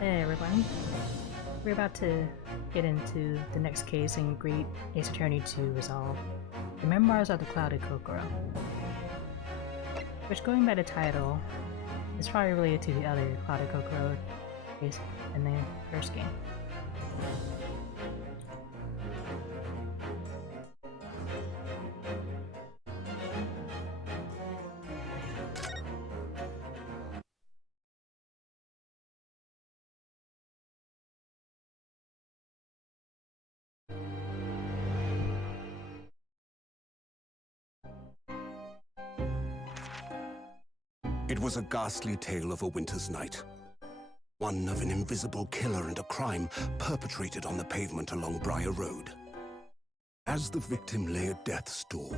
Hey everyone, we're about to get into the next case and greet Ace Attorney to resolve. The Memoirs of the Clouded Kokoro. Which, going by the title, is probably related to the other Clouded Kokoro case in the first game. It was a ghastly tale of a winter's night. One of an invisible killer and a crime perpetrated on the pavement along Briar Road. As the victim lay at death's door,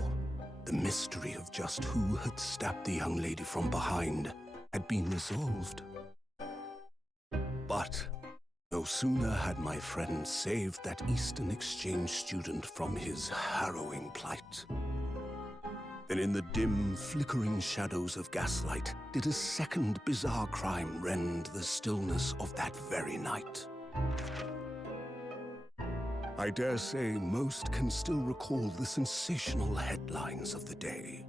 the mystery of just who had stabbed the young lady from behind had been resolved. But no sooner had my friend saved that Eastern exchange student from his harrowing plight, then in the dim, flickering shadows of gaslight did a second bizarre crime rend the stillness of that very night. I dare say most can still recall the sensational headlines of the day.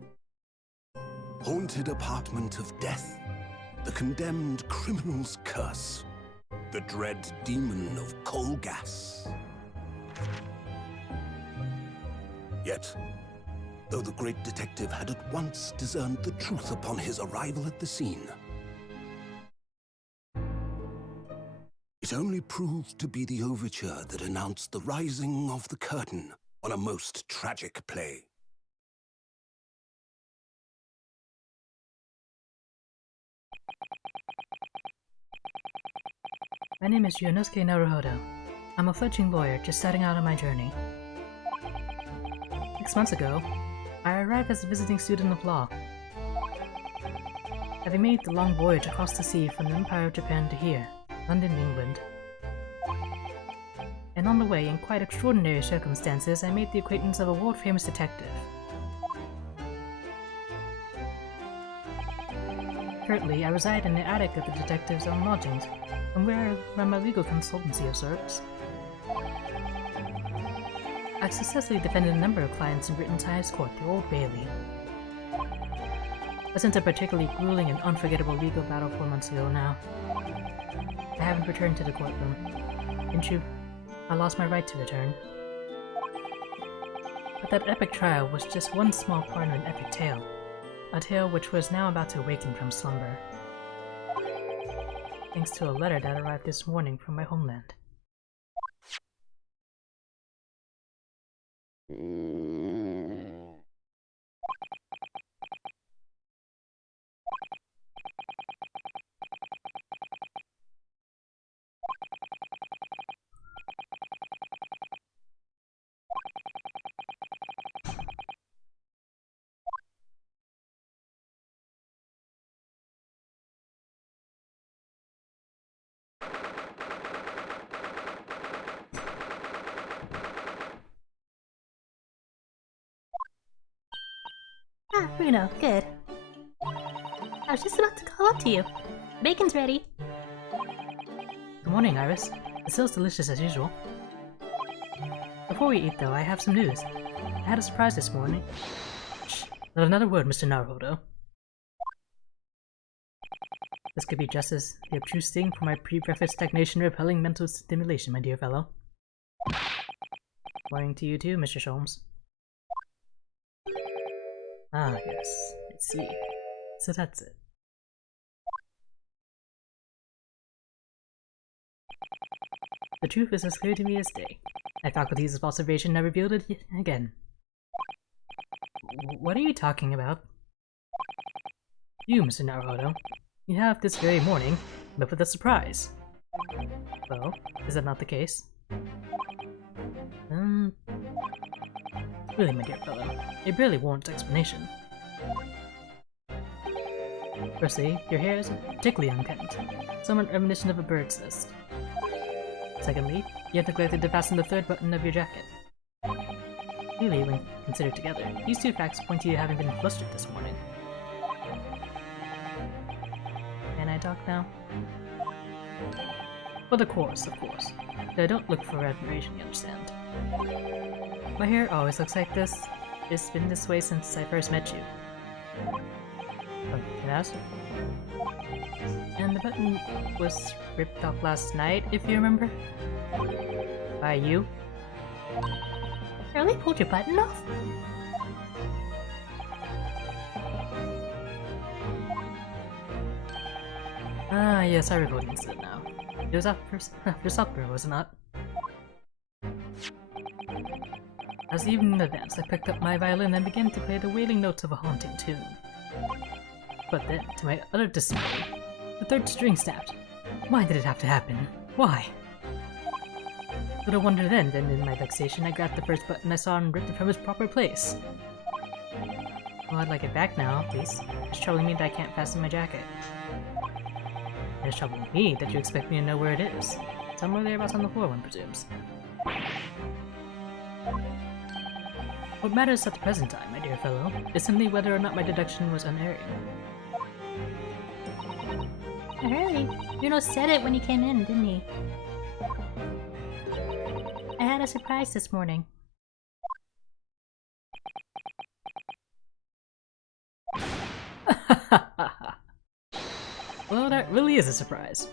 Haunted apartment of death, the condemned criminal's curse, the dread demon of coal gas. Yet, though the great detective had at once discerned the truth upon his arrival at the scene, it only proved to be the overture that announced the rising of the curtain on a most tragic play. My name is Yonosuke Naruhodo. I'm a fledgling lawyer just setting out on my journey. 6 months ago, I arrived as a visiting student of law. Having made the long voyage across the sea from the Empire of Japan to here, London, England. And on the way, in quite extraordinary circumstances, I made the acquaintance of a world-famous detective. Currently, I reside in the attic of the detective's own lodgings, from where I run my legal consultancy of sorts. I've successfully defended a number of clients in Britain's highest court, the Old Bailey. Wasn't a particularly grueling and unforgettable legal battle 4 months ago now. I haven't returned to the courtroom. In truth, I lost my right to return. But that epic trial was just one small part of an epic tale. A tale which was now about to awaken from slumber. Thanks to a letter that arrived this morning from my homeland. Ah, Bruno, good. I was just about to call up to you. Bacon's ready. Good morning, Iris. It smells delicious as usual. Before we eat, though, I have some news. I had a surprise this morning. Shh, not another word, Mr. Naruhodo. This could be just as the obtruse thing for my pre-breakfast stagnation repelling mental stimulation, my dear fellow. Morning to you too, Mr. Sholmes. Ah, yes. I see. So that's it. The truth is as clear to me as day. My faculties of observation have revealed it yet again. What are you talking about? You, Mr. Naruhodo. You have this very morning, but with a surprise. Well, is that not the case? Really, my dear fellow, it barely warrants explanation. Firstly, your hair is particularly unkempt, somewhat reminiscent of a bird's nest. Secondly, you have neglected to fasten the third button of your jacket. Really, when considered together, these two facts point to you having been flustered this morning. Can I talk now? For the course, of course. Though I don't look for admiration, you understand. My hair always looks like this. It's been this way since I first met you. Oh, it has? And the button was ripped off last night, if you remember. By you. Really pulled your button off? Ah, yes, I recall the incident now. It was after supper, was it not? As the evening advanced, I picked up my violin and began to play the wailing notes of a haunting tune. But then, to my utter dismay, the third string snapped. Why did it have to happen? Why? Little wonder then, in my vexation, I grabbed the first button I saw and ripped it from its proper place. Well, I'd like it back now, please. It's troubling me that I can't fasten my jacket. It's troubling me that you expect me to know where it is. Somewhere thereabouts on the floor, one presumes. What matters at the present time, my dear fellow, is simply whether or not my deduction was unerring. Really? Bruno said it when he came in, didn't he? I had a surprise this morning. Well, that really is a surprise.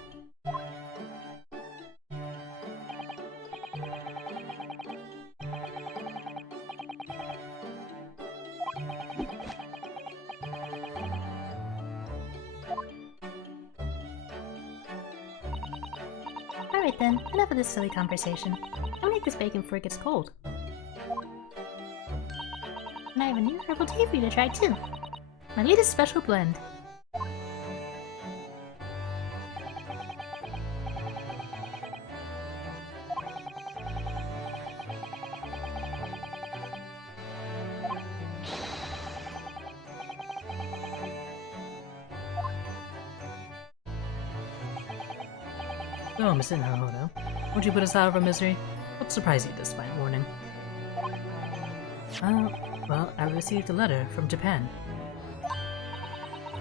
Alright then, enough of this silly conversation. I'll make this bacon before it gets cold. And I have a new herbal tea for you to try too. My latest special blend. Oh, Mr. Naruhodo, won't you put us out of our misery? What surprised you this fine morning? Well, I received a letter from Japan.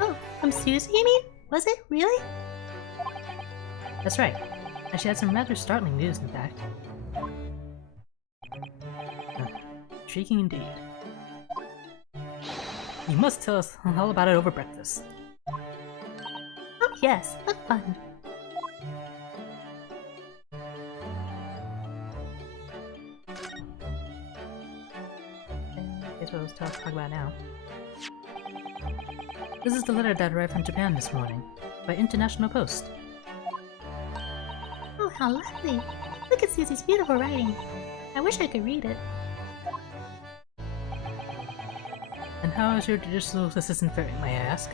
Oh, from Susie, you mean? Was it? Really? That's right. And she had some rather startling news, in fact. Intriguing indeed. You must tell us all about it over breakfast. Oh yes, what fun. Guess what I was talk about now. This is the letter that arrived from Japan this morning, by international post. Oh, how lovely. Look at Susie's beautiful writing. I wish I could read it. And how is your judicial assistant faring, may I ask?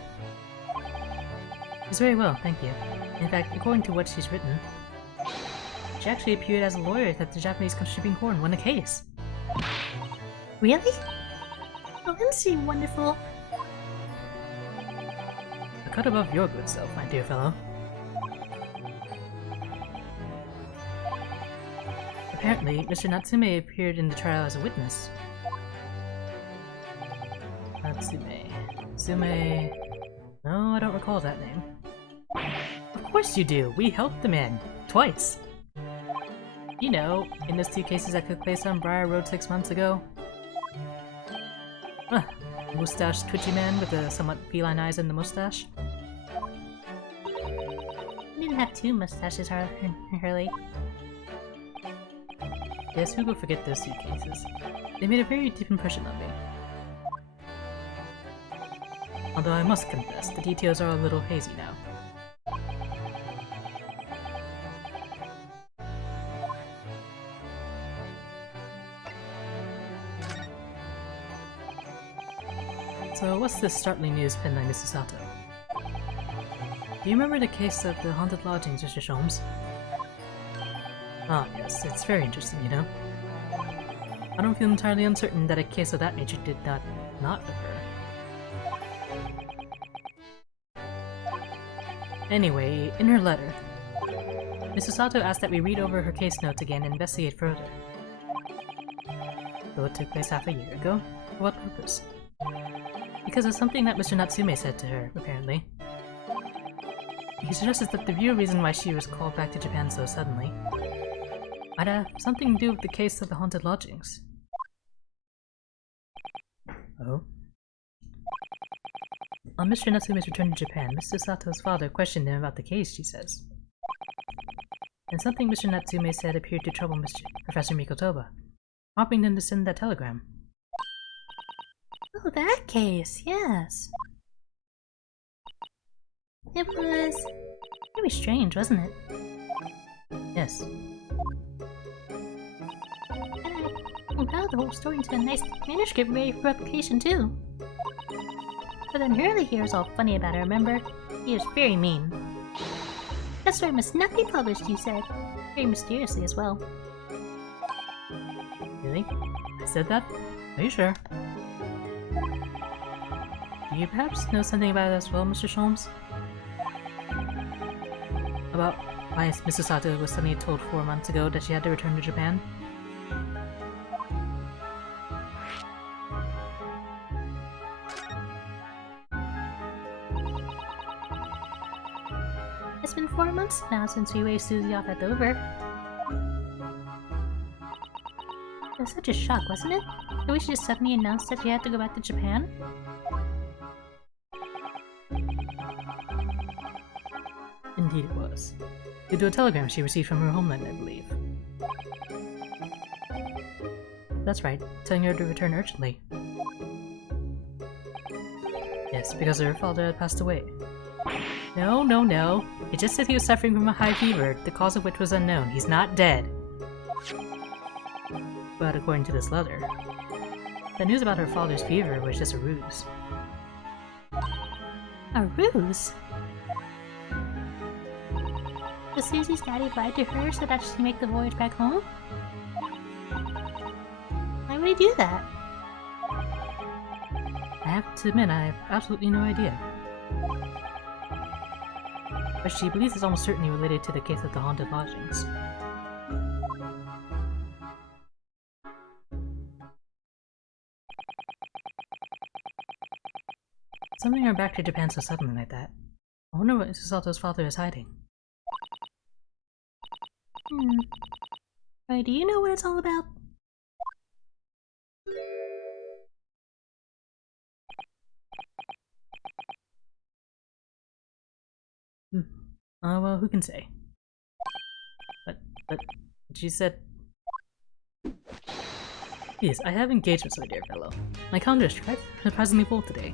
She's very well, thank you. In fact, according to what she's written, she actually appeared as a lawyer that the Japanese Shipping Corn won the case. Really? Oh, isn't she wonderful? A cut above your good self, my dear fellow. Apparently, Mr. Natsume appeared in the trial as a witness. Natsume... No, I don't recall that name. Of course you do! We helped the man! Twice! You know, in those two cases that took place on Briar Road 6 months ago. Moustache twitchy man with the somewhat feline eyes and the mustache. You didn't have two mustaches, Hurley. Yes, who will forget those two cases? They made a very deep impression on me. Although I must confess, the details are a little hazy now. So what's this startling news penned by Mrs. Sato? Do you remember the case of the haunted lodgings, Mr. Sholmes? Ah, yes, it's very interesting, you know. I don't feel entirely uncertain that a case of that nature did not occur. Anyway, in her letter, Mrs. Sato asked that we read over her case notes again and investigate further. Though it took place half a year ago, for what purpose? Because of something that Mr. Natsume said to her, apparently. He suggested that the real reason why she was called back to Japan so suddenly might have something to do with the case of the haunted lodgings. Oh? On Mr. Natsume's return to Japan, Mr. Sato's father questioned him about the case, she says. And something Mr. Natsume said appeared to trouble Professor Mikotoba, prompting him to send that telegram. Oh, that case, yes. It was very strange, wasn't it? Yes. And I compiled the whole story into a nice manuscript ready for publication, too. But then Hurley here is all funny about it, remember? He is very mean. That story must not be published, he said. Very mysteriously as well. Really? I said that? Are you sure? Do you perhaps know something about it as well, Mr. Sholmes? About why Mrs. Sato was suddenly told 4 months ago that she had to return to Japan? It's been 4 months now since we waved Susie off at Dover. It was such a shock, wasn't it? That we should just suddenly announce that she had to go back to Japan? Indeed it was. Due to a telegram she received from her homeland, I believe. That's right, telling her to return urgently. Yes, because her father had passed away. No, no, no. It just said he was suffering from a high fever, the cause of which was unknown. He's not dead. But according to this letter, the news about her father's fever was just a ruse. A ruse? Was Susie's daddy lied to her so that she could make the voyage back home? Why would he do that? I have to admit, I have absolutely no idea. But she believes it's almost certainly related to the case of the haunted lodgings. Sending her back to Japan so suddenly like that. I wonder what Sato's father is hiding. Right, do you know what it's all about? Well, who can say? But she said... Yes, I have engagements, my dear fellow. My calendar is surprisingly full today.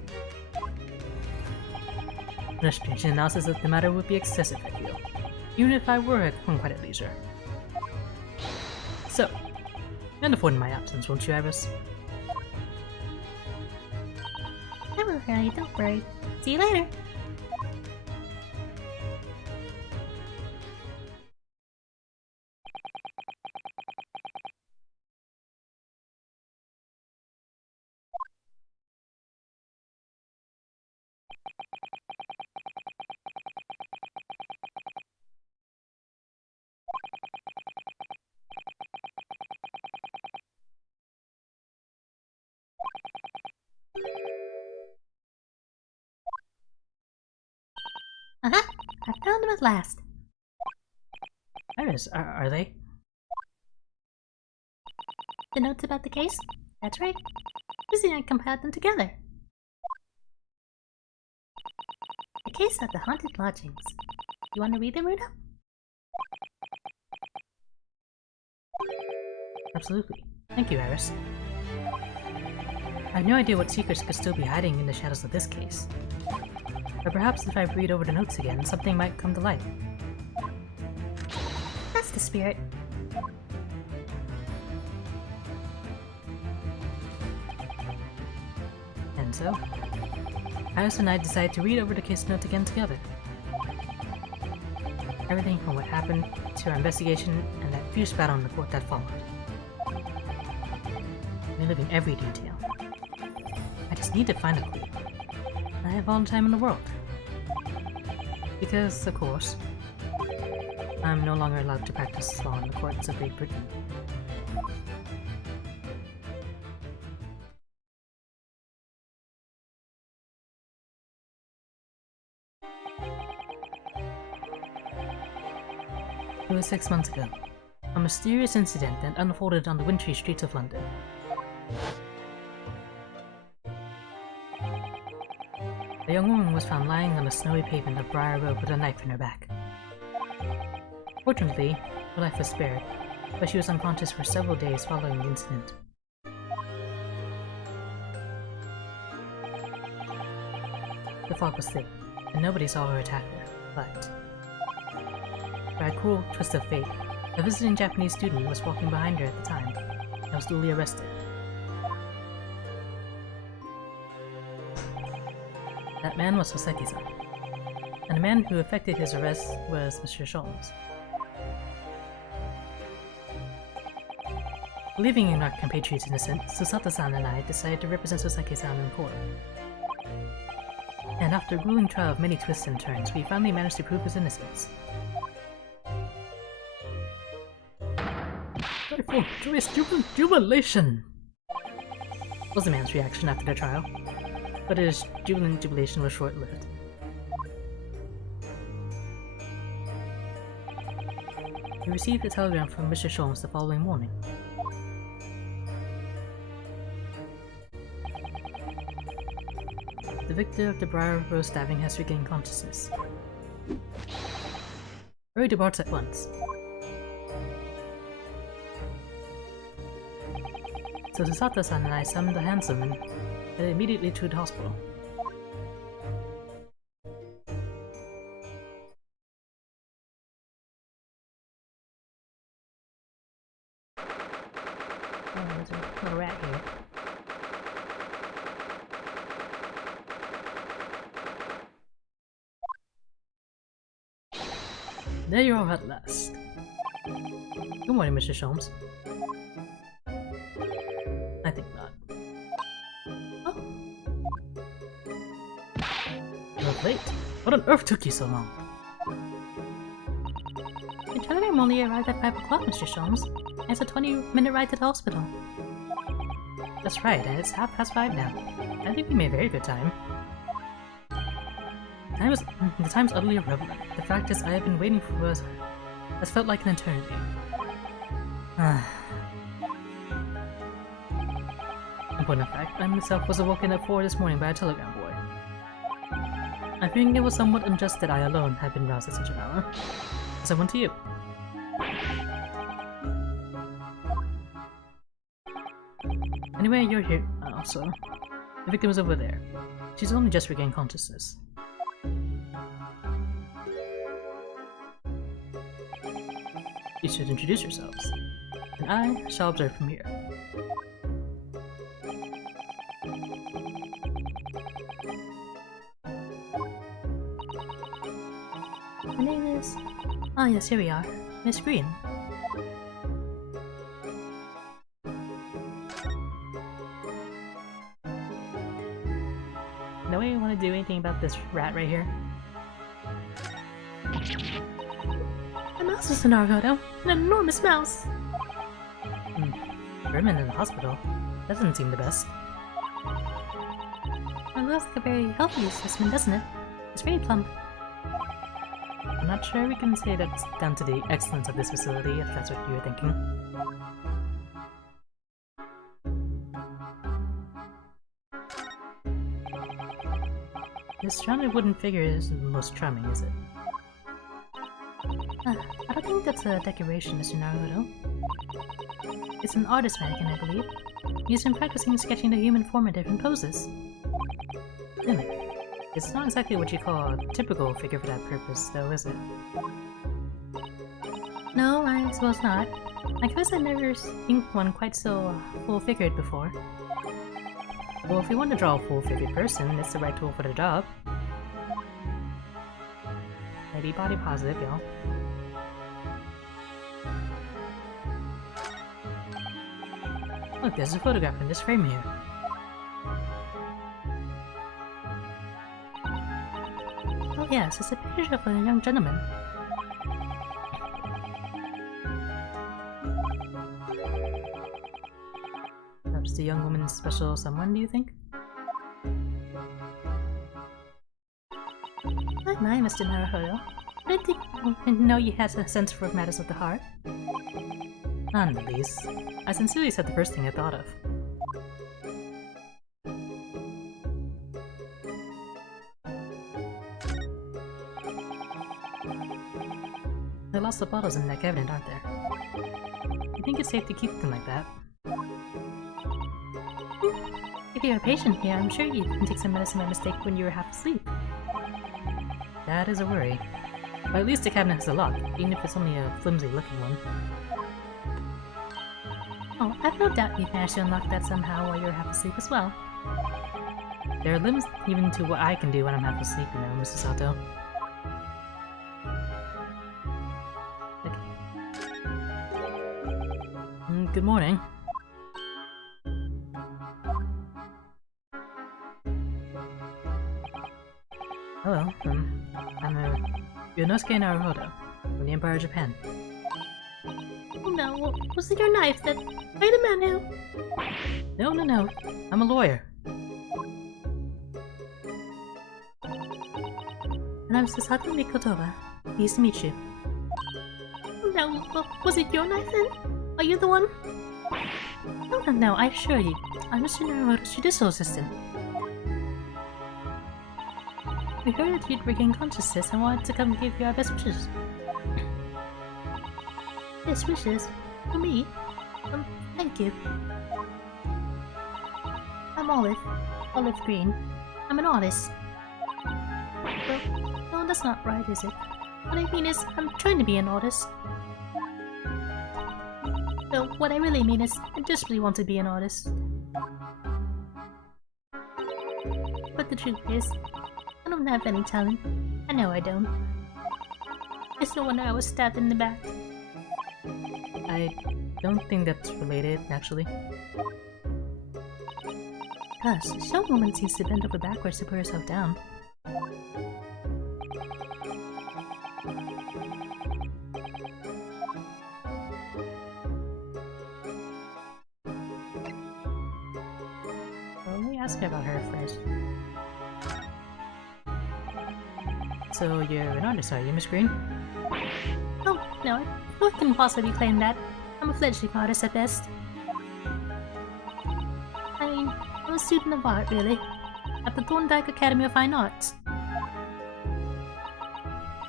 An explanation analysis of the matter would be excessive, I feel. Even if I were at home quite at leisure. So, and afford my absence, won't you, Iris? I will, Riley, don't worry. See you later. Uh-huh! I found them at last. Iris, are they? The notes about the case? That's right. Susie and I compiled them together. The case of the haunted lodgings. You want to read them, Ruda? Absolutely. Thank you, Iris. I have no idea what secrets could still be hiding in the shadows of this case. But perhaps if I read over the notes again, something might come to light. That's the spirit. And so, Iris and I decided to read over the case notes again together. Everything from what happened to our investigation and that fierce battle in the court that followed. Reliving every detail. I just need to find a clue. I have all the time in the world. Because, of course, I'm no longer allowed to practice law in the courts of Great Britain. It was 6 months ago. A mysterious incident that unfolded on the wintry streets of London. A young woman was found lying on the snowy pavement of Briar Road with a knife in her back. Fortunately, her life was spared, but she was unconscious for several days following the incident. The fog was thick, and nobody saw her attacker, but by a cruel twist of fate, a visiting Japanese student was walking behind her at the time, and was duly arrested. That man was Soseki-san, and the man who effected his arrest was Mr. Sholmes. Believing in our compatriot's innocence, Susata-san and I decided to represent Soseki-san in court. And after a grueling trial of many twists and turns, we finally managed to prove his innocence. Joyful, joyous jubilation! Was the man's reaction after the trial, but his jubilant jubilation was short-lived. We received a telegram from Mr. Sholmes the following morning. The victim of the Briar Road stabbing has regained consciousness. Hurry to Bart's at once. So Susata-san and I summoned a handsome and headed immediately to the hospital. Oh, there's a little rat here. There you are at last. Good morning, Mr. Sholmes. I think not. Oh. You're late. What on earth took you so long? The telegram only arrived at 5 o'clock, Mr. Sholmes. It's a 20-minute ride to the hospital. That's right, and it's 5:30 now. I think we made very good time. The time's utterly irrelevant. The fact is, I have been waiting for us. It's felt like an eternity. In point of fact, I myself was awoken at 4 this morning by a telegram boy. I think it was somewhat unjust that I alone had been roused at such an hour, as I went to you. Anyway, you're here now, so the victim is over there. She's only just regained consciousness. You should introduce yourselves, and I shall observe from here. My name is... Ah yes, here we are. Miss Green. Nobody want to do anything about this rat right here? A mouse is in our photo. An enormous mouse. Vermin in the hospital? That doesn't seem the best. It looks like a very healthy specimen, doesn't it? It's very plump. I'm not sure we can say that's down to the excellence of this facility, if that's what you were thinking. This rounded wooden figure isn't the most charming, is it? I don't think that's a decoration, Mr. Naruto. It's an artist mannequin, I believe. He's been practicing sketching the human form in different poses. Really? It's not exactly what you call a typical figure for that purpose, though, is it? No, I suppose not. I guess I've never seen one quite so full-figured before. Well, if you want to draw a full-figured person, it's the right tool for the job. Maybe body positive, y'all. Look, there's a photograph in this frame here. Oh yes, it's a picture of a young gentleman. Perhaps the young woman's special someone, do you think? My, Mr. Naruhodo. I didn't know you had a sense for matters of the heart. None, at least. I sincerely said the first thing I thought of. There are lots of bottles in that cabinet, aren't there? I think it's safe to keep them like that. If you're a patient here, I'm sure you can take some medicine by mistake when you were half asleep. That is a worry. But at least the cabinet has a lock, even if it's only a flimsy-looking one. Oh, I've no doubt you managed to unlock that somehow while you were half asleep as well. There are limits even to what I can do when I'm half asleep, you know, Mrs. Sato. Okay. Good morning. Hello, I'm Yonosuke Naruhodo, from the Empire of Japan. Oh no, was it your knife that... Wait a minute! No, I'm a lawyer. And I'm Sasato Mikotoba. Nice to meet you. Oh no, was it your knife then? Are you the one? No, I assure you. I'm Mr. Naruhodo's judicial assistant. We heard that you'd regained consciousness and wanted to come give you our best wishes. Best wishes? For me? Thank you. I'm Olive. Olive Green. I'm an artist. Well, no, that's not right, is it? What I mean is, I'm trying to be an artist. No, what I really mean is, I desperately want to be an artist. But the truth is, I don't have any talent. I know I don't. It's no wonder I was stabbed in the back. I don't think that's related, actually. Gosh, some woman seems to bend over backwards to put herself down. Well, let me ask her about her first. So you're an artist, are you, Miss Green? Oh, no, I couldn't possibly claim that. I'm a fledgling artist at best. I mean, I'm a student of art, really. At the Thorndike Academy of Fine Arts.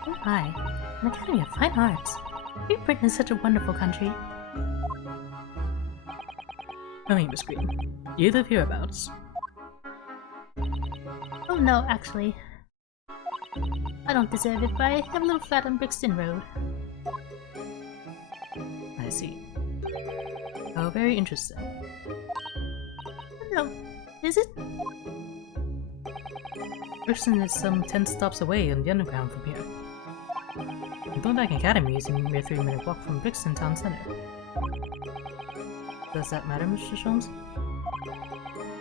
Oh my, an Academy of Fine Arts. Great Britain is such a wonderful country. I mean, Miss Green, you live hereabouts. Oh no, actually. I don't deserve it, but I have a little flat on Brixton Road. I see. Oh, very interesting. No, is it? Brixton is some 10 stops away on the underground from here. The Thorndike Academy is a mere 3-minute walk from Brixton Town Center. Does that matter, Mr. Sholmes?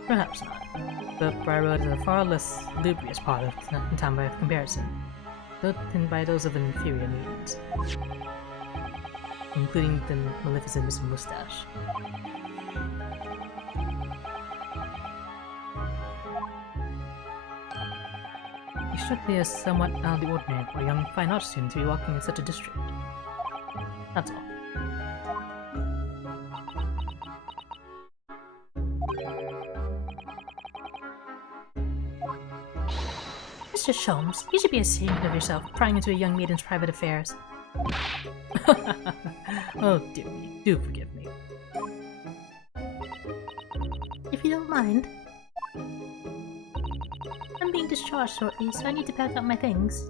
Perhaps not. But Briar Road is a far less lubrious part of the town by comparison, than by those of inferior means, including the maleficent Mr. Mustache. It struck me as somewhat out of the ordinary for a young fine arts student to be walking in such a district. That's all. Mr. Sholmes, you should be ashamed of yourself, prying into a young maiden's private affairs. Oh dear me, do forgive me. If you don't mind. I'm being discharged shortly, so I need to pack up my things.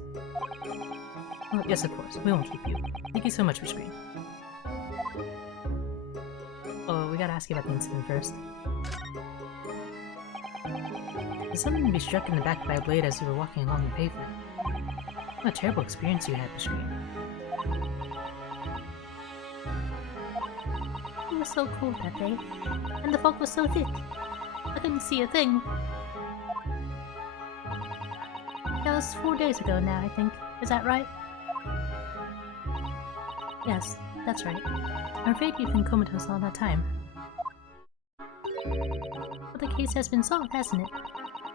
Oh, yes, of course. We won't keep you. Thank you so much, Miss Green. Oh, we gotta ask you about the incident first. Did someone be struck in the back by a blade as you were walking along the pavement? What a terrible experience you had, Miss Green. It was so cold that day, and the fog was so thick. I couldn't see a thing. That was 4 days ago now, I think. Is that right? Yes, that's right. I'm afraid you've been comatose all that time. But the case has been solved, hasn't it?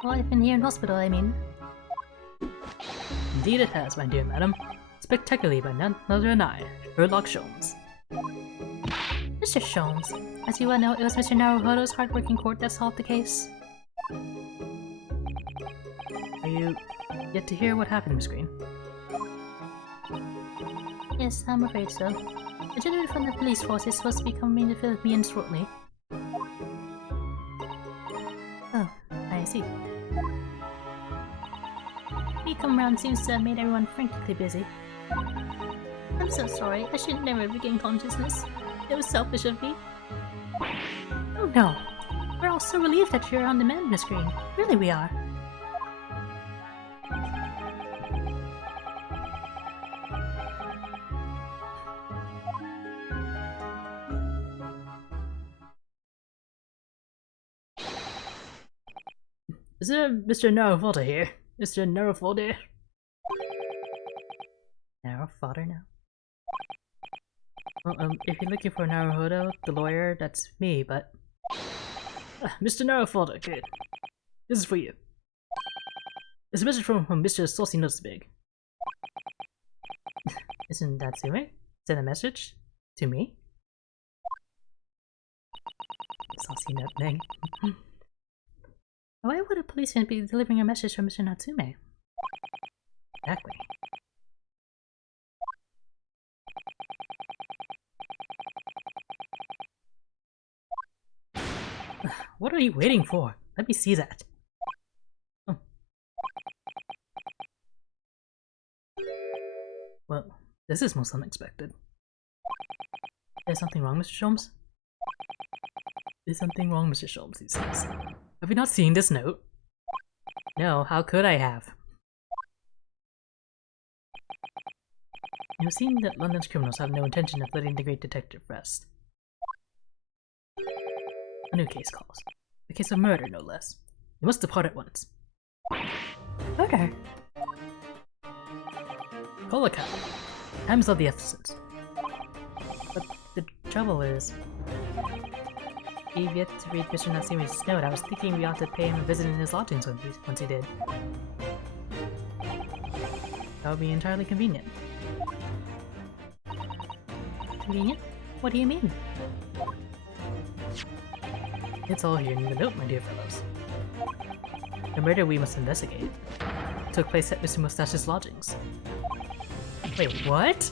Well, I've been here in hospital, I mean. Indeed it has, my dear madam. spectacularly by none other than I, Sherlock Sholmes. Mr. Sholmes, as you well know, it was Mr. Naruhodo's hard-working court that solved the case. Are you yet to hear what happened, Miss Green? Yes, I'm afraid so. A gentleman from the police force is supposed to be coming to Philippines shortly. Oh, I see. Me come around seems to have made everyone frantically busy. I'm so sorry, I should never regain consciousness. It was selfish of me. Oh no! We're all so relieved that you're on demand, Miss Green. Really we are. Is there Mr. Naruhodo here? Mr. Naruhodo? Naruhodo now? Well, if you're looking for Naruhodo, the lawyer, that's me, but... Mr. Naruhodo, good. This is for you. It's a message from Mr. Saucy Nosebig. Isn't that Sume? Send a message? To me? Saucy Nutmeg. Why would a policeman be delivering a message from Mr. Natsume? Exactly. What are you waiting for? Let me see that. Oh. Well, this is most unexpected. Is something wrong, Mr. Sholmes? Is something wrong, Mr. Sholmes, he says. Have you not seen this note? No, how could I have? You've seen that London's criminals have no intention of letting the great detective rest. A new case calls. A case of murder, no less. You must depart at once. Murder? Call a cab. Time's of the essence. But the trouble is... We've yet to read Mr. Natsume's note. I was thinking we ought to pay him a visit in his lodgings once he did. That would be entirely convenient. Convenient? What do you mean? It's all here in the note, my dear fellows. The murder we must investigate took place at Mr. Mustache's lodgings. Wait, what?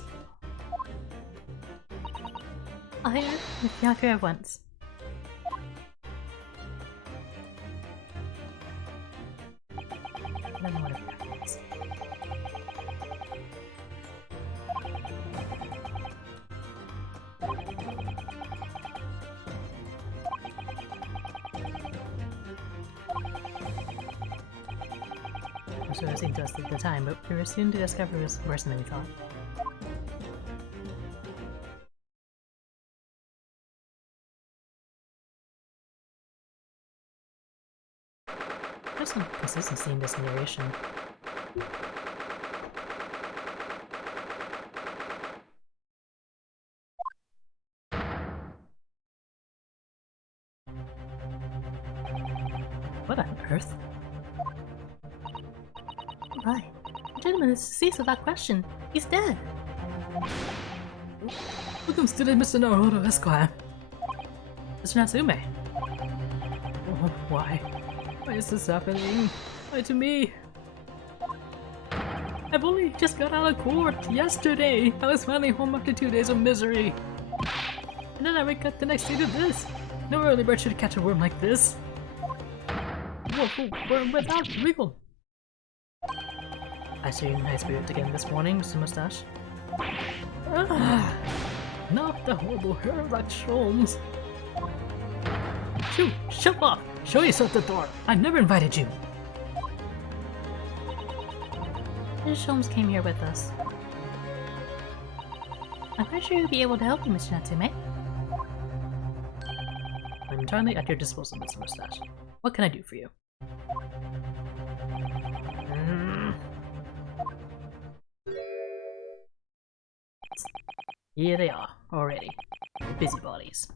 I with Yaku at once. I don't know what it means. I'm sure it seemed to us at the time, but we were soon to discover it was worse than we thought. There's some consistency in this narration. What on earth? Why? The gentleman is deceased without question. He's dead. Welcome, student Mr. Naruhodo Esquire. Mr. Natsume. Oh, why? Why is this happening? Why to me? I've only just got out of court yesterday. I was finally home after 2 days of misery. And then I wake up the next day to this. No early bird should catch a worm like this. Whoa, worm without wiggle. I see your nice spirit again this morning, Mr. Mustache. Not the horrible Sherlock Sholmes. Shoot! Shut up! Show yourself the door! I never invited you! Mr. Sholmes came here with us. I'm pretty sure he'll be able to help you, Mr. Natsume. I'm entirely at your disposal, Mr. Mustache. What can I do for you? Here they are, already. Busybodies.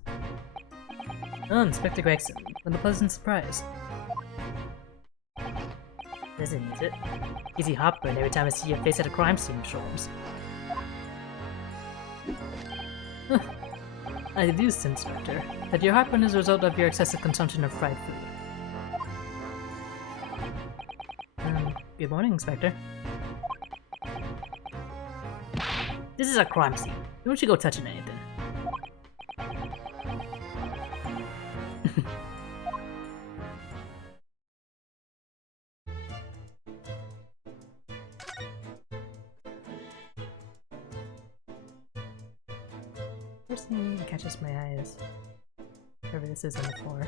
Oh, Inspector Gregson, what a pleasant surprise. Isn't it? Easy heartburn every time I see your face at a crime scene, Sholmes. I deduced, Inspector, that your heartburn is a result of your excessive consumption of fried food. Good morning, Inspector. This is a crime scene. Don't you go touching anything. First thing that catches my eye is whatever this is on the floor.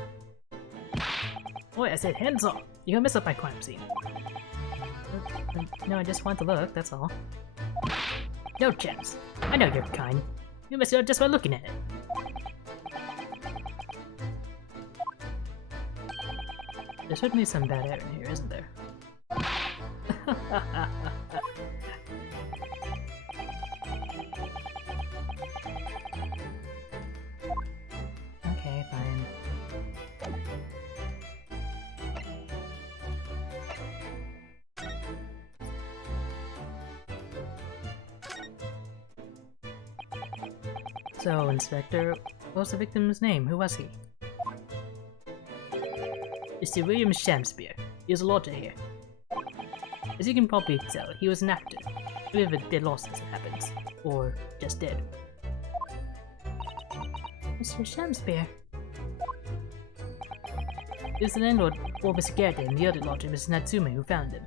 Boy, I said hands off! You're gonna mess up my crime scene. No, I just want to look, that's all. No chance. I know you're kind. You mess it up just by looking at it. There's certainly some bad air in here, isn't there? Okay, fine. So, Inspector, what was the victim's name? Who was he? Mr. William Shamspeare. He was a lodger here. As you can probably tell, he was an actor. A bit of a dead loss as it happens. Or just dead. Mr. Shamspeare. It was the landlord, Mr. Garrett, and the other lodger, Mrs. Natsume, who found him.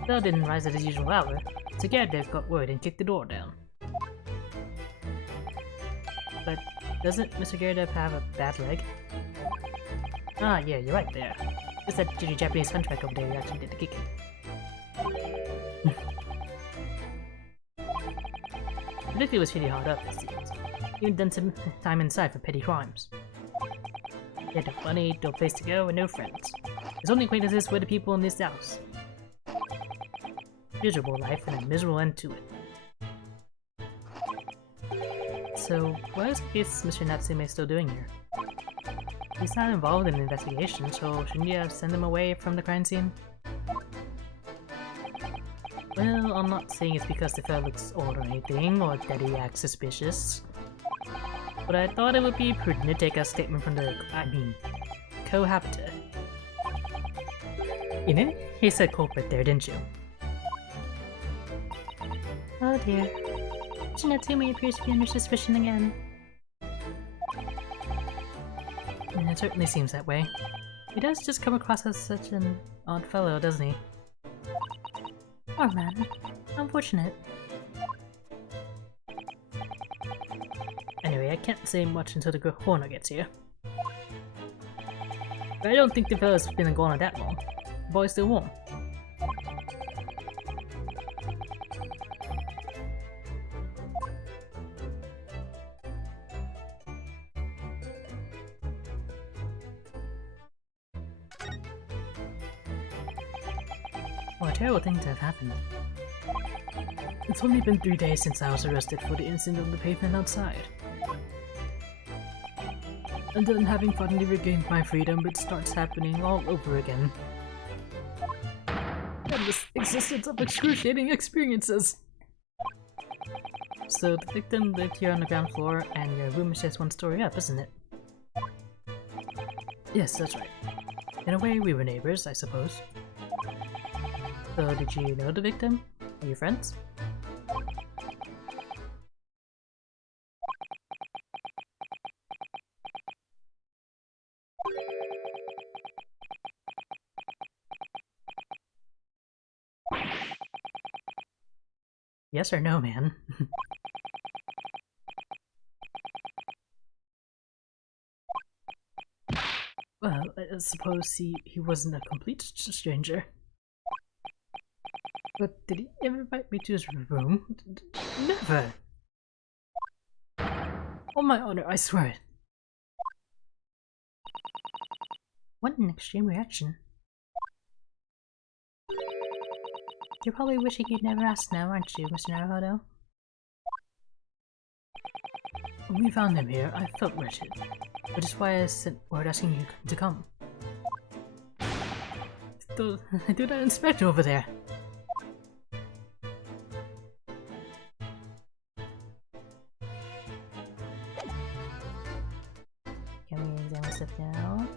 The bell didn't rise at his usual hour, so Garrett got word and kicked the door down. But doesn't Mr. Garrett have a bad leg? Ah, yeah, you're right there. It's that jittery Japanese hunchback over there who actually did the kicking. The victim was pretty hard up, it seems. He even done some time inside for petty crimes. He had no money, no place to go, and no friends. His only acquaintances were the people in this house. Miserable life and a miserable end to it. So, what is the case Mr. Natsume still doing here? He's not involved in the investigation, so shouldn't you have sent him away from the crime scene? Well, I'm not saying it's because the fellow looks old or anything, or that he acts suspicious. But I thought it would be prudent to take a statement from the, cohabiter. You know, he said culprit there, didn't you? Oh dear. Mr. Natsume appears to be under suspicion again. It certainly seems that way. He does just come across as such an odd fellow, doesn't he? Poor man. Unfortunate. Anyway, I can't say much until the coroner gets here. But I don't think the fellow's been gone that long. The boy's still warm. What a terrible thing to have happened. It's only been 3 days since I was arrested for the incident on the pavement outside. And then having finally regained my freedom, it starts happening all over again. Endless existence of excruciating experiences! So the victim lived here on the ground floor, and your room is just one story up, isn't it? Yes, that's right. In a way, we were neighbors, I suppose. So did you know the victim? Are you friends? Yes or no, man? Well, I suppose he wasn't a complete stranger. But did he ever invite me to his room? Never! On my honor, I swear it. What an extreme reaction. You're probably wishing you'd never asked now, aren't you, Mr. Naruhodo? When we found him here, I felt wretched, which is why I sent word asking you to come. Do that inspector over there! Okay, I'm gonna step down.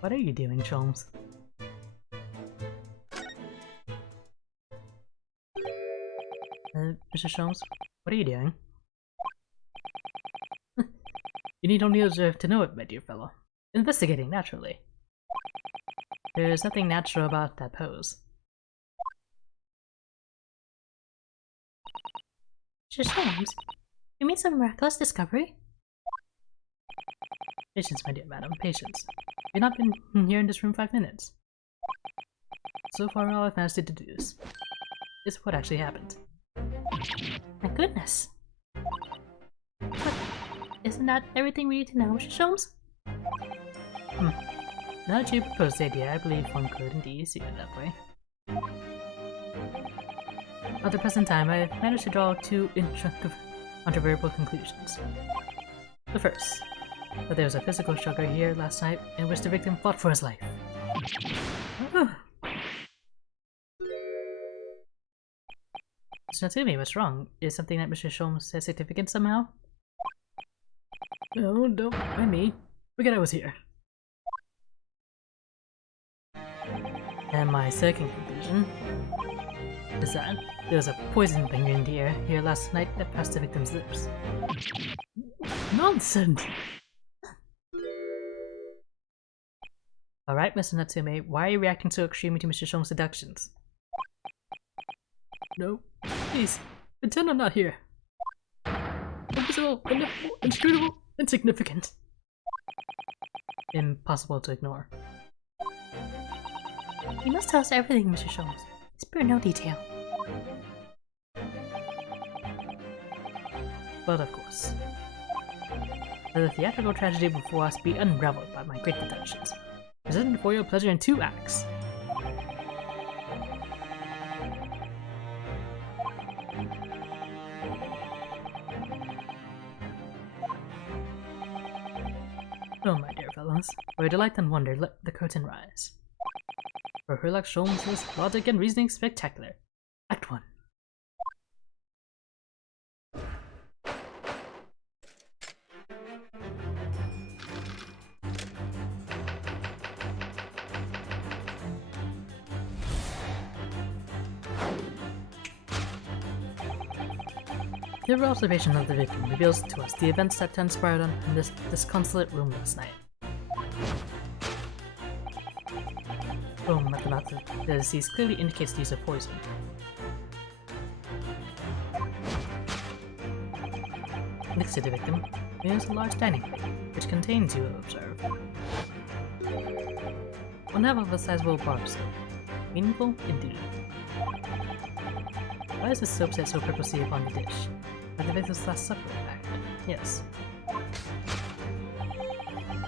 What are you doing, Sholmes? Mr. Sholmes, what are you doing? You need only observe to know it, my dear fellow. Investigating, naturally. There's nothing natural about that pose. Mr. Sholmes, you made some miraculous discovery? Patience, my dear madam, patience. You've not been here in this room 5 minutes. So far, all I've managed to deduce is what actually happened. My goodness. But isn't that everything we need to know, Mr. Sholmes? Now that you proposed the idea, I believe one could indeed see it that way. At the present time, I have managed to draw 2 incontrovertible conclusions. The first, that there was a physical struggle here last night in which the victim fought for his life. So tell me what's wrong. Is something that Mr. Sholmes has significant somehow? No, don't mind me. Forget I was here. And my second conclusion is that there was a poison thing in the air here last night that passed the victim's lips. Nonsense! Alright, Mr. Natsume, why are you reacting so extremely to Mr. Sholmes' deductions? No, please, pretend I'm not here. Invisible, ineffable, inscrutable, insignificant. Impossible to ignore. You must tell us everything, Mr. Sholmes. Spare no detail. But of course. Let the theatrical tragedy before us be unraveled by my great deductions. Presented for your pleasure in 2 acts. Oh, my dear fellows, for your delight and wonder, let the curtain rise. For Herlock Sholmes' logic and reasoning spectacular. Act 1. Clever observation of the victim reveals to us the events that transpired in this disconsolate room last night. Foam at the mouth of the disease clearly indicates the use of poison. Next to the victim, there is a large dining plate, which contains, you will observe, 1/2 of a sizable bar of soap. Meaningful indeed. Why is the soap set so purposely upon the dish? By the victim's last supper, in fact. Yes.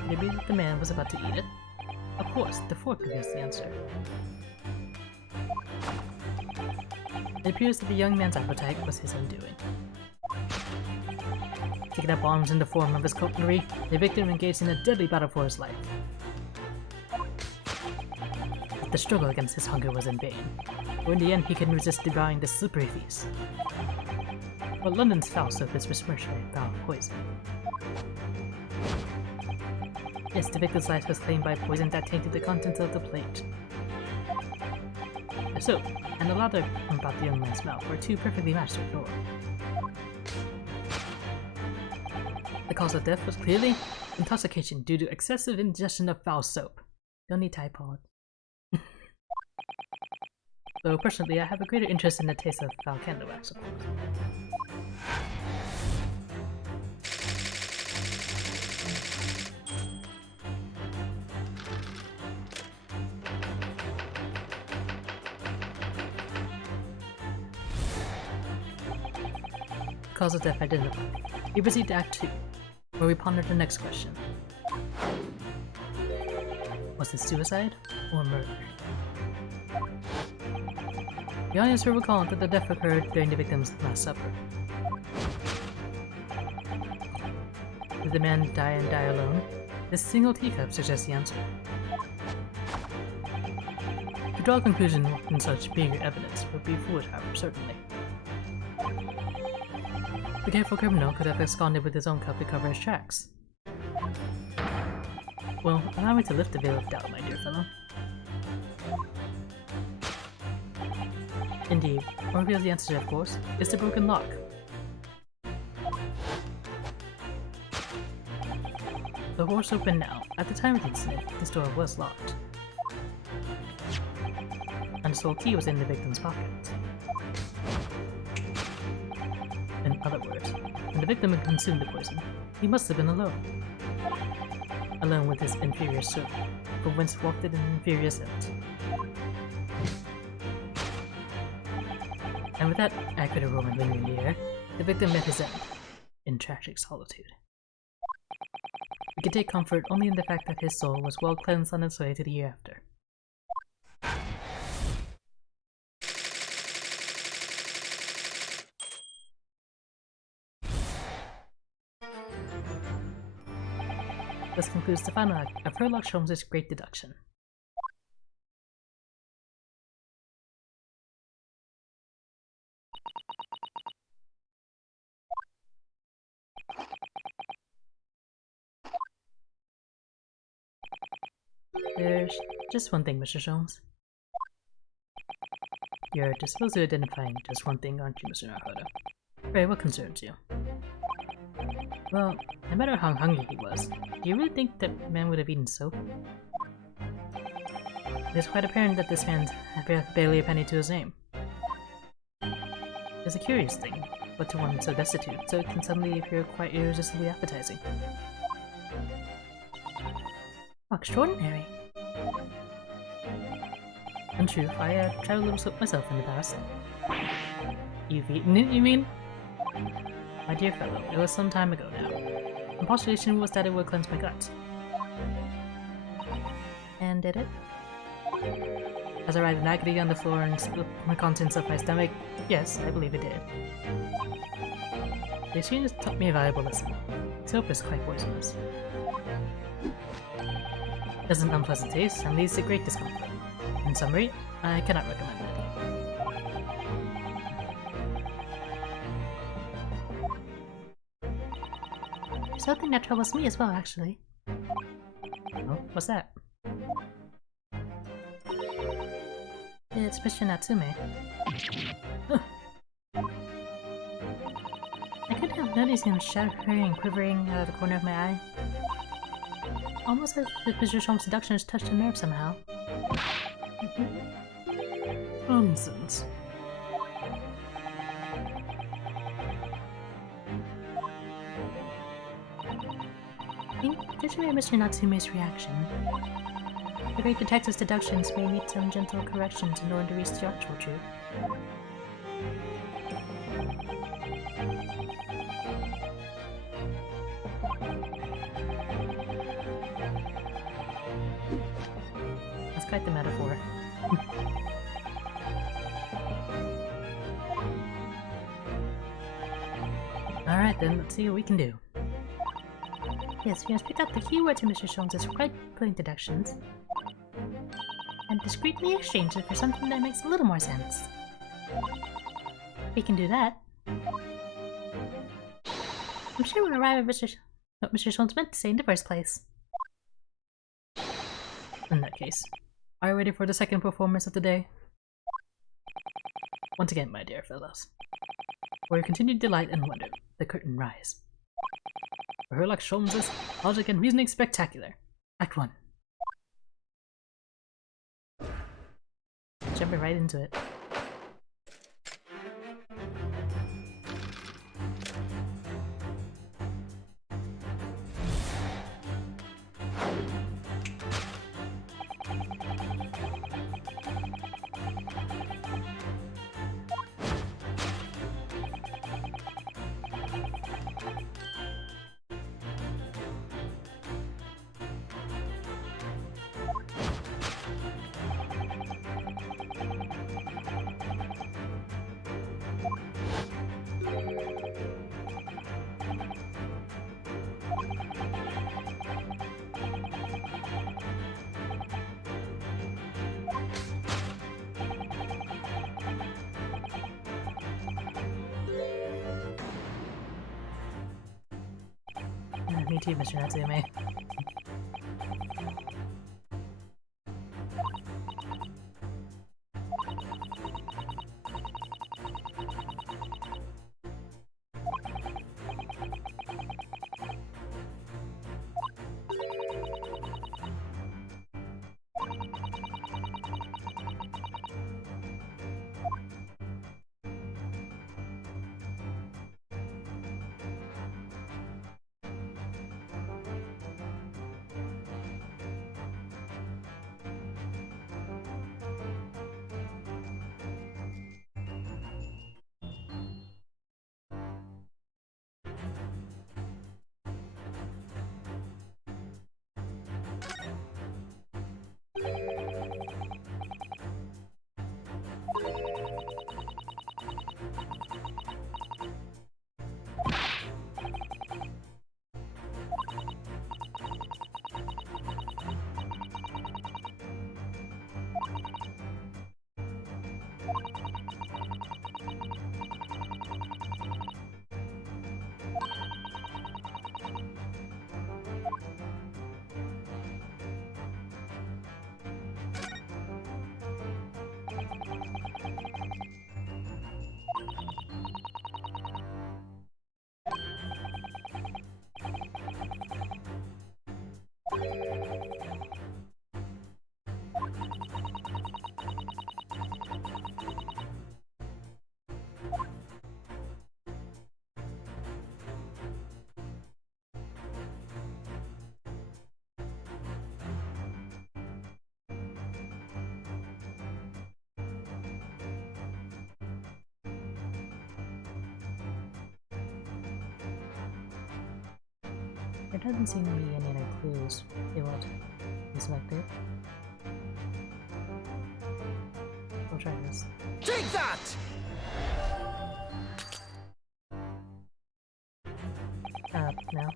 Maybe the man was about to eat it? Of course, the fork reveals the answer. It appears that the young man's appetite was his undoing. Taking up arms in the form of his cutlery, the victim engaged in a deadly battle for his life. But the struggle against his hunger was in vain, for in the end he couldn't resist devouring this slippery feast. But London's foul soap is respiratory foul poison. Yes, the victim's life was claimed by poison that tainted the contents of the plate. The soap, and the lather about the young man's mouth were 2 perfectly matched to ignore. The cause of death was clearly intoxication due to excessive ingestion of foul soap. Don't need Tide Pod. Though personally, I have a greater interest in the taste of foul candle wax, of course. Cause of death identified. We proceed to Act 2, where we ponder the next question. Was it suicide or murder? The audience will recall that the death occurred during the victim's Last Supper. Did the man die and die alone? This single teacup suggests the answer. To draw a conclusion in such meager evidence would be foolish, however, certainly. The careful criminal could have absconded with his own cup to cover his tracks. Well, allow me to lift the veil of doubt, my dear fellow. Indeed, what reveals the answer, of course, is the broken lock. The door's open now. At the time of the incident, this door was locked. And the sole key was in the victim's pocket. In other words, when the victim had consumed the poison, he must have been alone. Alone with his inferior servant, from whence wafted an inferior scent. And with that accurate aroma lingering in the air, the victim met his end, in tragic solitude. We can take comfort only in the fact that his soul was well cleansed on its way to the hereafter. This concludes the final act of Sherlock Holmes' Great Deduction. There's just one thing, Mr. Holmes. You're disposed to identifying just one thing, aren't you, Mr. Naruto? Ray, what concerns you? Well, no matter how hungry he was, do you really think that man would have eaten soap? It is quite apparent that this man had barely a penny to his name. It's a curious thing, but to one so destitute, so it can suddenly appear quite irresistibly appetizing. How extraordinary. In truth, I have tried a little soap myself in the past. You've eaten it, you mean? My dear fellow, it was some time ago now. The postulation was that it would cleanse my gut. And did it? As I writhed in agony on the floor and spilled the contents of my stomach, yes, I believe it did. The experience taught me a valuable lesson. Soap is quite poisonous. It has an unpleasant taste and leads to great discomfort. In summary, I cannot recommend it. There's something that troubles me as well, actually. Oh, what's that? It's Mr. Natsume. I couldn't help noticing him shuddering and quivering out of the corner of my eye. Almost as if Mr. Holmes' seduction has touched a nerve somehow. Nonsense. I think judging by Mr. Natsume's reaction, the great detective's deductions may need some gentle corrections in order to reach the actual truth. That's quite the metaphor. Alright then, let's see what we can do. Yes, we must pick up the keyword to Mr. Holmes' quite brilliant deductions and discreetly exchange it for something that makes a little more sense. If we can do that, I'm sure we'll arrive at what Mr. Holmes meant to say in the first place. In that case, are you ready for the second performance of the day? Once again, my dear fellows, for your continued delight and wonder, the curtain rise. For Sherlock Holmes' Logic and Reasoning Spectacular, Act 1. Jumping right into it. me too, Mr. Natsume. There doesn't seem to be any other clues able to be selected. I'll try this. Take that! No.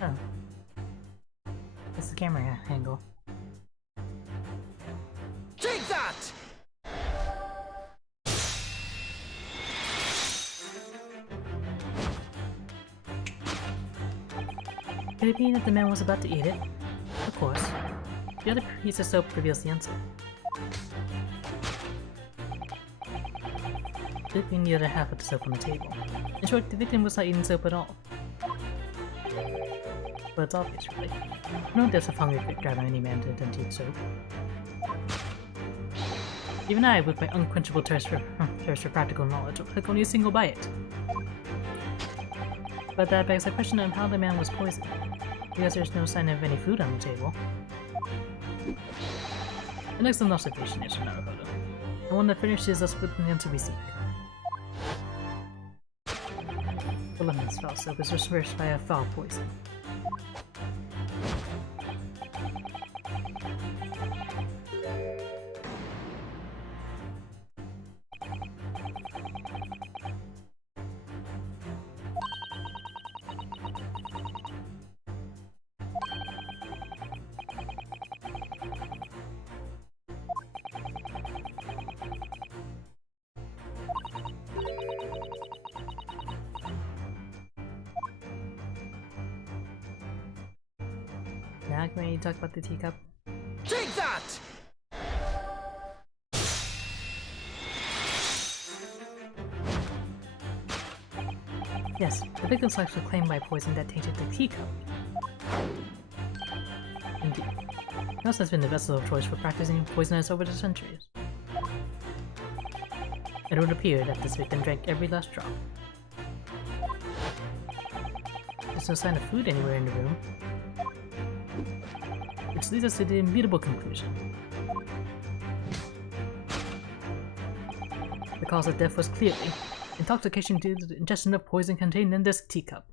Oh. That's the camera angle. Take that! Could it be that the man was about to eat it? Of course. The other piece of soap reveals the answer. Flipping the other half of the soap on the table. In short, the victim was not eating soap at all. But it's obvious, really. No depths of hunger could drive any man to attempt to eat soap. Even I, with my unquenchable thirst for practical knowledge, would click only a single bite. But that begs the question of how the man was poisoned, because there's no sign of any food on the table. An excellent observation, Naruhodo. The one that finishes us with the answer we seek. The lemon's foul soap is researched by a foul poison. Now can we talk about the teacup? Take that! Yes, the victim's life was claimed by poison that tainted the teacup. Indeed. It also has been the vessel of choice for practicing poisonous over the centuries. It would appear that this victim drank every last drop. There's no sign of food anywhere in the room. which leads us to the immutable conclusion. The cause of death was clearly intoxication due to the ingestion of poison contained in this teacup.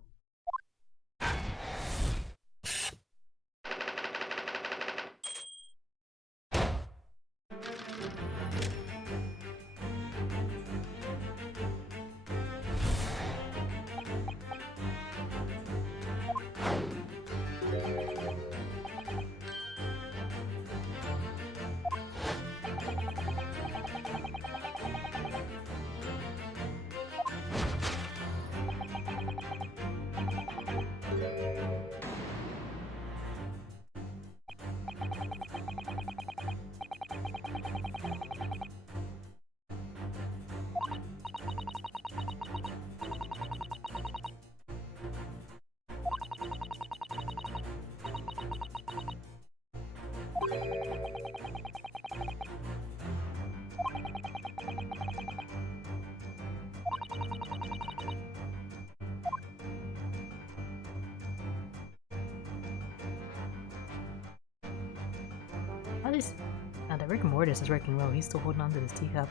At least, now that Rick Mortis is working well, he's still holding on to this teacup.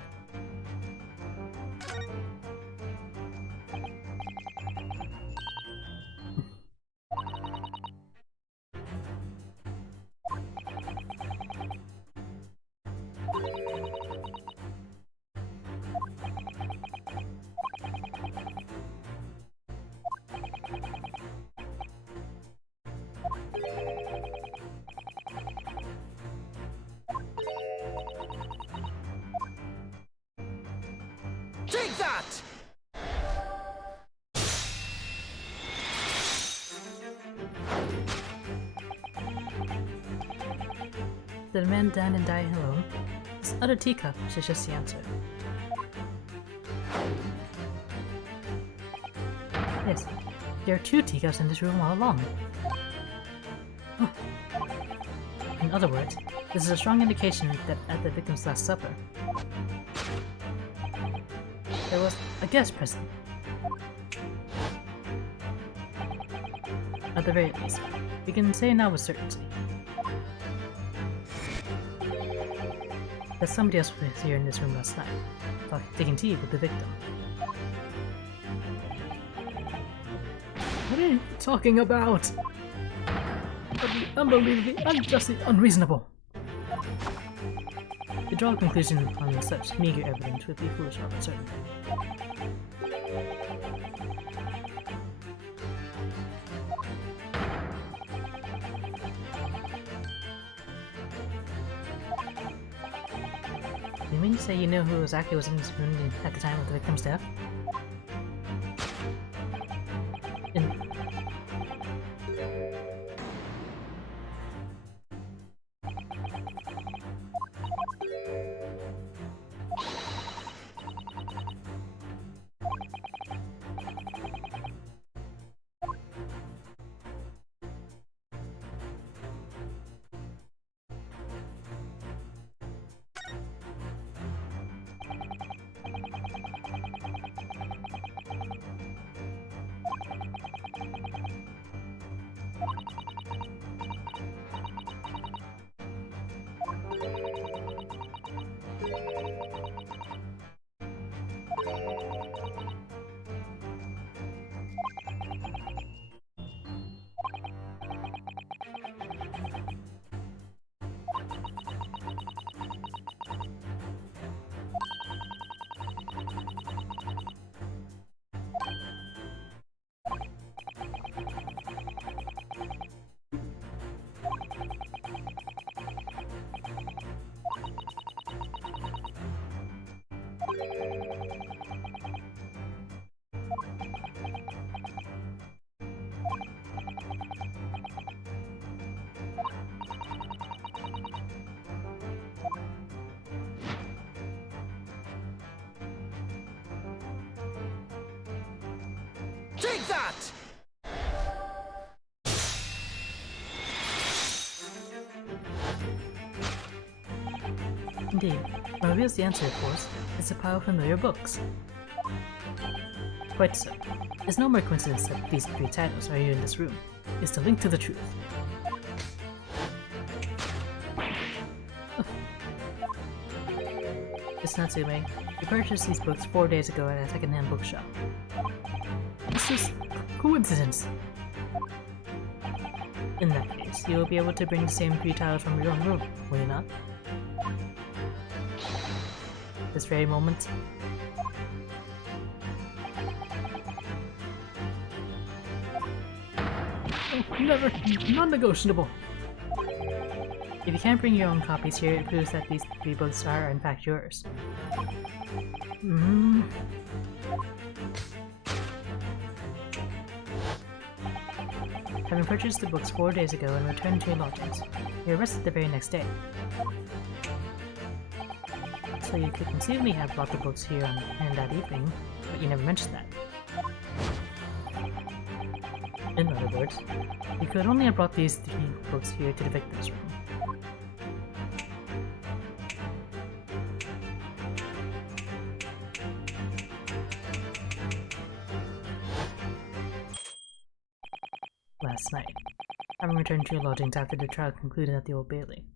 Take that! Did the man down and die alone? This other teacup is just the answer. Yes, there are 2 teacups in this room all along. In other words, this is a strong indication that at the victim's last supper, there was a guest present. At the very least, we can say now with certainty that somebody else was here in this room last night, taking tea with the victim. What are you talking about? That would be unbelievably, unjustly unreasonable. To draw a conclusion on such meager evidence would be foolish of certain. You mean to say you know who exactly was in this room at the time of the victim's death? Take that! Indeed, what reveals the answer, of course, is the pile of familiar books. Quite so. It's no more coincidence that these 3 titles are here in this room. It's the link to the truth. Miss Natsume, you purchased these books 4 days ago at a second-hand bookshop. This is coincidence. In that case, you will be able to bring the same 3 titles from your own room, will you not? This very moment. Oh, never! Non-negotiable! If you can't bring your own copies here, it proves that these 3 books are in fact yours. Having purchased the books 4 days ago and returned to your lodgings, you were arrested the very next day. So you could conceivably have brought the books here on hand that evening, but you never mentioned that. In other words, you could only have brought these 3 books here to the victim's room. Last night, having returned to your lodgings after the trial concluded at the Old Bailey.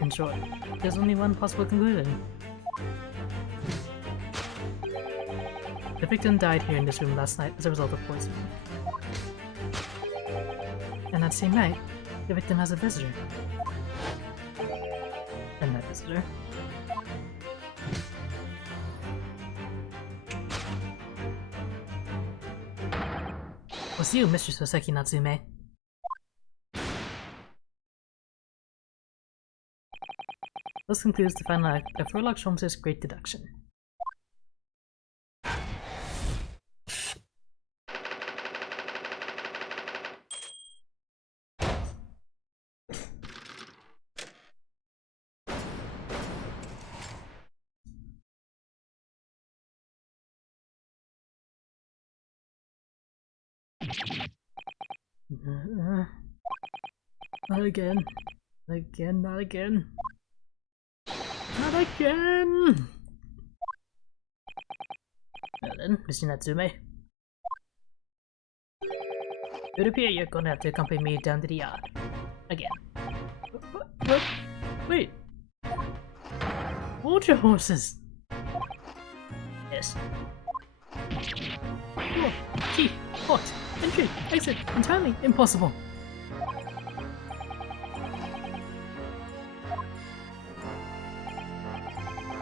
In short, there's only one possible conclusion. The victim died here in this room last night as a result of poisoning. And that same night, the victim has a visitor. And that visitor was you, Mr. Soseki Natsume. This concludes the final act of Sherlock Holmes' Great Deduction. Not again. Not again. Not again! Well then, Mr. Natsume. It would appear you're gonna have to accompany me down to the yard. Again. What? Wait! Hold your horses! Yes. Door, key, locked, entry, exit, entirely impossible!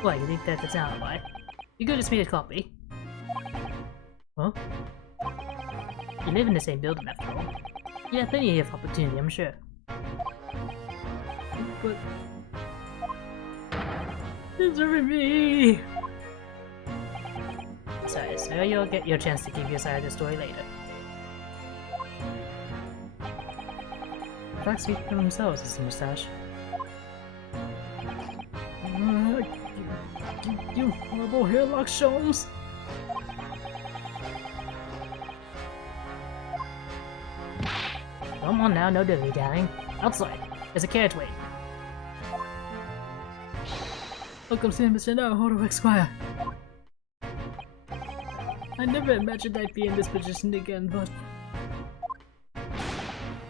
Why, you think that's an alibi? You could just made a copy. Huh? You live in the same building after all. You have plenty of opportunity, I'm sure. But... it's over me! Sorry, so you'll get your chance to give your side of the story later. Facts speak for themselves, Mr. Mustache. You horrible Sherlock Holmes! Come on now, no dilly-dallying. Outside, there's a carriage waiting. Welcome to Mr. Naruhodo, Esquire. I never imagined I'd be in this position again, but... you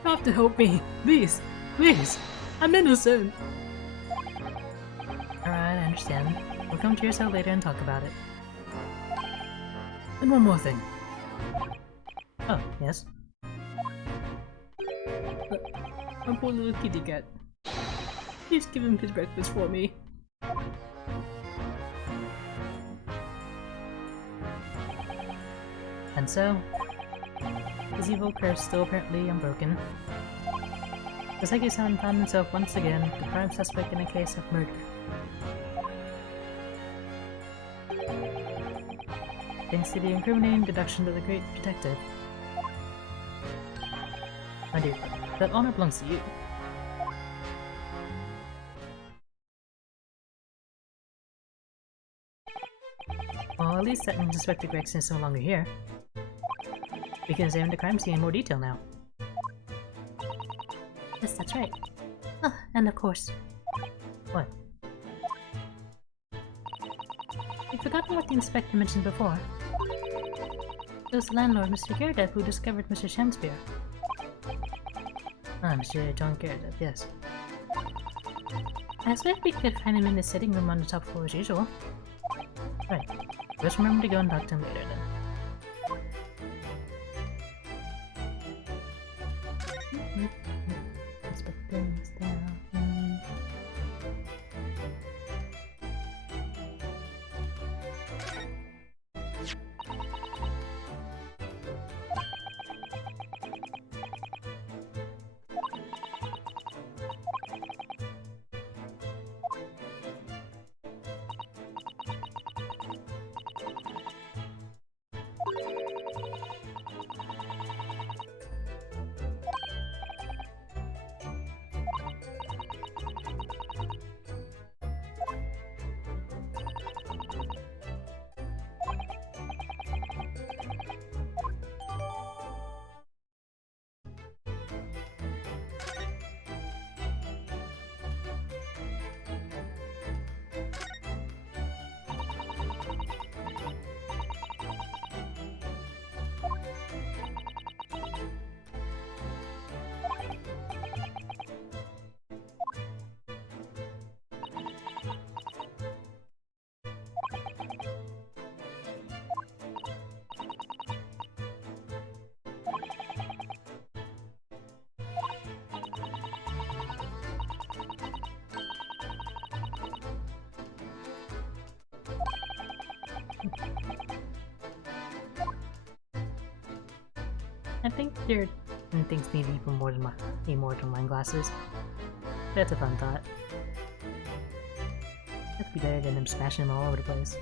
have to help me. Please, please. I'm innocent. Alright, I understand. We'll come to your cell later and talk about it. And one more thing. Oh, yes? My poor little kitty cat. Please give him his breakfast for me. And so, his evil curse still apparently unbroken. Soseki-san found himself once again the prime suspect in a case of murder. Thanks to the incriminating deduction of the great detective. My dear friend, that honor belongs to you. Well, at least that means Inspector Gregson is no longer here. We can examine the crime scene in more detail now. Yes, that's right. Oh, and of course. What? You've forgotten what the inspector mentioned before. It was the landlord, Mr. Gerda, who discovered Mr. Shamspeare. I'm sure John Garrett, yes. I suspect we could find him in the sitting room on the top floor as usual. Right. Just remember to go and talk to him later then. Let's put things down. I think there are things need even more than wine glasses. That's a fun thought. That'd be better than them smashing them all over the place.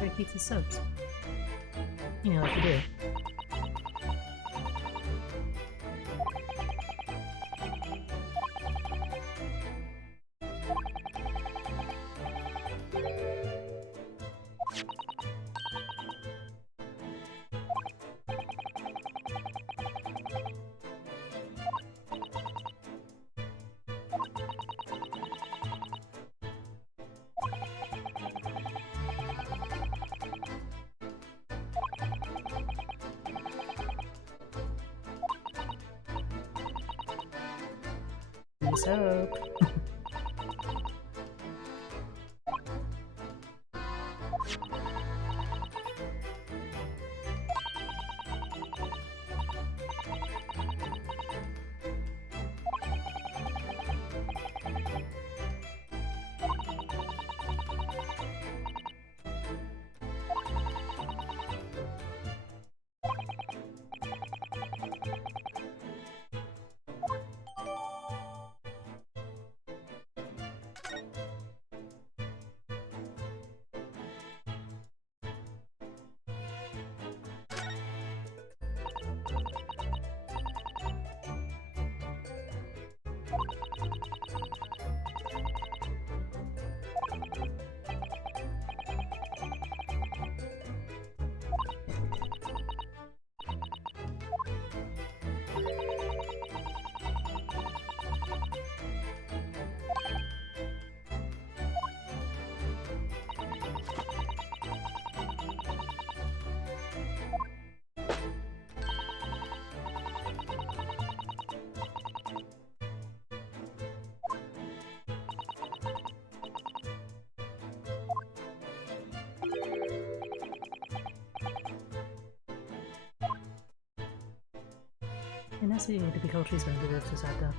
Gotta keep the soaps. You know what to do. Soap. And that's the typical trees going to the other side though.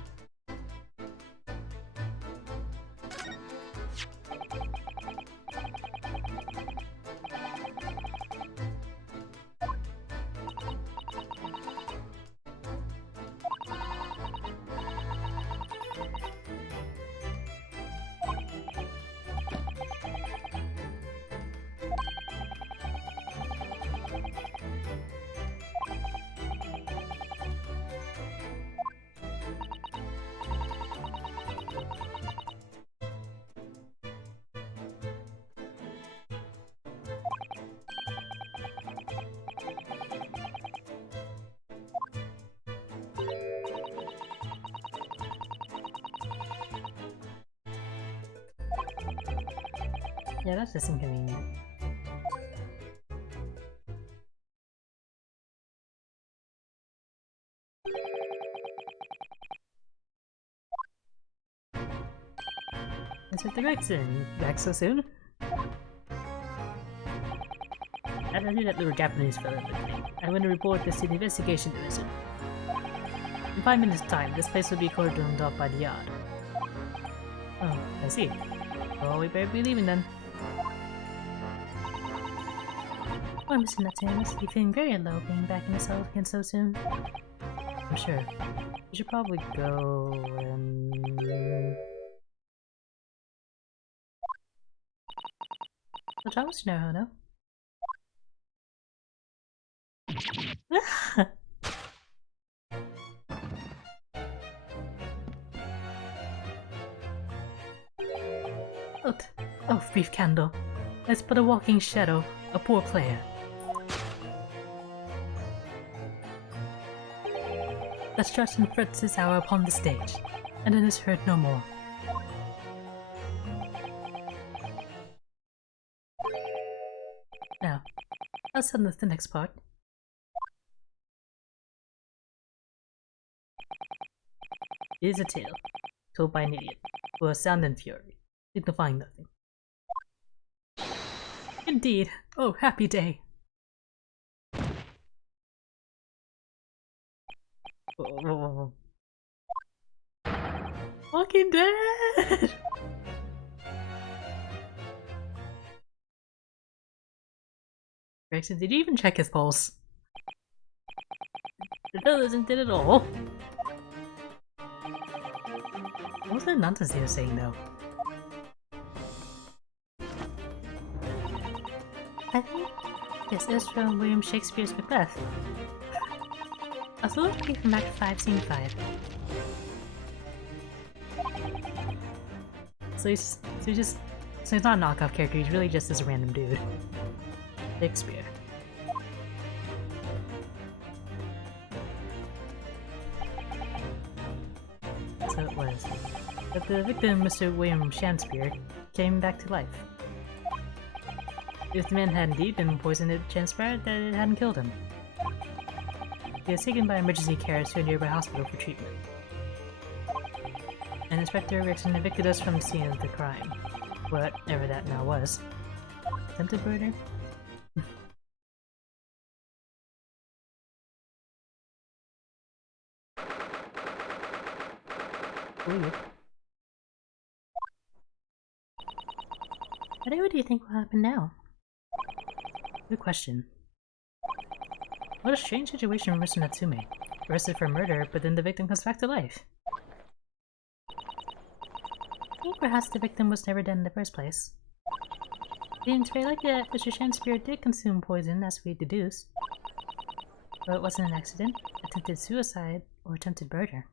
Yeah, that's just inconvenient. Inspector Gregson, back so soon? I knew that little Japanese fellow with me. I went to report this to the investigation division. In 5 minutes' time, this place will be cordoned off by the yard. Oh, I see. Well, we better be leaving then. Poor Mr. Natsume must be feeling very low being back in the cell again so soon. I'm sure. We should probably go and... What's wrong, Mr. Naruto? Oh, brief candle. It's but a walking shadow, a poor player. That struts and frets this hour upon the stage, and then is heard no more. Now, let's send this the next part. It is a tale, told by an idiot, who has sound and fury, signifying nothing. Indeed, oh happy day! Oh. Walking Dead! Gregson, did you even check his pulse? No, isn't it at all? What was that nonsense he was saying though? I think this is from William Shakespeare's Macbeth. A little key from Act 5, Scene 5. So he's not a knockoff character, he's really just this random dude. Shakespeare. So it was that the victim, Mr. William Shakespeare, came back to life. If the man had indeed been poisoned, it transpired that it hadn't killed him. He was taken by emergency care to a nearby hospital for treatment. And Inspector Rickson evicted us from the scene of the crime. Whatever that now was. Attempted murder? Weird. What do you think will happen now? Good question. What a strange situation for Mr. Natsume. Arrested for murder, but then the victim comes back to life. I think perhaps the victim was never dead in the first place. It's very likely that Mr. Shakespeare did consume poison, as we deduced. But it wasn't an accident, attempted suicide, or attempted murder.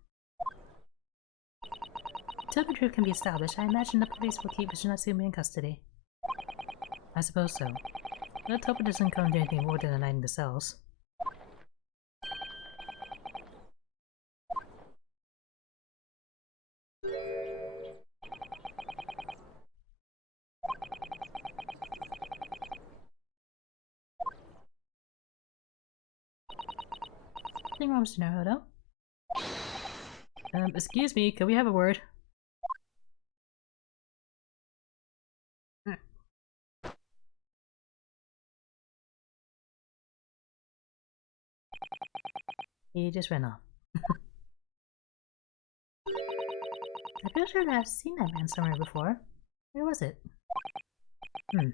Until the truth can be established, I imagine the police will keep Mr. Natsume in custody. I suppose so. Let's hope it doesn't come to anything more than a night in the cells. Nothing wrong, Mr. Naruto. Excuse me, could we have a word? He just ran off. I feel sure that I've seen that man somewhere before. Where was it? Hmm.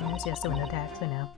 Yes, yes, the window attacks, I know.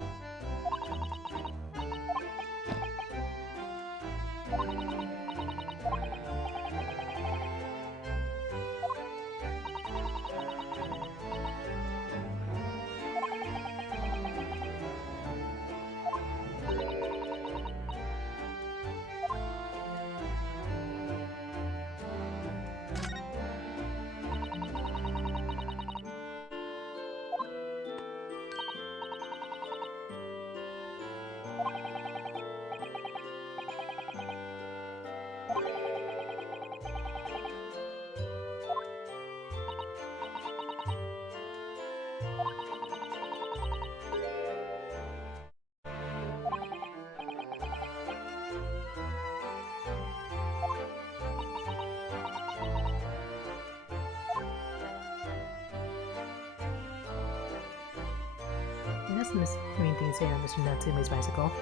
That's the main thing to say on Mr. Natsume's bicycle.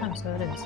Oh, so it is.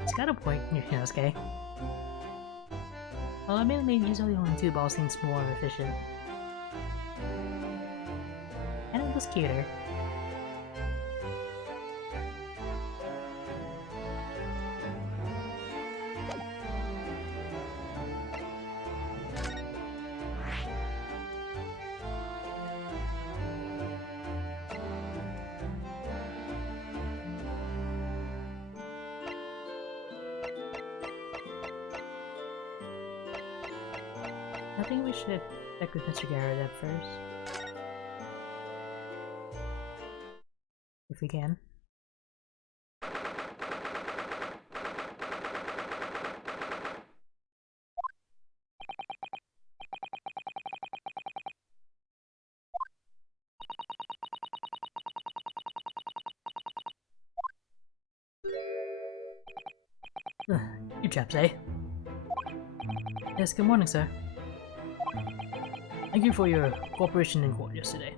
He's got a point, Yoshinosuke. Well, admittedly, usually only 2 balls seems more efficient. And it was cuter. I think we should check with Mr. Garrett at first. If we can. You chaps, eh? Yes, good morning, sir. Thank you for your cooperation in court yesterday.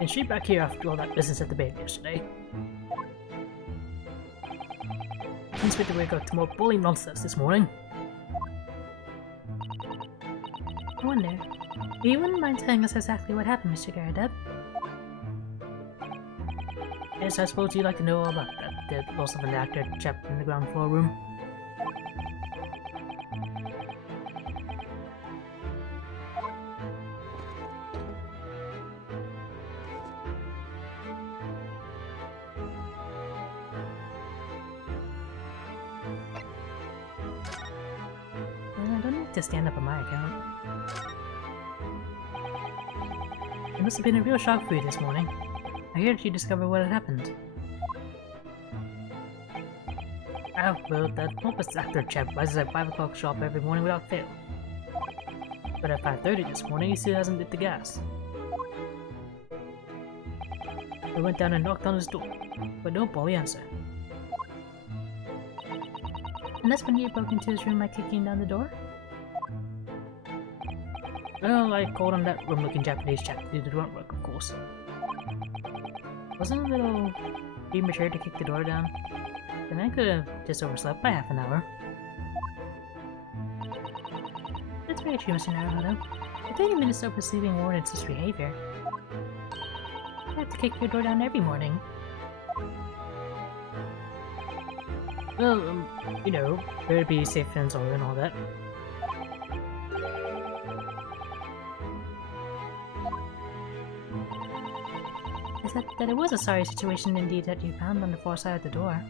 And straight back here after all that business at the bank yesterday. Didn't expect to wake up to more bullying nonsense this morning. I wonder, you wouldn't mind telling us exactly what happened, Mr. Garrett? Yes, I suppose you'd like to know all about that. The loss of an actor trapped in the ground floor room. I don't need to stand up on my account. It must have been a real shock for you this morning. I heard you discovered what had happened. Oh, well, that pompous actor chap rises at 5 o'clock sharp every morning without fail. But at 5:30 this morning, he still hasn't lit the gas. I went down and knocked on his door, but no Polly answer. And that's when you broke into his room by kicking down the door? Well, I called on that rum-looking Japanese chap to do the grunt work, of course. Wasn't it a little premature to kick the door down? The man could have just overslept by half an hour. That's very true, Mr. Naruhodo. If 30 minutes oversleeping warrants this behavior, you have to kick your door down every morning. Well, you know, better be safe and sorry and all that. Is that it was a sorry situation indeed that you found on the far side of the door.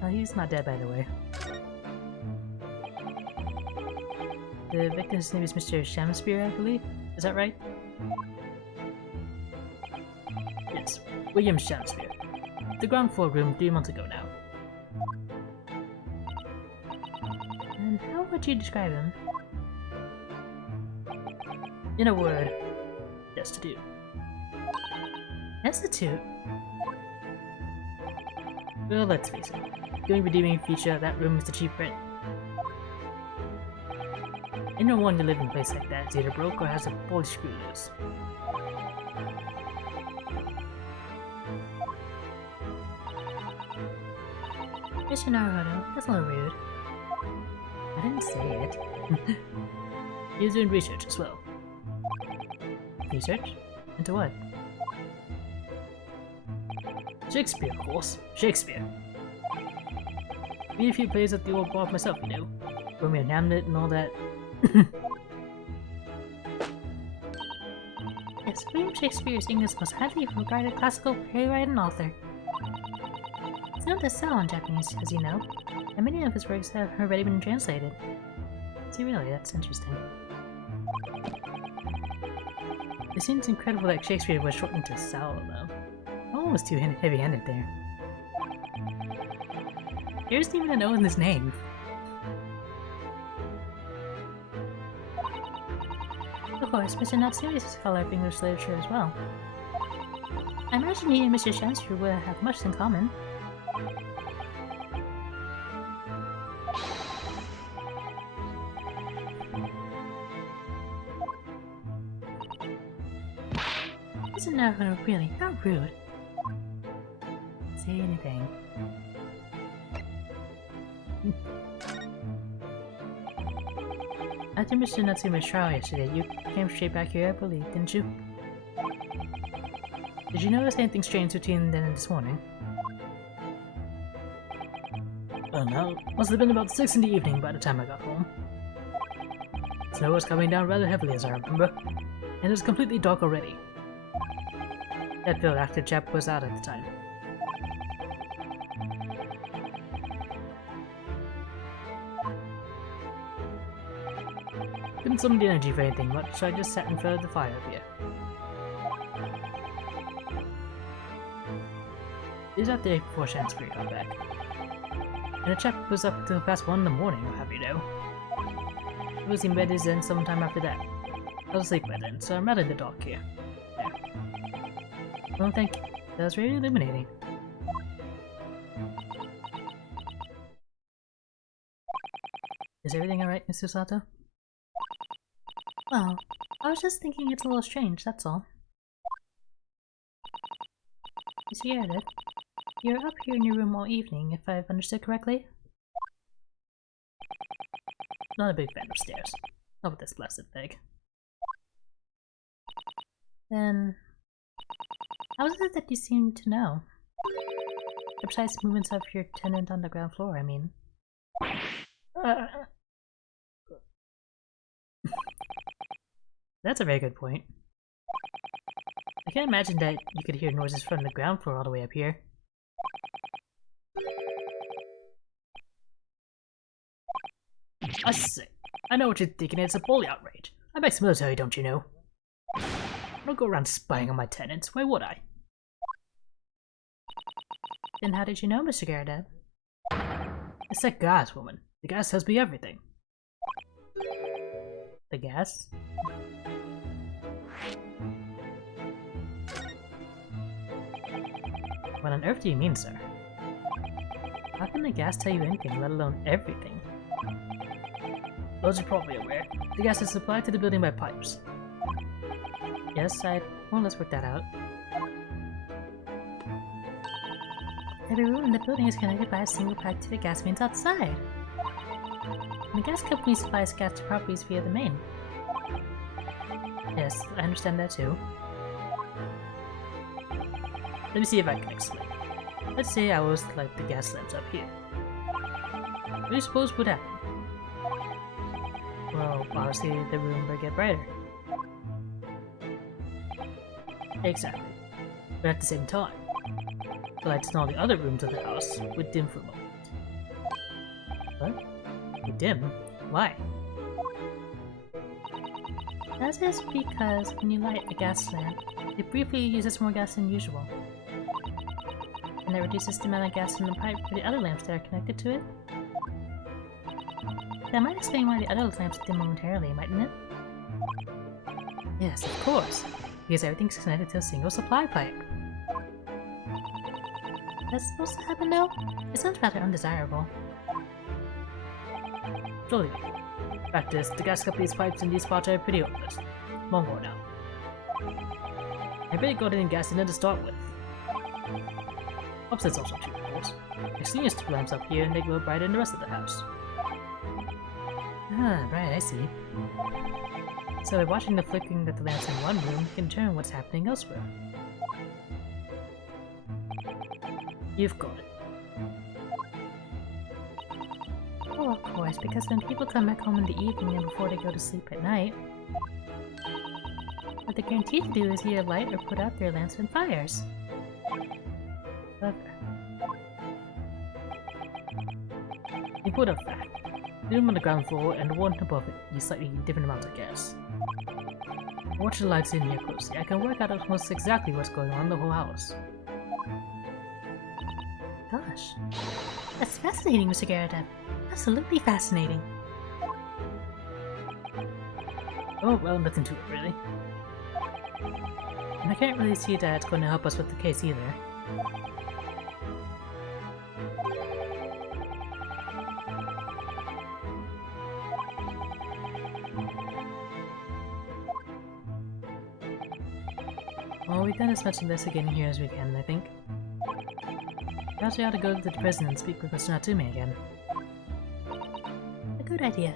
Well, he's not dead, by the way. The victim's name is Mr. Shamspear, I believe? Is that right? Yes, William Shamspear. The ground floor room 3 months ago now. And how would you describe him? In a word, destitute. Destitute? Well, let's face it. The only redeeming feature of that room is the cheap rent. Anyone wanting to live in a place like that is either broke or has a poorly screw loose. Mr. Naruhodo, that's a little rude. I didn't say it. He was doing research as well. Research? Into what? Shakespeare, of course. Shakespeare. Read a few plays at the old bar myself, you know. Romeo and Hamlet and all that. Yes, William Shakespeare is England's most highly regarded classical playwright and author. He's known to sell in Japanese, as you know, and many of his works have already been translated. See, really, that's interesting. It seems incredible that Shakespeare was shortened to Sal, though. Almost too heavy-handed there. He doesn't even know his name. Of course, Mr. Natsumi is a scholar of English literature as well. I imagine he and Mr. Shamspear would have much in common. Mr. Naruhodo, really, how rude. Say anything. After Mr. Natsume's trial yesterday, you came straight back here, I believe, didn't you? Did you notice anything strange between then and this morning? Well, now, must have been about 6 in the evening by the time I got home. Snow was coming down rather heavily, as I remember, and it was completely dark already. That field actor chap was out at the time. Couldn't summon the energy for anything much, so I just sat in front of the fire up here. It was out there before Shamspear got back. And the chap was up till past 1 in the morning, I'll have you know. He was in bed then sometime after that. I was asleep by then, so I'm out in the dark here. There. Well, thank you. That was very illuminating. Is everything alright, Mr. Sato? Well, I was just thinking it's a little strange, that's all. Mr. Meredith, you're up here in your room all evening, if I've understood correctly? Not a big fan of stairs. Not with this blessed thing. Then, how is it that you seem to know? The precise movements of your tenant on the ground floor, I mean. That's a very good point. I can't imagine that you could hear noises from the ground floor all the way up here. I say, I know what you're thinking, it's a bully outrage. I'm ex-military, don't you know? I don't go around spying on my tenants, why would I? Then how did you know, Mr. Garrett? It's that gas woman. The gas tells me everything. The gas? What on earth do you mean, sir? How can the gas tell you anything, let alone everything? Well, as you're probably aware, the gas is supplied to the building by pipes. Yes, I more or less worked that out. Every room in the building is connected by a single pipe to the gas mains outside. And the gas company supplies gas to properties via the main. Yes, I understand that too. Let me see if I can explain. Let's say I was to light the gas lamps up here. What do you suppose would happen? Well, obviously the room would get brighter. Exactly. But at the same time, the lights in all the other rooms of the house would dim for a moment. What? Would dim? Why? That is because when you light a gas lamp, it briefly uses more gas than usual. And that reduces the amount of gas in the pipe for the other lamps that are connected to it. That might explain why the other lamps dim momentarily, mightn't it? Yes, of course. Because everything's connected to a single supply pipe. That's supposed to happen though? It sounds rather undesirable. Surely. Fact is, the gas company's pipes in these spots are pretty hopeless. Long worn out. I better go in gas in it to start with. Upstairs also true, of course. Extinguish the lamps up here and they glow brighter in the rest of the house. Ah, right, I see. So by watching the flickering of the lamps in one room, you can determine what's happening elsewhere. You've got it. Oh, of course, because when people come back home in the evening and before they go to sleep at night, what they're guaranteed to do is either light or put out their lamps when fires. Clever. In point of fact, the room on the ground floor and the one above it use slightly different amounts of gas. Watch the lights in here closely, I can work out almost exactly what's going on in the whole house. Gosh, that's fascinating, Mr. Garrett. Absolutely fascinating. Oh, well, nothing to it, really. And I can't really see that it's going to help us with the case either. Well, we've done as much of this again here as we can, I think. Perhaps we ought to go to the prison and speak with Mr. Natsume again. A good idea.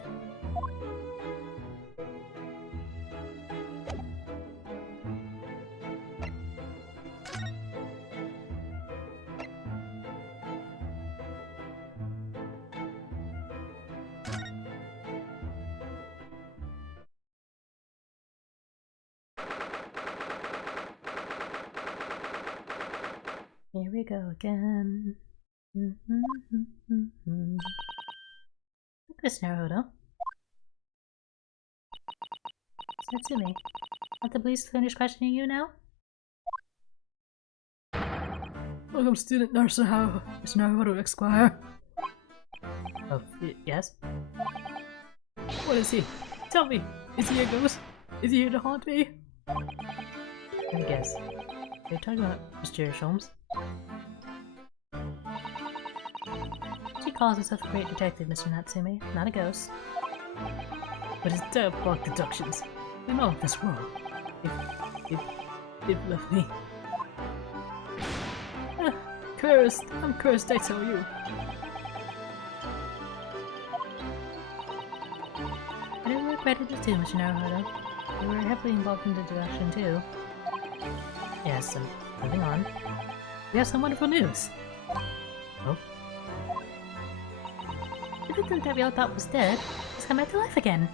Here we go again. Look at this, Naruto. Satsumi, have the police finished questioning you now? Welcome, student nurse Naruto, Esquire. Oh, yes? What is he? Tell me! Is he a ghost? Is he here to haunt me? Let me guess. Are you talking about Mysterious Holmes? She calls herself a great detective, Mr. Natsume, not a ghost. But his diabolic deductions, they're not of this world. They've left me. cursed! I'm cursed, I tell you! I didn't work ready to do, Mr. Naruhodo. You were heavily involved in the direction too. Yes, and moving on. We have some wonderful news! Oh? The victim that we all thought was dead has come back to life again.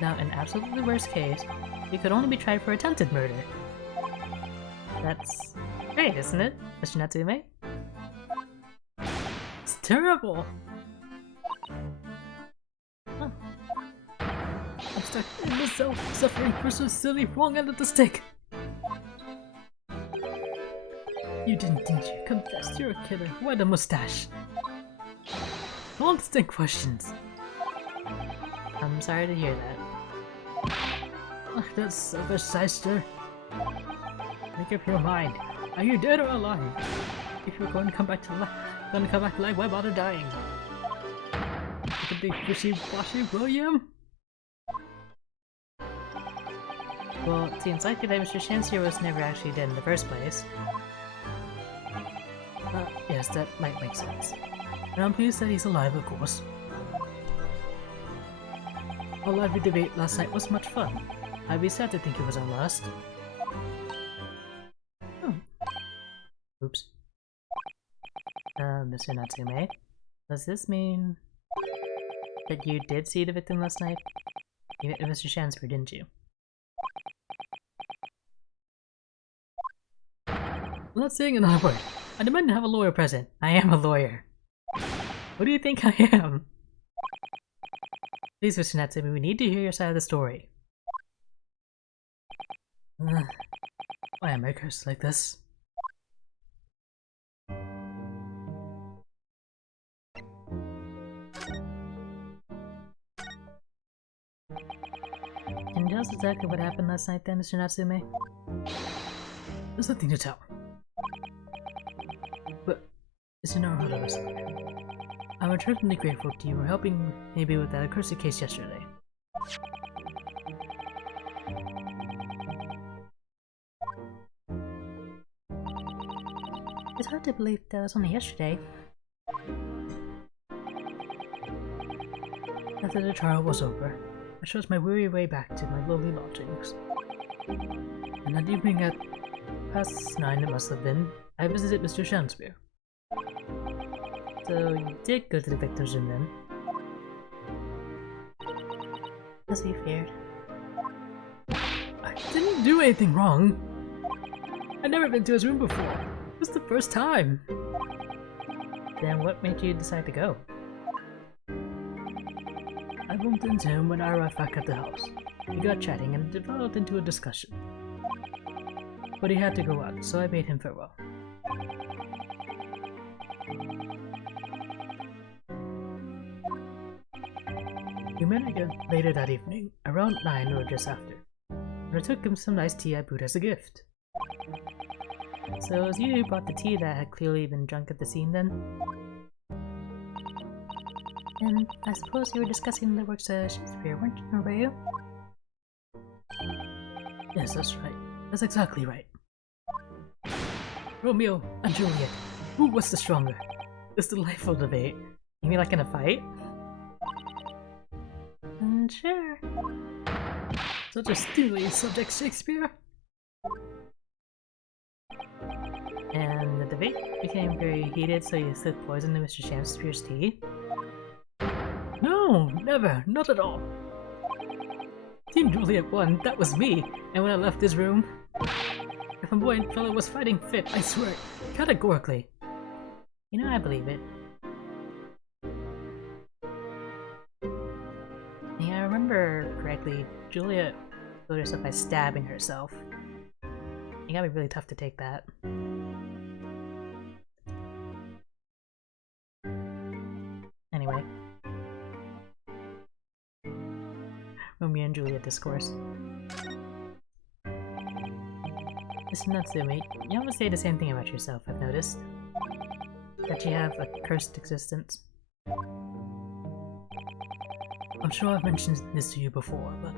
Now, in absolutely worst case, we could only be tried for attempted murder. That's great, isn't it, Mr. Natsume? It's terrible! Huh. I'm stuck in the cell, suffering for so silly wrong end of the stick! You didn't, didn't you? Confess you're a killer. Why the mustache? Constant questions. I'm sorry to hear that. Ugh, that selfish sister. Make up your mind. Are you dead or alive? If you're going to come back to life, why bother dying? You could be wishy-washy, William? Well, it seems likely that Mr. Shansier was never actually dead in the first place. Yes, that might make sense. And I'm pleased that he's alive, of course. Our lively debate last night was much fun. I'd be sad to think it was our last. Oh. Oops. Mr. Natsume, does this mean that you did see the victim last night? You met Mr. Shansper, didn't you? I'm not saying another word. I demand to have a lawyer present. I am a lawyer. What do you think I am? Please, Mr. Natsume, we need to hear your side of the story. Why am I cursed like this? Can you tell us exactly what happened last night then, Mr. Natsume? There's nothing to tell. But, Mr. Naruhodo, I'm eternally grateful to you for helping me with that accursed case yesterday. It's hard to believe that was only yesterday. After the trial was over, I chose my weary way back to my lowly lodgings. And that evening at past 9 it must have been, I visited Mr. Shanspeare. So you did go to the victim's room then? As we feared. I didn't do anything wrong! I'd never been to his room before. It was the first time! Then what made you decide to go? I bumped into him when I arrived back at the house. We got chatting and it developed into a discussion. But he had to go out, so I bade him farewell. We met again later that evening, around 9 or just after, and I took him some nice tea I brewed as a gift. So it was you who brought the tea that had clearly been drunk at the scene then? And I suppose you were discussing the works of Shakespeare, were you? Yes, that's right. That's exactly right. Romeo and Juliet, who was the stronger? This delightful debate. You mean like in a fight? Sure. Such a stimulating subject, Shakespeare! And the debate became very heated, so you slid poison to Mr. Shakespeare's tea? No, never, not at all. Team Juliet won, that was me, and when I left his room, the flamboyant fellow was fighting fit, I swear, categorically. You know, I believe it. Yeah, I remember correctly, Juliet killed herself by stabbing herself. It gotta be really tough to take that. Anyway. Romeo and Juliet discourse. Mr. Natsume, you always say the same thing about yourself, I've noticed. That you have a cursed existence. I'm sure I've mentioned this to you before, but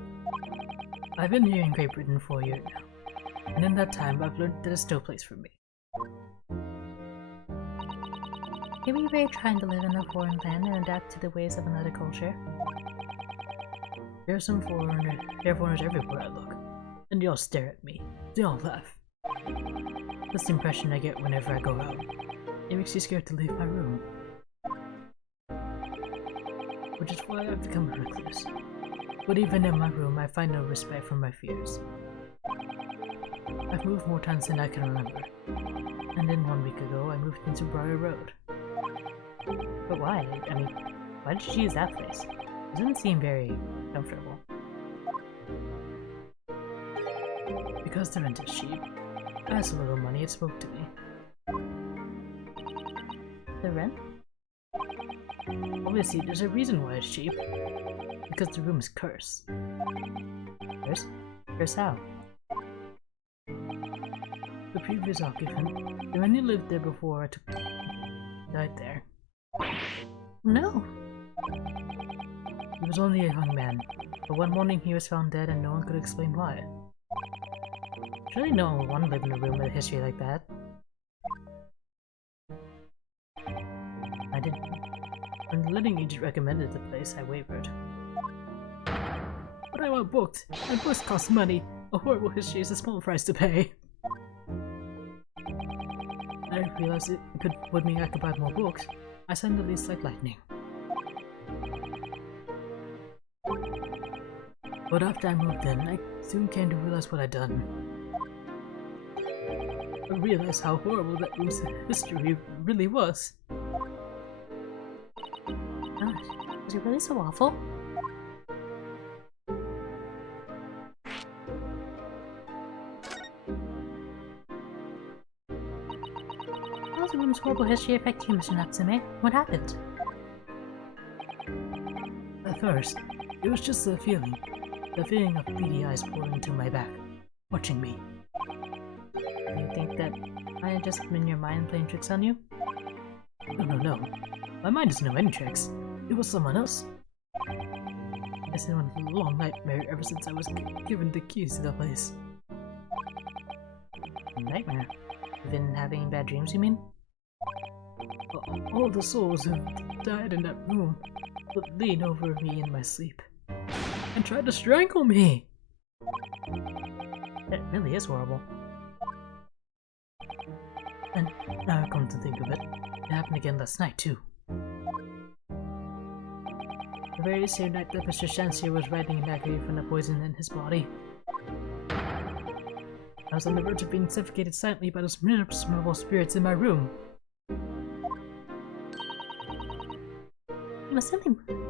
I've been here in Great Britain for a year now, and in that time I've learned that it's no place for me. Are we really trying to live in a foreign land and adapt to the ways of another culture? There are foreigners everywhere I look, and they all stare at me. They all laugh. That's the impression I get whenever I go out. It makes me scared to leave my room. Which is why I've become a recluse. But even in my room, I find no respect for my fears. I've moved more times than I can remember. And then 1 week ago, I moved into Briar Road. But why? I mean, why did you choose that place? It doesn't seem very comfortable. Because the rent is cheap. I have so little money, it spoke to me. The rent? Obviously, there's a reason why it's cheap. Because the room is cursed. Curse? Curse how? The previous occupant, the man who lived there before I died there. No! He was only a young man, but one morning he was found dead and no one could explain why. Surely no one would want to live in a room with a history like that. I didn't. When the letting agent recommended the place, I wavered. But I want booked, and books cost money. A horrible history is a small price to pay. I realized would mean I could buy more books. I signed the lease like lightning. But after I moved in, I soon came to realize what I'd done. I realized how horrible that room's history really was. Gosh, was it really so awful? How does the room's horrible history affect you, Mr. Natsume? What happened? At first, it was just the feeling of beady eyes pouring into my back, watching me. You think that I had just been your mind playing tricks on you? No. My mind doesn't know any tricks. It was someone else. It's been a long nightmare ever since I was given the keys to the place. Nightmare? You've been having bad dreams, you mean? All the souls who died in that room would lean over me in my sleep and try to strangle me. That really is horrible. And now I come to think of it, it happened again last night too. The very same night that Mr. Shansier was writing in agony from the poison in his body. I was on the verge of being suffocated silently by those miserable spirits in my room.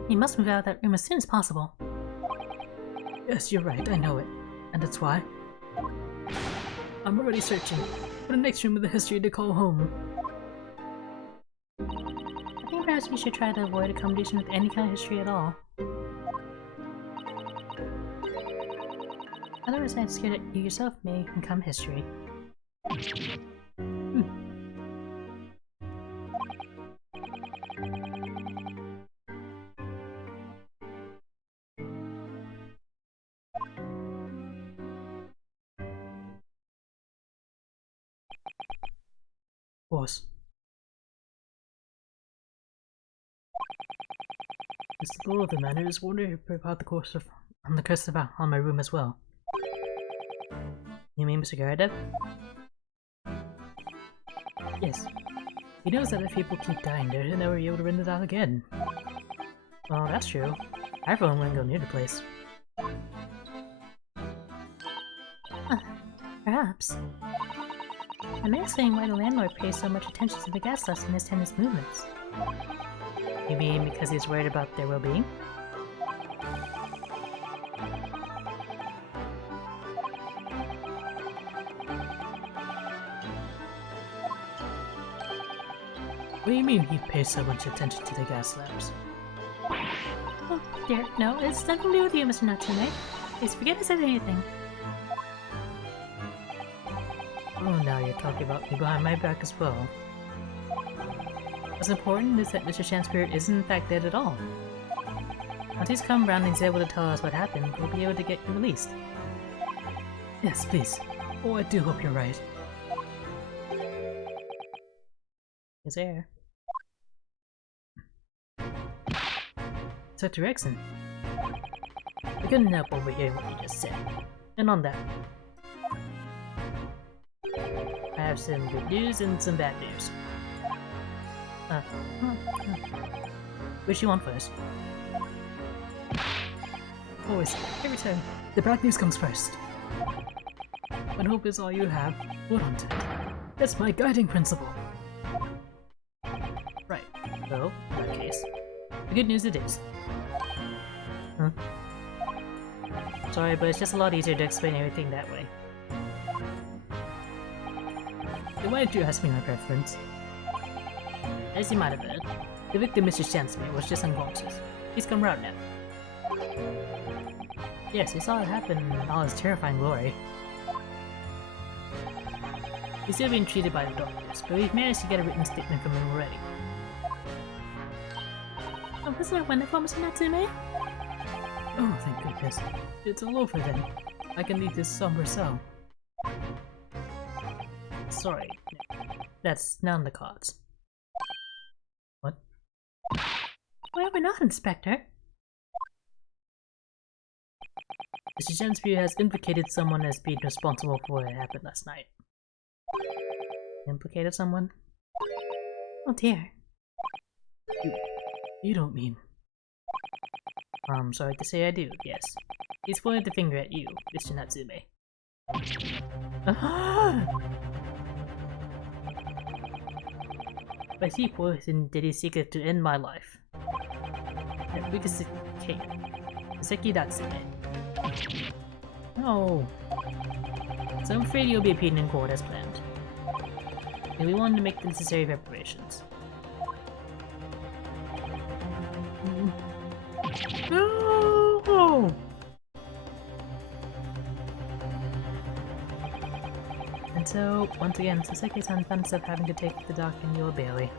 You must move out of that room as soon as possible. Yes, you're right, I know it. And that's why I'm already searching for the next room with a history to call home. I think perhaps you should try to avoid accommodation with any kind of history at all. Otherwise, I'm scared that you yourself may become history. Boss. Mr. Lord of the Manor is wondering about the curse on my room as well. You mean Mr. Garadev? Yes. He knows that if people keep dying there, he'll never be able to rent it out again. Well, that's true. I probably wouldn't go near the place. Perhaps. That may explain why the landlord pays so much attention to the guest list in his tenants' movements. You mean because he's worried about their well-being? What do you mean he pays so much attention to the gas labs? Oh dear, no, it's nothing to do with you, Mr. Natsume. Please forget I said anything. Oh, now you're talking about me behind my back as well. What's important is that Mr. Shanspirit isn't in fact dead at all. Once he's come around and he's able to tell us what happened, we'll be able to get you released. Yes, please. Oh, I do hope you're right. Is there? Dr. Exon. I couldn't help overhearing what you just said. And on that, I have some good news and some bad news. Which you want first? Always, every time, the bad news comes first. When hope is all you have, hold on to it. That's my guiding principle. Right, so, in that case, the good news it is. Huh? Sorry, but it's just a lot easier to explain everything that way. Why did you ask me my preference? As you might have heard, the victim Mr. Shansmere was just unconscious. He's come round now. Yes, he saw it happen in all his terrifying glory. He's still being treated by the doctors, but we've managed to get a written statement from him already. Oh, isn't it wonderful, Mr. Natsume? Oh, thank goodness. It's all over then. I can leave this somber cell. Sorry, that's not on the cards. What? Why we're not, Inspector? Mr. Shansmere has implicated someone as being responsible for what happened last night. Implicated someone? Oh dear. You don't mean... I'm sorry to say I do, yes. He's pointed the finger at you, Mr. Natsume. By he poison did he seek it to end my life. And because it came. Seki Natsume. No. So I'm afraid you'll be appearing in court as planned. And we wanted to make the necessary preparations. No! And so, once again, Saseki-san found himself having to take the dock in Yule Bailey.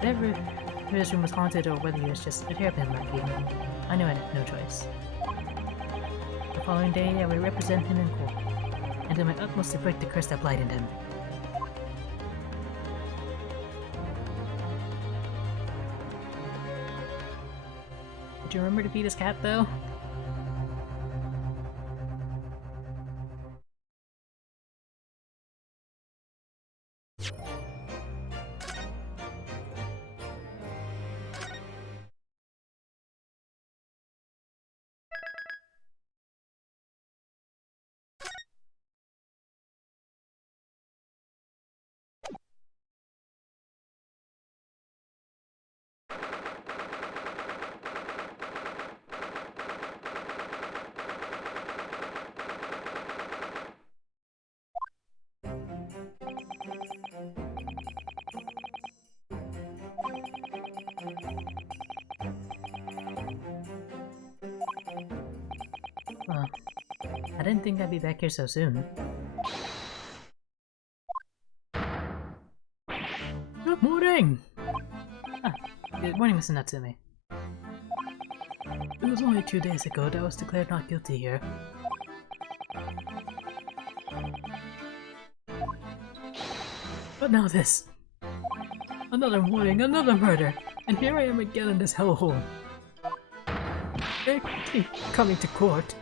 Whether his room was haunted or whether he was just a hairpin lucky, I knew I had no choice. The following day, I would represent him in court, and do my utmost to break the curse that blighted him. Did you remember to feed his cat, though? Well, I didn't think I'd be back here so soon. Good morning! Ah, good morning, Mr. Natsume. It was only 2 days ago that I was declared not guilty here. But now this. Another morning, another murder, and here I am again in this hellhole. They keep coming to court.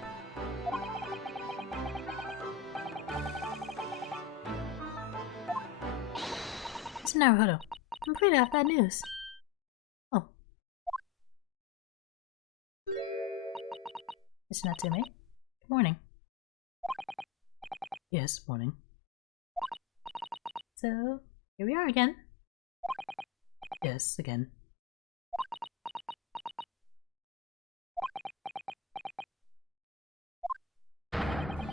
It's Naruto. I'm afraid I have bad news. Oh. Mr. Natsume? Good morning. Yes, morning. So, here we are again. Yes, again.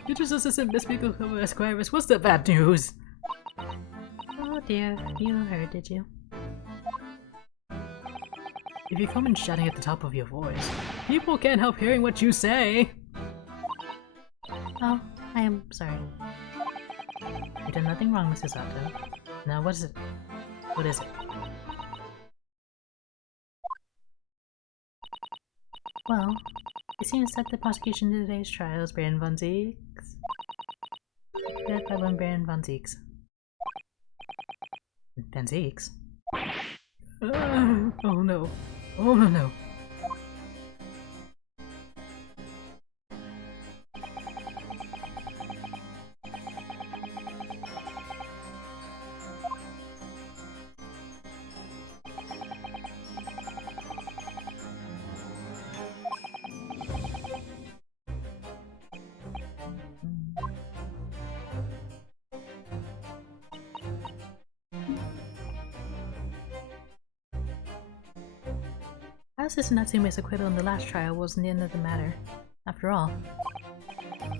You just assistant Miss Miko Esquires, what's the bad news? Oh dear, you heard, did you? If you come in shouting at the top of your voice, people can't help hearing what you say! Oh, I am sorry. You done nothing wrong, Mrs. Sato. Now what is it? What is it? Well, it seems that the prosecution in today's trial is Baron von Zieg's Spirit by Lone Baron Von Zeeks. Van Zeeks? Oh no. Oh no no. Perhaps Natsume's acquittal in the last trial wasn't the end of the matter. After all.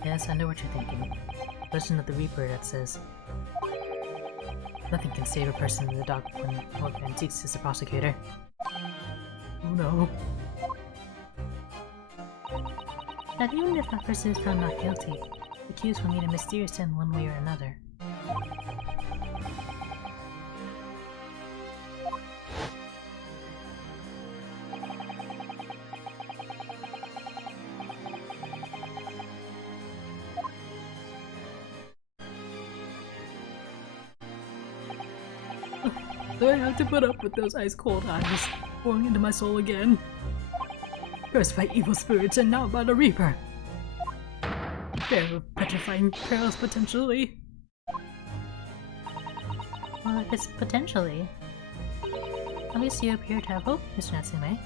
Yes, I know what you're thinking. Legend of the Reaper that says nothing can save a person in the dock when Lord Van Zeeks is the prosecutor. Oh no. That even if that person is found not guilty, the accused will meet a mysterious end one way or another. Do I have to put up with those ice-cold eyes pouring into my soul again? Cursed by evil spirits and now by the Reaper! Pair of petrifying perils potentially. Well, if it's potentially, at least you appear to have hope, Mr. Natsume.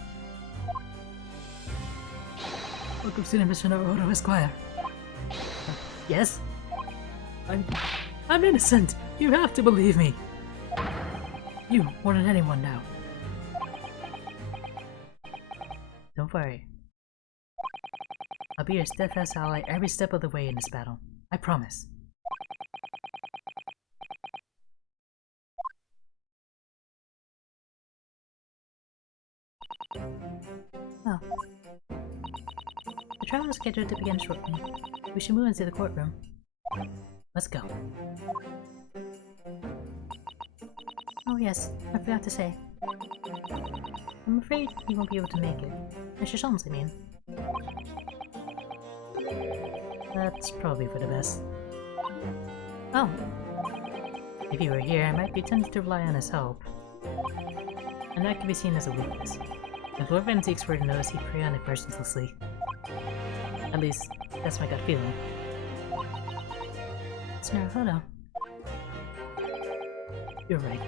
Welcome to Mr. Naruto Esquire. Yes? I'm innocent! You have to believe me! You, more than anyone now. Don't worry. I'll be your steadfast ally every step of the way in this battle. I promise. Well, the trial is scheduled to begin shortly. We should move into the courtroom. Let's go. Oh yes, I forgot to say. I'm afraid you won't be able to make it. Mr. Sholmes, I mean. That's probably for the best. Oh, If he were here, I might be tempted to rely on his help. And that could be seen as a weakness. If Lord Van Zeeks were to notice, he'd prey on it mercilessly. At least, that's my gut feeling. it's Naruhodo. You're right.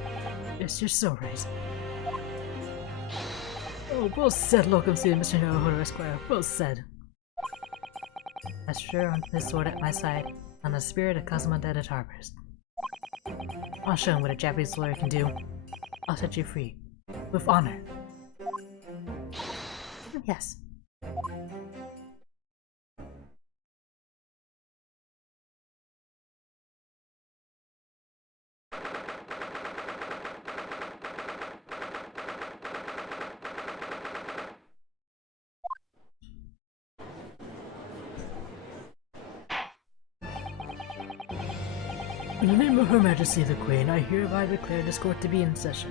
Yes, you're so right. Oh, well said, Locum City, Mr. Naruhodo Esquire. Well said. As sure on this sword at my side, on the spirit of Kazuma Dead at harbors. I'll show him what a Japanese lawyer can do. I'll set you free. With honor. Yes. In the name of Her Majesty the Queen, I hereby declare this court to be in session.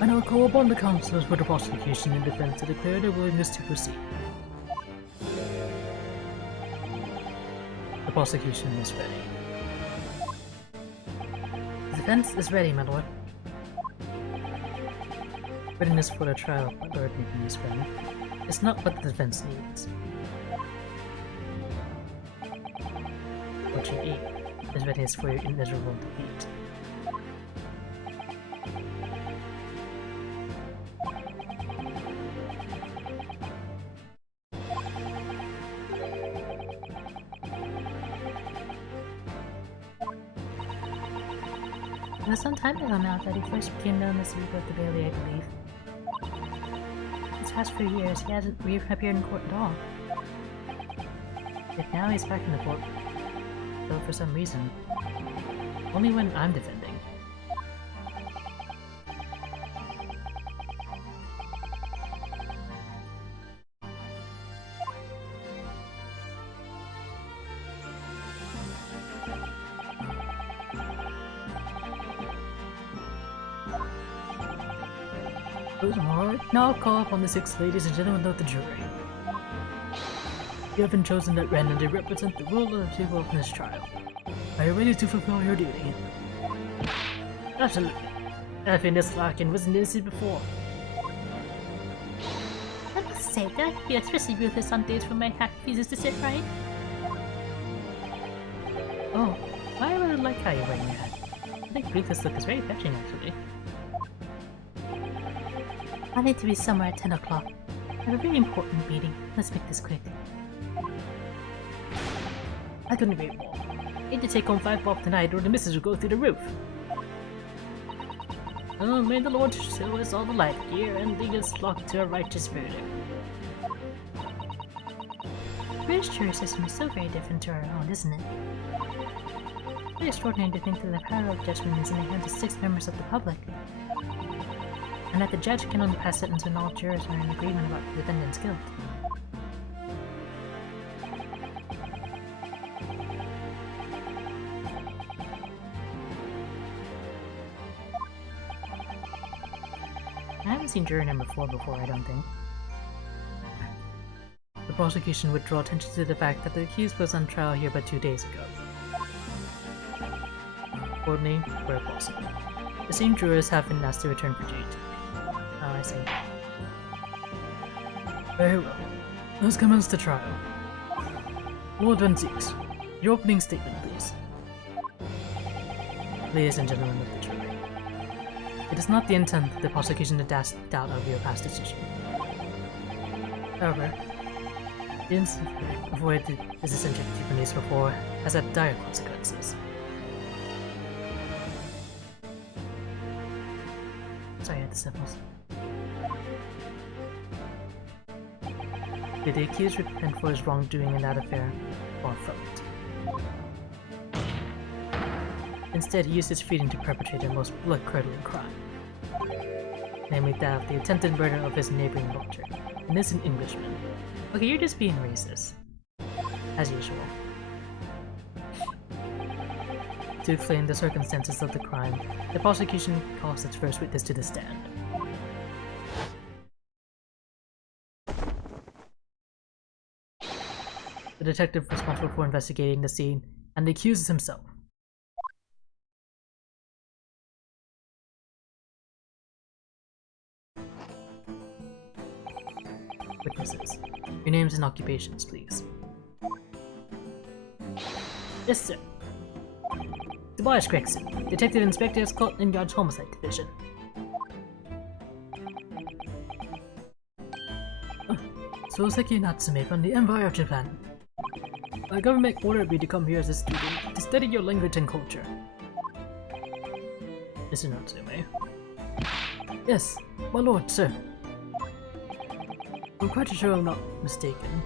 I now call upon the counsellors for the prosecution and defense to declare their willingness to proceed. The prosecution is ready. The defense is ready, my lord. Readiness for the trial, my lord Nathan's friend, is not what the defense needs. What you need is readiness for your immeasurable defeat. It was some time ago now that he first became known as the Reaper of the Bailey, I believe. These past few years, he hasn't reappeared in court at all. Yet now he's back in the court, though for some reason, only when I'm defending. Alright, now I'll call upon the 6 ladies and gentlemen of the jury. You have been chosen at random to represent the role of the people in this trial. Are you ready to fulfill your duty? Absolutely. I think this Larkin wasn't innocent before. I must say that I feel especially ruthless on days when my hat refuses to sit right. Oh, I really like how you're wearing your hat. I think Ruthless look is very fetching, actually. I need to be somewhere at 10 o'clock. I have a very important meeting. Let's make this quick. I couldn't agree more. Need to take home 5 bob tonight or the missus will go through the roof. Oh, may the Lord show us all the light here and lead us flock to a righteous verdict. The British jury system is so very different to our own, isn't it? Very extraordinary to think that the power of judgment is in the hands of 6 members of the public, and that the judge can only pass sentence when all jurors are in agreement about the defendant's guilt. I haven't seen jury number 4 before, I don't think. The prosecution would draw attention to the fact that the accused was on trial here but 2 days ago. Accordingly, where possible. The same jurors have been asked to return for duty. Oh, I see. Very well. Let's commence the trial. Lord Van Zeeks, your opening statement, please. Ladies and gentlemen of the jury, it is not the intent of the prosecution to cast doubt of your past decision. However, the incident avoided this essential news before has had dire consequences. Sorry, I had the sniffles. Did the accused repent for his wrongdoing in that affair? Far from it. Instead, he used his freedom to perpetrate a most blood-curdling crime. Namely that of the attempted murder of his neighboring lodger, an innocent Englishman. Okay, you're just being racist. As usual. To explain the circumstances of the crime, the prosecution calls its first witness to the stand. The detective responsible for investigating the scene, and the accused himself. Witnesses, your names and occupations, please. Yes, sir. Tobias Gregson, Detective Inspector of Scotland Yard's Homicide Division. Soseki Natsume from the Empire of Japan. My government ordered me to come here as a student to study your language and culture. Mr. Natsume. Yes, my lord, sir. I'm quite sure I'm not mistaken.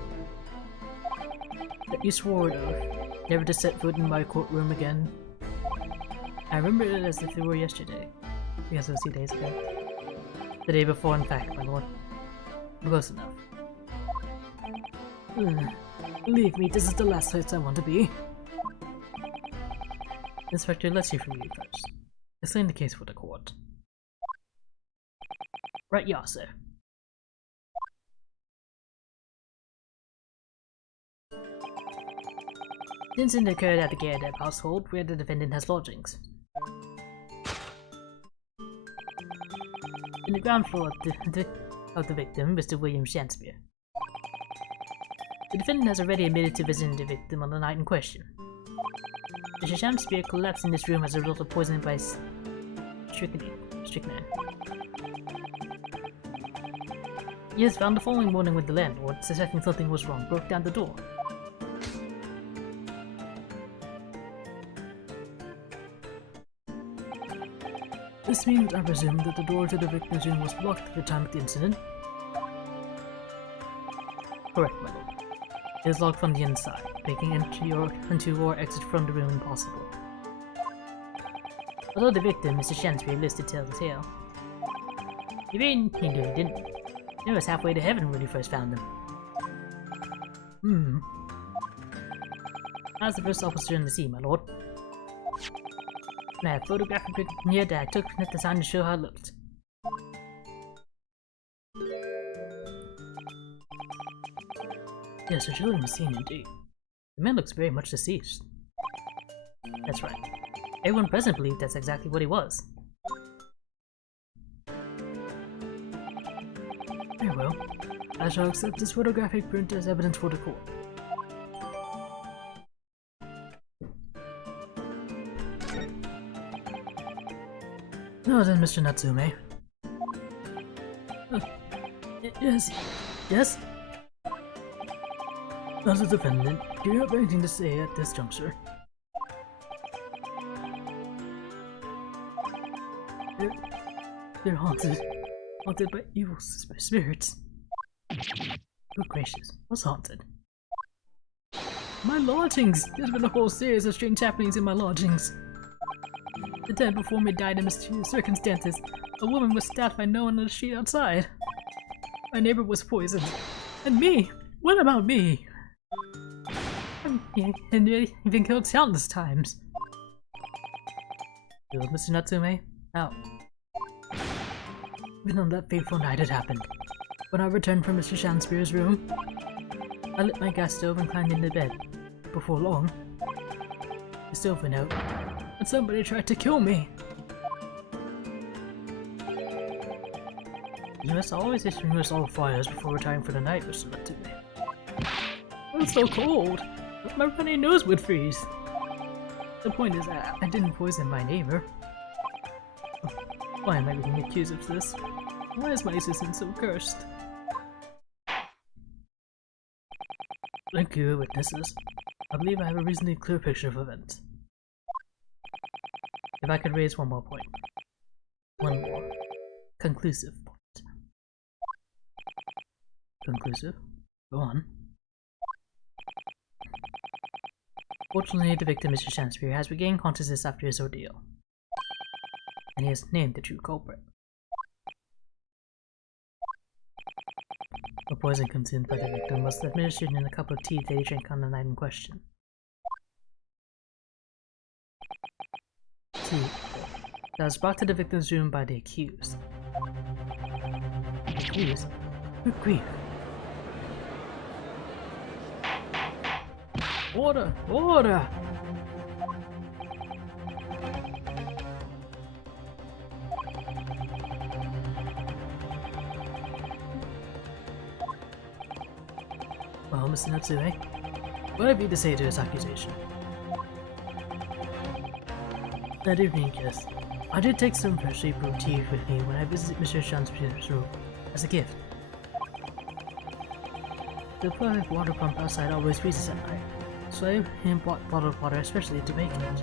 That you swore an oath never to set foot in my courtroom again. I remember it as if it were yesterday, because it was 2 days ago. The day before, in fact, my lord. Close enough. Believe me, this is the last place I want to be. Inspector, let's hear from you first. Explain the case for the court. Right, yeah, sir. The incident occurred at the Garadeb household, where the defendant has lodgings. In the ground floor of the victim, Mr. William Shakespeare. The defendant has already admitted to visiting the victim on the night in question. Mr. Shakespeare collapsed in this room as a result of poisoning by strychnine. He was found the following morning with the landlord, suspecting something was wrong, broke down the door. This means, I presume, that the door to the victim's room was blocked at the time of the incident? Correct, my lord. It is locked from the inside, making entry or exit from the room impossible. Although the victim, Mr. Shakespeare, lives to tell the tale. He didn't. He was halfway to heaven when he first found them. I was the first officer in the scene, my lord. And I have photographed it near that I took at the time to show how it looked. Yes, a chilling scene indeed. The man looks very much deceased. That's right. Everyone present believed that's exactly what he was. Very well. I shall accept this photographic print as evidence for the court. Now then, Mr. Natsume. Yes. Yes? As a defendant, do you have anything to say at this juncture? They're haunted. Haunted by evil spirits. Good gracious, what's haunted? My lodgings! There's been a whole series of strange happenings in my lodgings. The tenant before me died in mysterious circumstances. A woman was stabbed by no one on the street outside. My neighbor was poisoned. And me! What about me? I've been killed countless times. You, Mr. Natsume? How? Even on that fateful night it happened. When I returned from Mr. Shanspeare's room, I lit my gas stove and climbed into bed. Before long, the stove went out, and somebody tried to kill me. You must always extinguish all fires before retiring for the night, Mr. Natsume. It's so cold! My runny nose would freeze. The point is that I didn't poison my neighbor. Why am I being accused of this? Why is my existence so cursed? Thank you, witnesses. I believe I have a reasonably clear picture of events. If I could raise one more point. One more. Conclusive point. Conclusive? Go on. Fortunately, the victim, Mr. Shanspeare, has regained consciousness after his ordeal. And he has named the true culprit. The poison consumed by the victim was administered in a cup of tea that he drank on the night in question. Tea that was brought to the victim's room by the accused. Accused? Good grief. Order! Order! Well, Mr. Natsume, what have you to say to his accusation? That evening, yes. I did take some freshly brewed tea with me when I visited Mr. Shanspeare's room as a gift. The private water pump outside always freezes at night, so I bought bottled water especially to make it.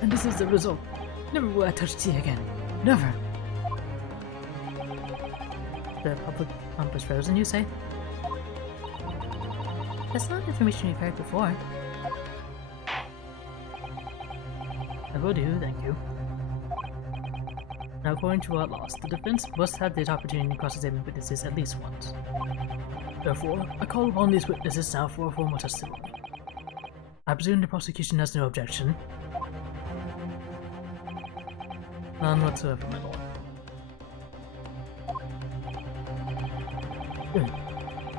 And this is the result. Never will I touch tea again. Never! The public pump is frozen, you say? That's not information we've heard before. I will do, thank you. Now, according to our laws, the defense must have the opportunity to cross-examine witnesses at least once. Therefore, I call upon these witnesses now for a formal testimony. I presume the prosecution has no objection. None whatsoever, my lord. Good.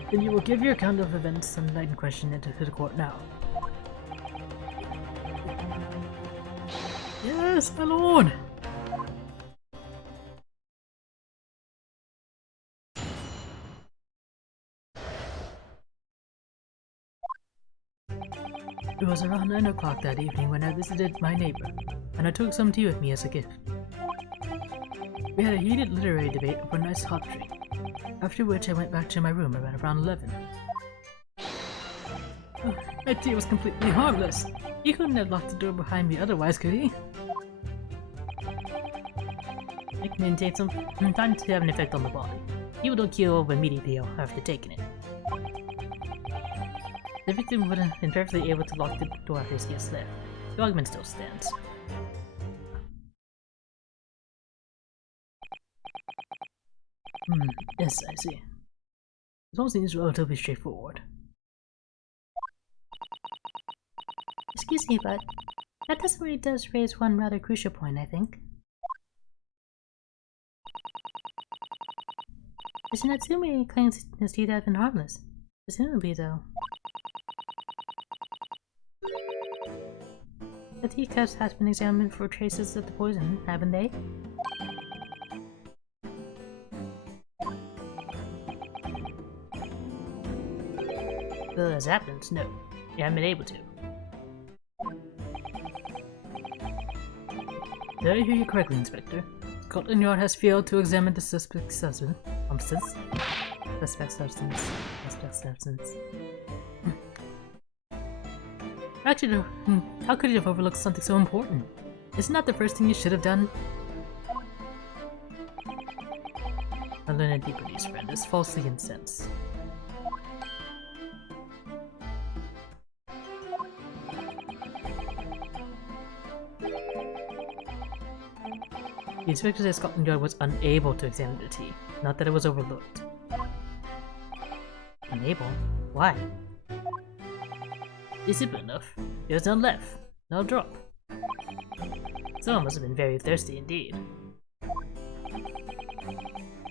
Then you will give your account of events on the night in question to the court now. Yes, my lord! It was around 9 o'clock that evening when I visited my neighbor, and I took some tea with me as a gift. We had a heated literary debate over a nice hot drink, after which I went back to my room around 11. Oh, that tea was completely harmless. He couldn't have locked the door behind me otherwise, could he? It may take some time to have an effect on the body. He would kill immediately after taking it. The victim would have been perfectly able to lock the door after he had slept. The argument still stands. Yes, I see. It all seems relatively straightforward. Excuse me, but that testimony does raise one rather crucial point, I think. Mr. Natsume claims his teeth have been harmless. Presumably, though. The teacups has been examined for traces of the poison, haven't they? Well, as happens, no. You haven't been able to. Did I hear you correctly, Inspector? Scotland Yard has failed to examine the suspect's substance. Suspect substance. Actually, how could you have overlooked something so important? Isn't that the first thing you should have done? A learned deputy's friend is falsely incensed. The inspector said Scotland Yard was unable to examine the tea, not that it was overlooked. Unable? Why? Is simple enough. There's none left. No drop. Someone must have been very thirsty indeed.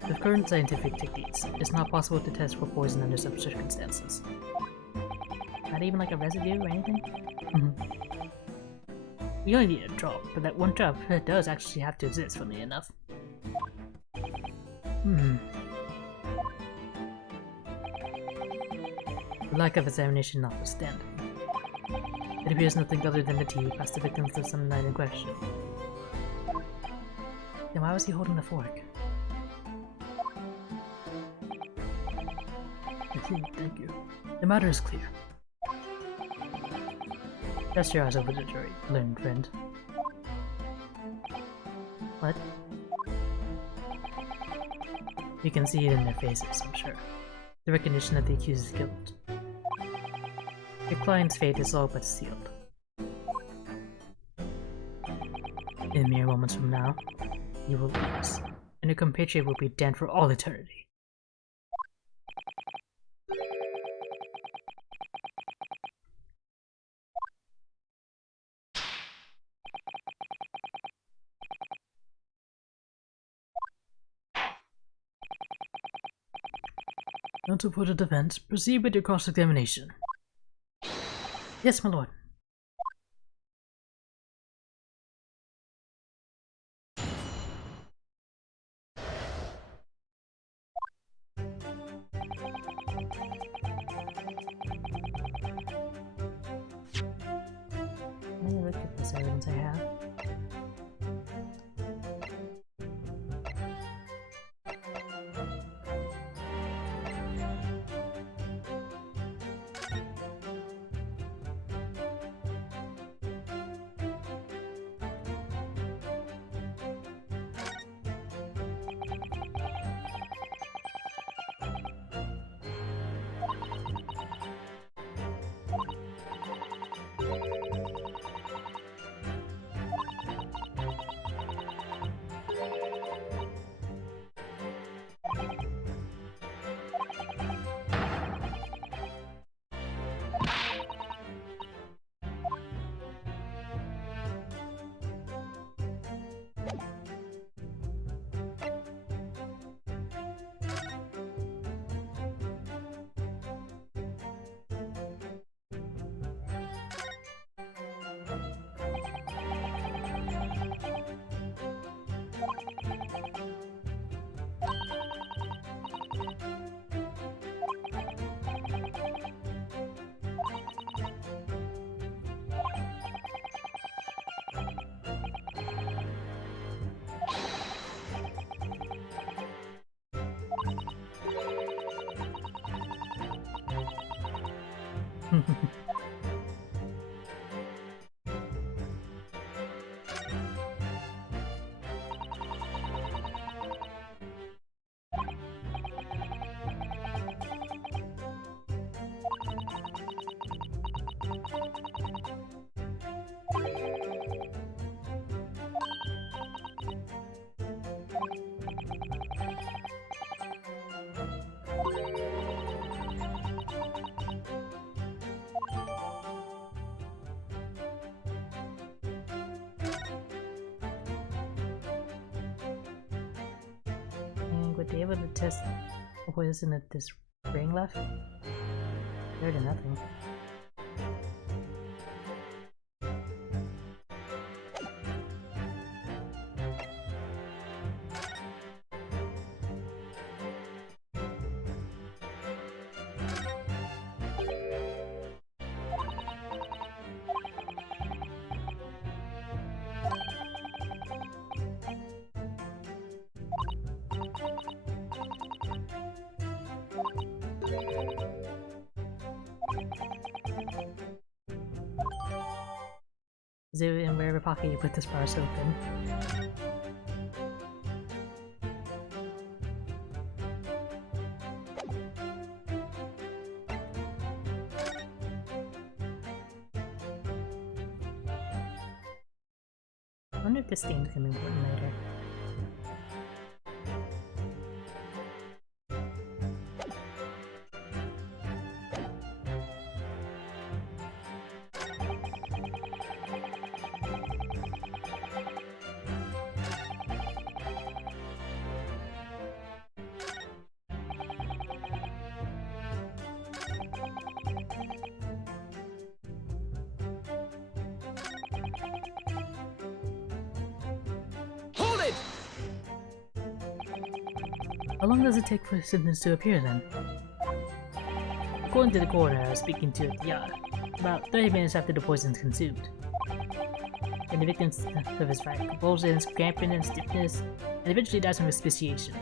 With current scientific techniques, it's not possible to test for poison under such circumstances. Not even like a residue or anything? You only need a drop, but that one drop does actually have to exist, funnily enough. The lack of examination notwithstanding. It appears nothing other than the tea passed the victims of some night in question. Then why was he holding the fork? Thank you. The matter is clear. Rest your eyes over the jury, learned friend. What? You can see it in their faces, I'm sure. The recognition of the accused's guilt. Your client's fate is all but sealed. In mere moments from now, you will lose, and your compatriot will be damned for all eternity. Counsel for the defense, proceed with your cross-examination. Yes, my lord. Let me look at this evidence I have. Would be able to test the poison at this ring left? Better than nothing. Zoo in wherever pocket you put this bar is open. I wonder if this theme's gonna be important later. Hold it! How long does it take for symptoms to appear then? According to the coroner I was speaking to at the yard, about 30 minutes after the poison is consumed. And the victim suffers from convulsions, cramping, and stiffness, and eventually dies from asphyxiation.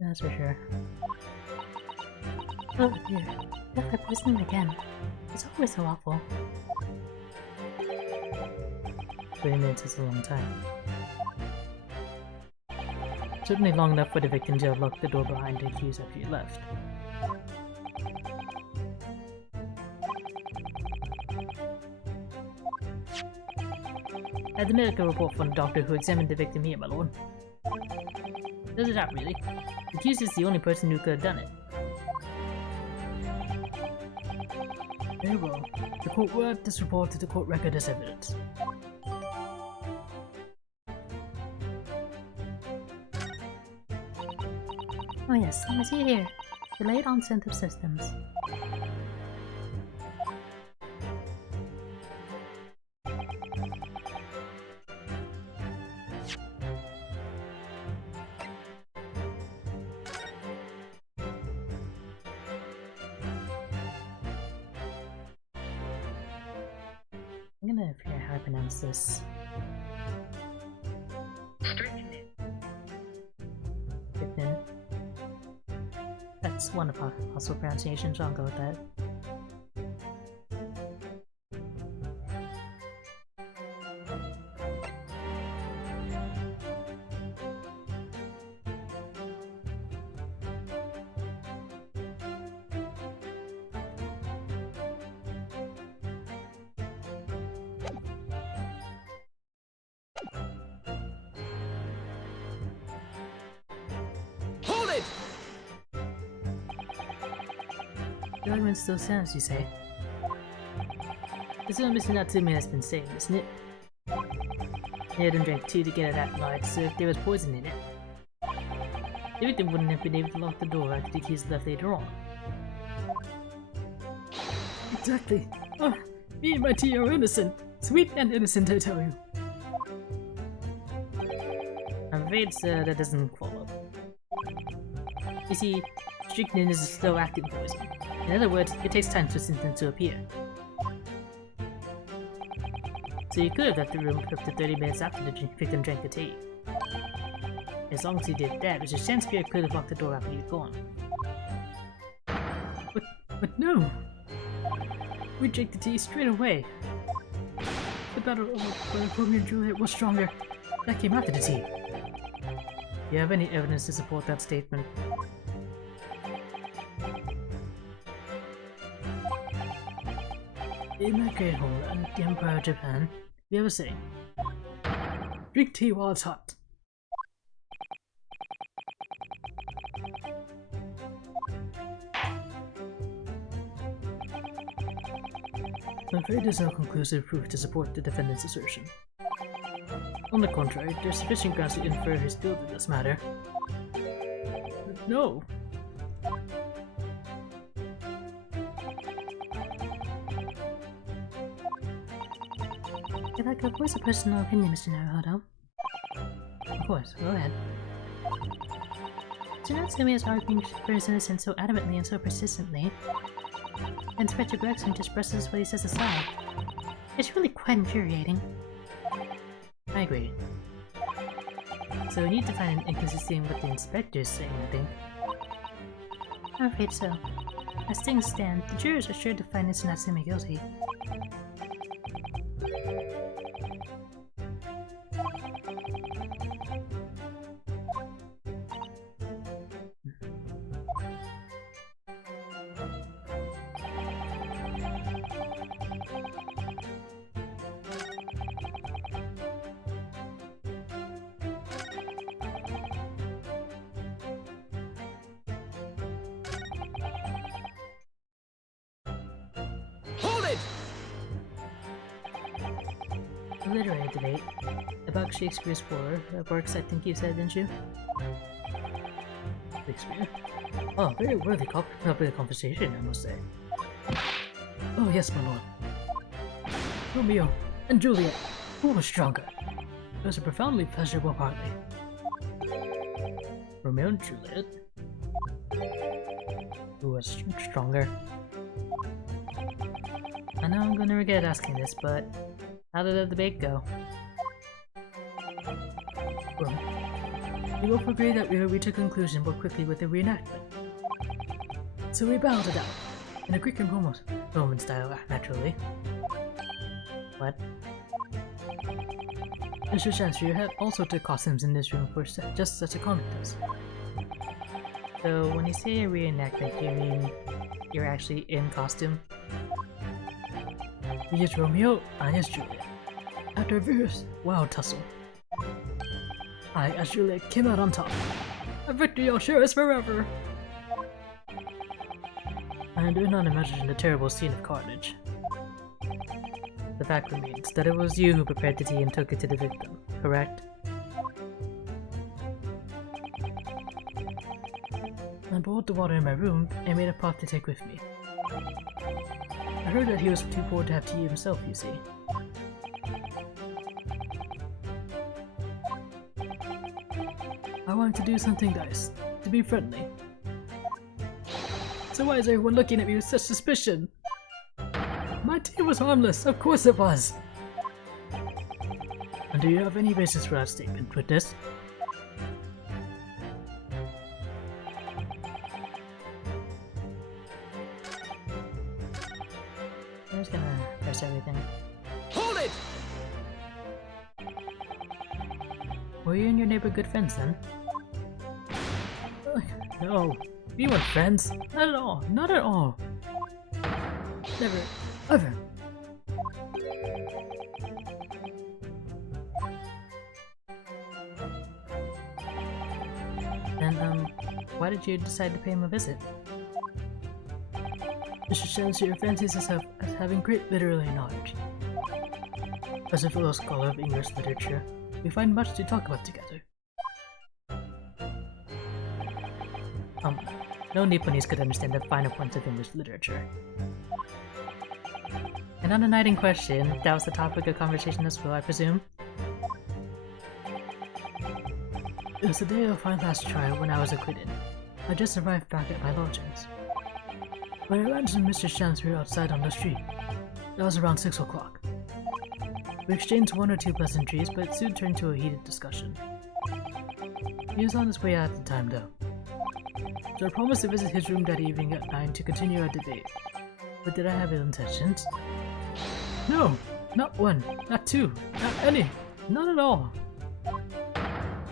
That's for sure. Oh dear, death by poisoning again. It's always so awful. 30 minutes is a long time. Certainly long enough for the victim to have locked the door behind the accused after he left. I had the medical report from the doctor who examined the victim here, my lord. Does it not really? The accused is the only person who could have done it. Very well. The court will add this report to the court record as evidence. Oh yes, I see here. Delayed onset of systems. I'm gonna figure out how to pronounce this. Strychnine. That's one of our possible pronunciations, so I'll go with that. Hold it! The argument still stands, you say? This one Mr. Natsume has been saying, isn't it? He had him drink tea to get it out night, so if there was poison in it, the victim wouldn't have been able to lock the door after the keys left later on. Exactly. Oh, me and my tea are innocent. Sweet and innocent, I tell you. I'm afraid, sir, that doesn't follow. You see, strychnine is a slow-acting poison. In other words, it takes time for symptoms to appear. So you could have left the room up to 30 minutes after the victim drank the tea. As long as he did that, Mr. Shakespeare could have locked the door after you'd gone. But no! We drank the tea straight away. The battle over Romeo and Juliet was stronger. That came after the tea. Do you have any evidence to support that statement? In my great homeland, the Empire of Japan, we have a saying: drink tea while it's hot. I'm afraid there's no conclusive proof to support the defendant's assertion. On the contrary, there's sufficient grounds to infer his guilt in this matter. No! I'd like to voice a personal opinion, Mr. Naruhodo. Of course, go ahead. Do not tell me his arguing for his innocence so adamantly and so persistently. Inspector Gregson just brushes what he says aside. It's really quite infuriating. I agree. So we need to find an inconsistency in what the inspector is saying, I think. I'm afraid so. As things stand, the jurors are sure to find Mr. Natsume guilty. Hold it! A literary debate about Shakespeare's war works, I think you said, didn't you? Shakespeare? Oh, very worthy topic of conversation, I must say. Oh yes, my lord. Romeo and Juliet, who was stronger? It was a profoundly pleasurable party. Romeo and Juliet? Who was stronger? I know I'm gonna regret asking this, but how did the debate go? Well, we both agree that we reach a conclusion more quickly with the reenactment. So we battled it out, in a Greek and Roman style, naturally. What? Mr. Chancery had all sorts of costumes in this room for just such a contest. So when you say a reenactment, you mean you're actually in costume? He is Romeo, I is Juliet. After a vigorous, wild tussle, I, as Juliet, came out on top. A victory I'll share is forever! I do not imagine the terrible scene of carnage. The fact remains that it was you who prepared the tea and took it to the victim, correct? I boiled the water in my room and made a pot to take with me. I heard that he was too poor to have tea himself, you see. I wanted to do something nice, to be friendly. So why is everyone looking at me with such suspicion? My tea was harmless, of course it was! And do you have any basis for that statement, witness? I'm just gonna press everything. Hold it! Were you and your neighbor good friends then? No, we weren't friends. Not at all. Not at all. Never. Ever. Then, why did you decide to pay him a visit? Mr. Chancery fancies us as having great literary knowledge. As a fellow scholar of English literature, we find much to talk about together. No Nipponese could understand the finer points of English literature. And on the night in question, that was the topic of conversation as well, I presume? It was the day of my last trial when I was acquitted. I just arrived back at my lodgings. When I ran into Mr. Chancery outside on the street, that was around 6 o'clock. We exchanged one or two pleasantries, but it soon turned to a heated discussion. He was on his way out at the time, though. So I promised to visit his room that evening at 9 to continue our debate. But did I have ill intentions? No! Not one, not two, not any, none at all!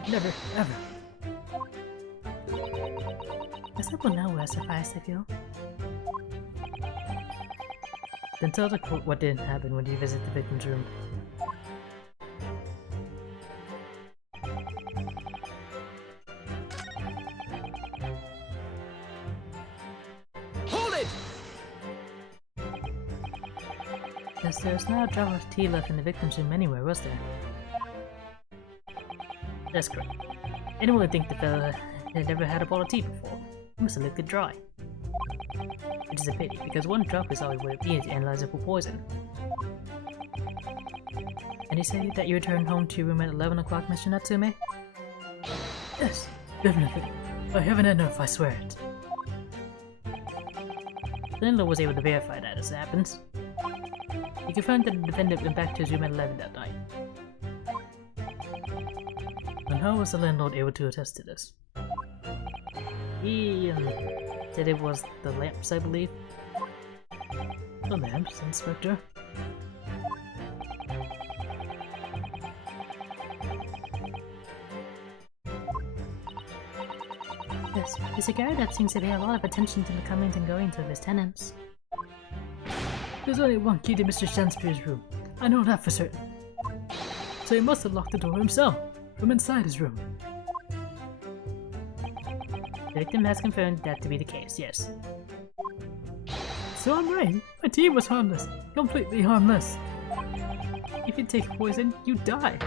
Never, ever. Guess that will now will suffice, I feel. Then tell the court what didn't happen when you visit the victim's room. Hold it! Yes, there's not a drop of tea left in the victim's room anywhere, was there? That's correct. Anyone would think the fella had never had a bowl of tea before. He must have licked it dry. Which is a pity, because one drop is all we would need to analyze it for poison. And you say that you returned home to your room at 11 o'clock, Mr. Natsume? Yes, definitely. By heaven and earth, I swear it. The landlord was able to verify that as it happens. He confirmed that the defendant went back to his room at 11 that night. And how was the landlord able to attest to this? He said it was the lamps, I believe. The lamps, Inspector? Yes, there's a guard that seems to pay a lot of attention to the comings and goings of his tenants. There's only one key to Mr. Shakespeare's room. I know that for certain. So he must have locked the door himself, from inside his room. The victim has confirmed that to be the case, yes. So I'm right. My tea was harmless. Completely harmless. If you take poison, you die.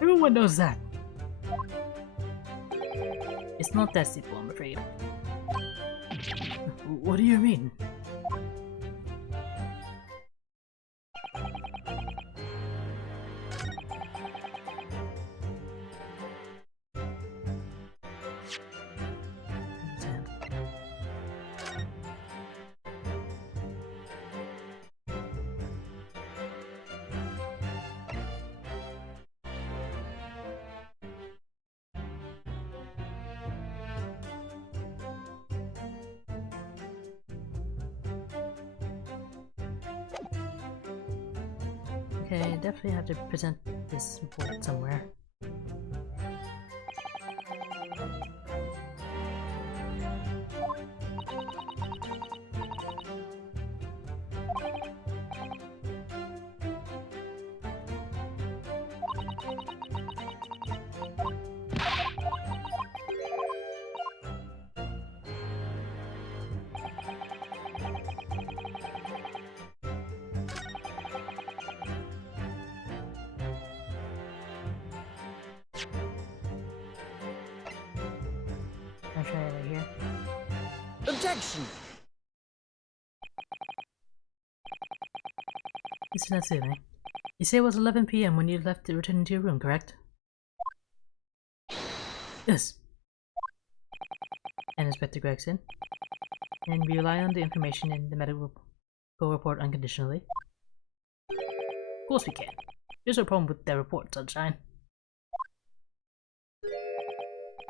Everyone knows that. It's not that simple, I'm afraid. What do you mean? Okay, definitely have to present this report somewhere. I'll try it right here. Objection! Mr. Natsume, you say it was 11 PM when you left to return to your room, correct? Yes. And Inspector Gregson? And we rely on the information in the medical report unconditionally? Of course we can. There's no problem with that report, Sunshine.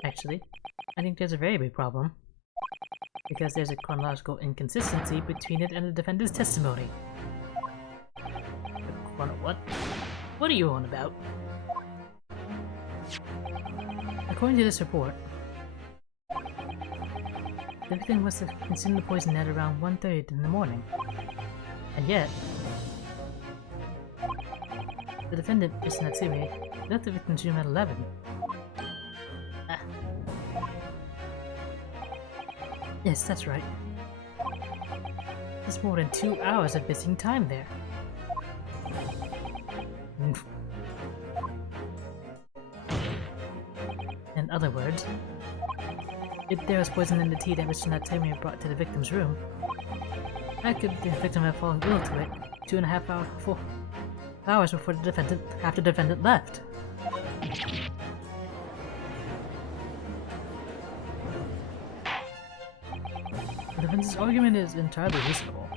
Actually, I think there's a very big problem. Because there's a chronological inconsistency between it and the defendant's testimony. What? What are you on about? According to this report, the victim must have consumed the poison at around 1:30 in the morning. And yet, the defendant, Mr. Natsume, left the victim's room at 11. Yes, that's right. There's more than 2 hours of missing time there. In other words, if there was poison in the tea that Mr. Natsume brought to the victim's room, how could the victim have fallen ill to it 2.5 hours before after the defendant left? The defendant's argument is entirely reasonable.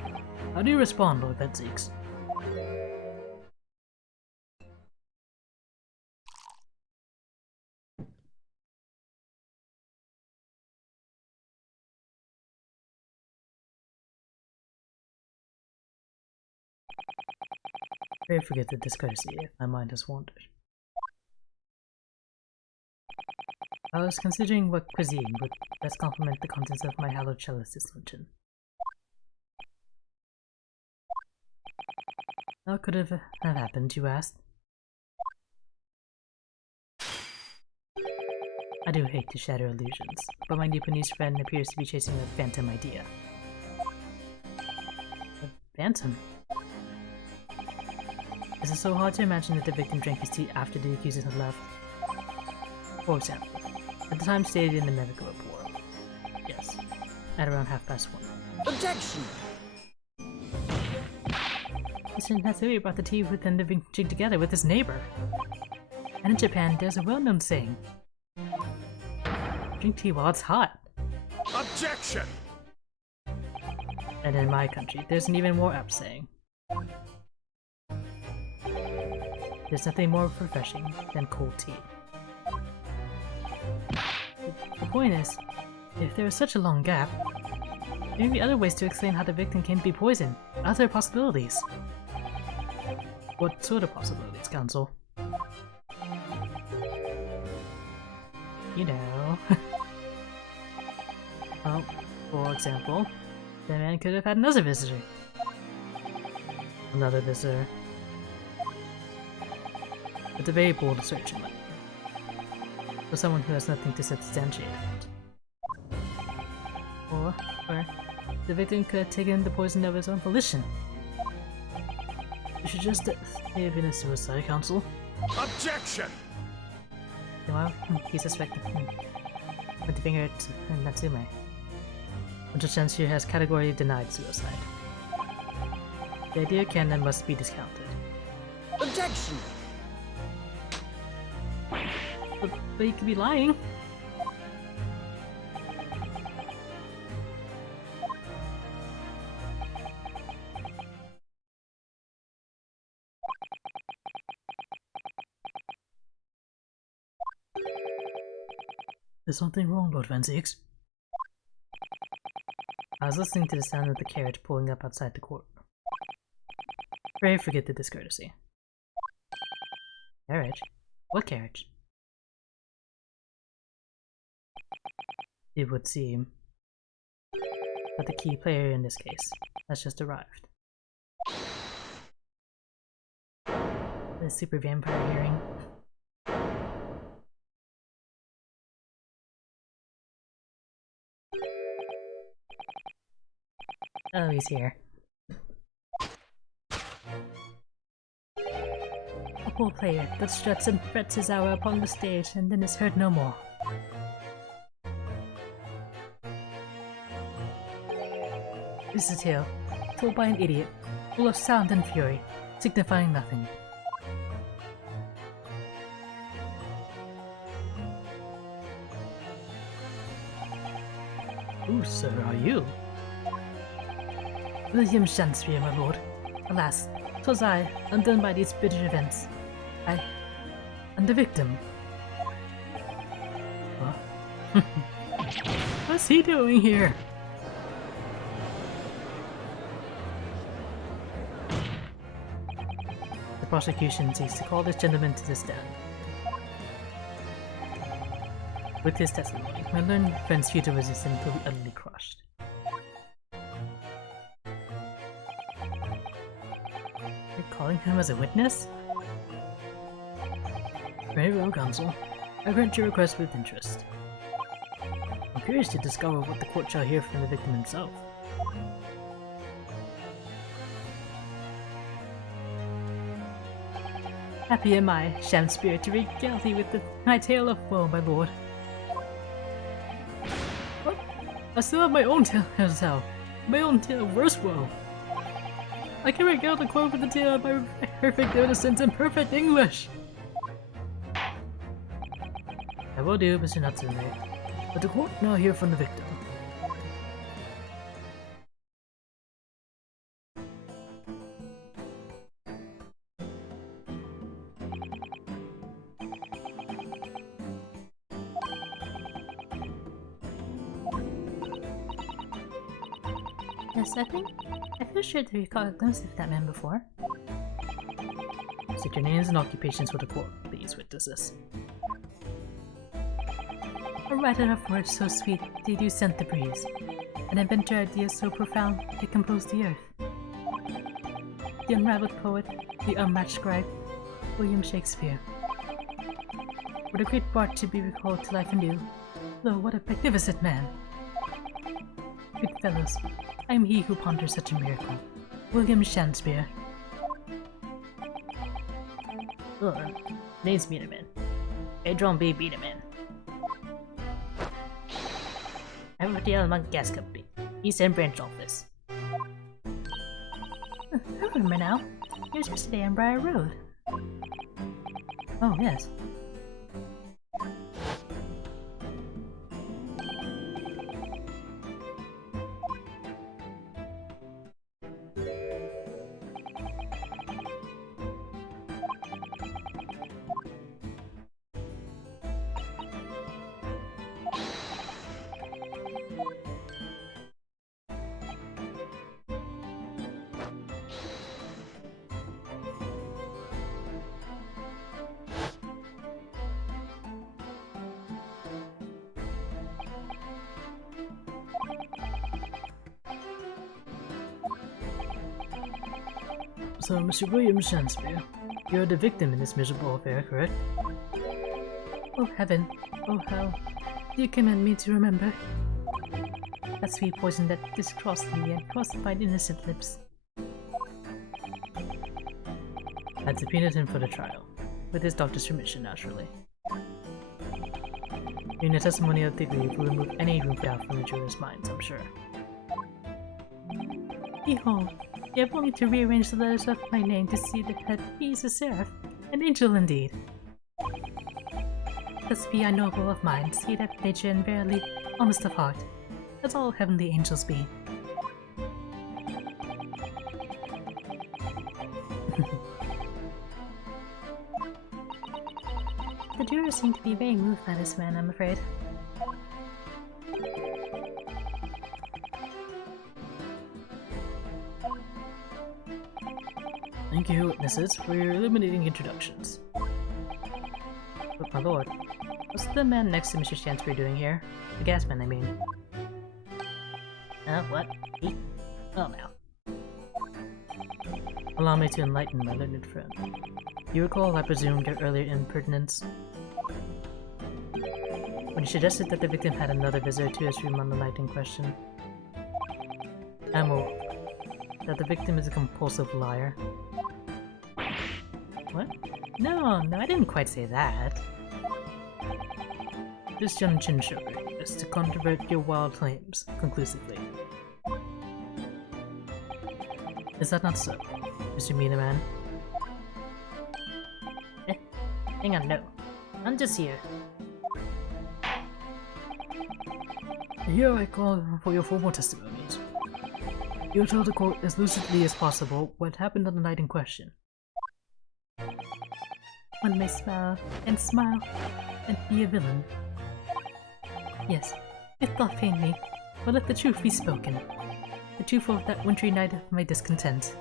How do you respond, Lord Vetseeks? Pray forget the discourtesy if my mind has wandered. I was considering what cuisine would best complement the contents of my hallowed chalice this luncheon. How could it have happened, you asked? I do hate to shatter illusions, but my Nipponese friend appears to be chasing a phantom idea. A phantom? Is it so hard to imagine that the victim drank his tea after the accusers had left? For example, at the time stated in the medical report. Yes, at around 1:30. Objection! Mr. Natsui brought the tea with him to drink together with his neighbor. And in Japan, there's a well-known saying, drink tea while it's hot. Objection! And in my country, there's an even more apt saying. There's nothing more refreshing than cold tea. The point is, if there is such a long gap, there may be other ways to explain how the victim came to be poisoned. Other possibilities. What sort of possibilities, Counsel? You know. Well, for example, the man could have had another visitor. Another visitor. It's a very bold assertion, for someone who has nothing to substantiate it. Or the victim could have taken the poison of his own volition. You should just may have been a suicide, Counsel. Objection! Well, he suspected with the finger at Natsume. Which since she has categorically denied suicide. The idea canon must be discounted. Objection! But he could be lying. There's something wrong, Lord Van-Six. I was listening to the sound of the carriage pulling up outside the court. Pray forget the discourtesy. Carriage? What carriage? It would seem that the key player in this case has just arrived. The super vampire hearing. Oh, he's here. A poor player that struts and frets his hour upon the stage and then is heard no more. This is a tale told by an idiot, full of sound and fury, signifying nothing. Who, sir, are you? William Shakespeare, my lord. Alas, 'twas I, undone by these bitter events. I am the victim. Huh? What's he doing here? The prosecution seeks to call this gentleman to the stand. With his testimony, my learned friend's future resistance will be utterly crushed. You're calling him as a witness? Very well, Counsel. I grant your request with interest. I'm curious to discover what the court shall hear from the victim himself. Happy am I, sham spirit, to regale thee with my tale of woe, my lord. What? I still have my own tale to tell. My own tale of worse woe. I can regale the quote with the tale of my perfect innocence in perfect English. I will do, Mr. Natsume. But the court now hear from the victim. Yes, I feel sure to recall a glimpse of that man before. State your names and occupations for the court, please, witnesses. A writer of words so sweet they do scent the breeze, an inventor ideas so profound they compose the earth. The unrivaled poet, the unmatched scribe, William Shakespeare. What a great bard to be recalled to life anew. Lo, what a magnificent man! Good fellows, I am he who ponders such a miracle, William Shakespeare. Name's Beaterman. Adron B. Beaterman. I work at the Alamont Gas Company, East End Branch Office. I remember now. It was yesterday on Briar Road. Oh, yes. So, Mr. William Shakespeare, you're the victim in this miserable affair, correct? Oh heaven. Oh hell. Do you command me to remember? That sweet poison that discrossed me and crossed my innocent lips. I'd subpoenaed him for the trial, with his doctor's permission, naturally. Being the testimony of Digley will remove any room for doubt from the jurors' minds, I'm sure. Behold, you have only to rearrange the letters of my name to see that he is a seraph, an angel indeed. Thus be I noble of mind, sweet of nature, and verily honest of heart, as all heavenly angels be. The jurors seem to be very moved by this man, I'm afraid. Thank you, witnesses, for your illuminating introductions. But my lord, what's the man next to Mr. Shansbury doing here? The gasman, I mean. What? He? Well now. Allow me to enlighten my learned friend. You recall, I presume, your earlier impertinence? When you suggested that the victim had another visitor to his room on the night in question. Ammo. That the victim is a compulsive liar. What? No, I didn't quite say that. This young chinsugar is to controvert your wild claims conclusively. Is that not so, Mr. Meaner Man? Hang on, no. I'm just here. Here I call for your formal testimonies. You'll tell the court as lucidly as possible what happened on the night in question. One may smile and be a villain. Yes, it doth pain me, but let the truth be spoken. The truth of that wintry night of my discontent.